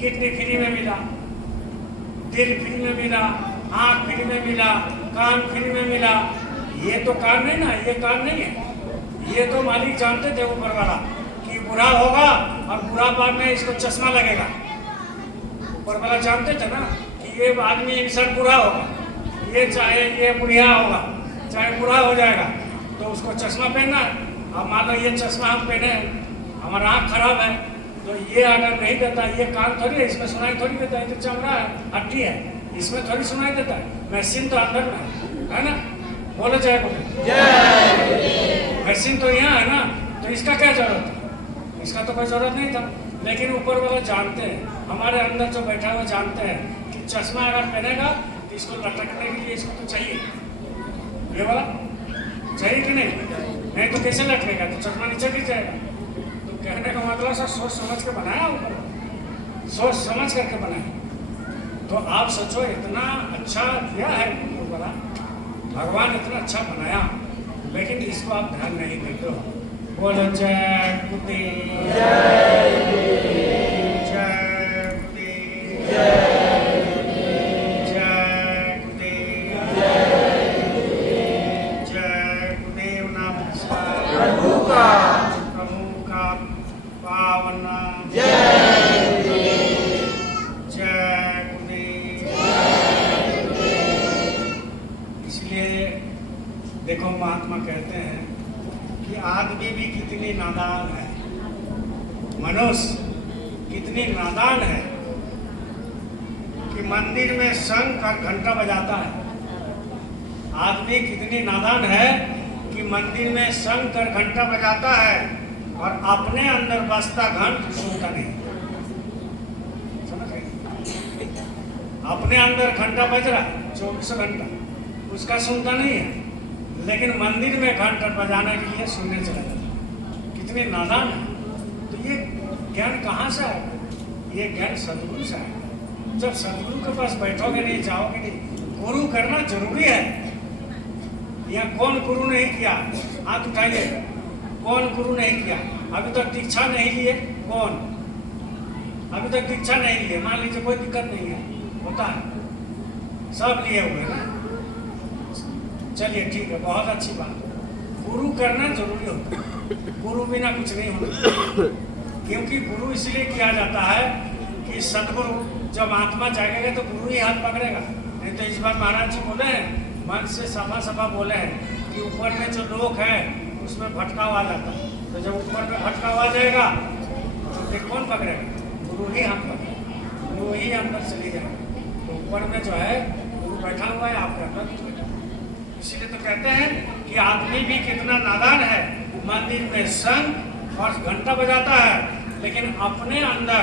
किडनी फ्री में मिला, दिल फ्री में मिला, आँख फ्री में मिला, कान फ्री में मिला। ये तो कान नहीं ना, ये कान नहीं है, ये तो मालिक जानते थे ऊपर वाला कि बुरा होगा और बुरा बाद में इसको चश्मा लगेगा। ऊपर वाला जानते थे ना कि ये आदमी इंसान बुरा होगा, ये चाहे ये बुढ़िया होगा, चाहे बुरा हो जाएगा, तो उसको चश्मा पहनना। अब मान लो ये चश्मा हम पहने, हमारा आँख खराब है, तो ये अगर नहीं देता, ये कान थोड़ी है, इसमें सुनाई थोड़ी देता है, तो चमड़ा है, हड्डी है, इसमें थोड़ी सुनाई देता है, मशीन तो अंदर में है ना। बोलो जय गुरुदेव। मशीन तो यहाँ है ना, तो इसका क्या जरूरत है? इसका तो कोई जरूरत नहीं था, लेकिन ऊपर वाले जानते हैं, हमारे अंदर जो बैठा हुआ जानते हैं कि चश्मा अगर पहनेगा तो इसको लटकने के लिए इसको तो चाहिए, ये वाला चाहिए कि नहीं? नहीं तो कैसे लटकेगा? तो चश्मा नीचे गिर जाएगा। तो कहने का मतलब सर सोच समझ के बनाया, ऊपर सोच समझ करके बनाया। तो आप सोचो इतना अच्छा दिया है ऊपर वाला, भगवान इतना अच्छा बनाया, लेकिन इसको आप ध्यान नहीं देते हो। बोलो जय गुरुदेव, जय गुरुदेव, जय गुरुदेव, जय गुरुदेव। नाम प्रभु का पावन नाम, जय गुरुदेव, जय गुरुदेव। इसलिए देखो महात्मा कहते हैं कि आदमी भी कितनी नादान है, मनुष्य कितनी नादान है कि मंदिर में शंख का घंटा बजाता है। आदमी कितनी नादान है कि मंदिर में शंख का घंटा बजाता है और अपने अंदर बसता घंट सुनता नहीं। समझ गए? अपने अंदर घंटा बज रहा है 24 घंटा, उसका सुनता नहीं है, लेकिन मंदिर में घंटा बजाने के लिए सुनने चला जाता। कितने नादान है। तो ये ज्ञान कहाँ से आएगा? ये ज्ञान सदगुरु से आएगा। जब सदगुरु के पास बैठोगे नहीं, जाओगे नहीं, गुरु करना जरूरी है। यहाँ कौन गुरु नहीं किया? हाथ उठाइए, कौन गुरु नहीं किया? अभी तक दीक्षा नहीं लिए? कौन? अभी तक दीक्षा नहीं ली है, मान लीजिए कोई दिक्कत नहीं है, होता है, सब लिए हुए हैं ना। चलिए ठीक है, बहुत अच्छी बात है। गुरु करना जरूरी होता है, गुरु बिना कुछ नहीं होता, क्योंकि गुरु इसलिए किया जाता है कि सदगुरु जब आत्मा जागेगा तो गुरु ही हाथ पकड़ेगा। नहीं तो इस बार महाराज जी बोले हैं, मन से सफा सफा बोले हैं कि ऊपर में जो लोक है उसमें भटकाव आ जाता है, तो जब ऊपर में भटकाव आ जाएगा तो फिर कौन पकड़ेगा? गुरु ही हाथ पकड़ेगा, गुरु ही अंदर चली जाएगा। तो ऊपर में जो है गुरु बैठा हुआ है, आपके अंदर। इसीलिए तो कहते हैं कि आदमी भी कितना नादान है, मंदिर में शंख और घंटा बजाता है लेकिन अपने अंदर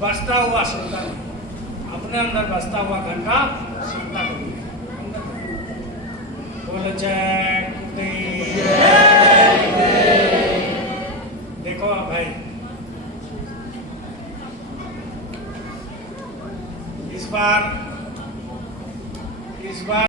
बसता हुआ सुनता नहीं, अपने अंदर बसता हुआ घंटा सुनता नहीं। बोल जय गुरुदेव। देखो भाई, इस बार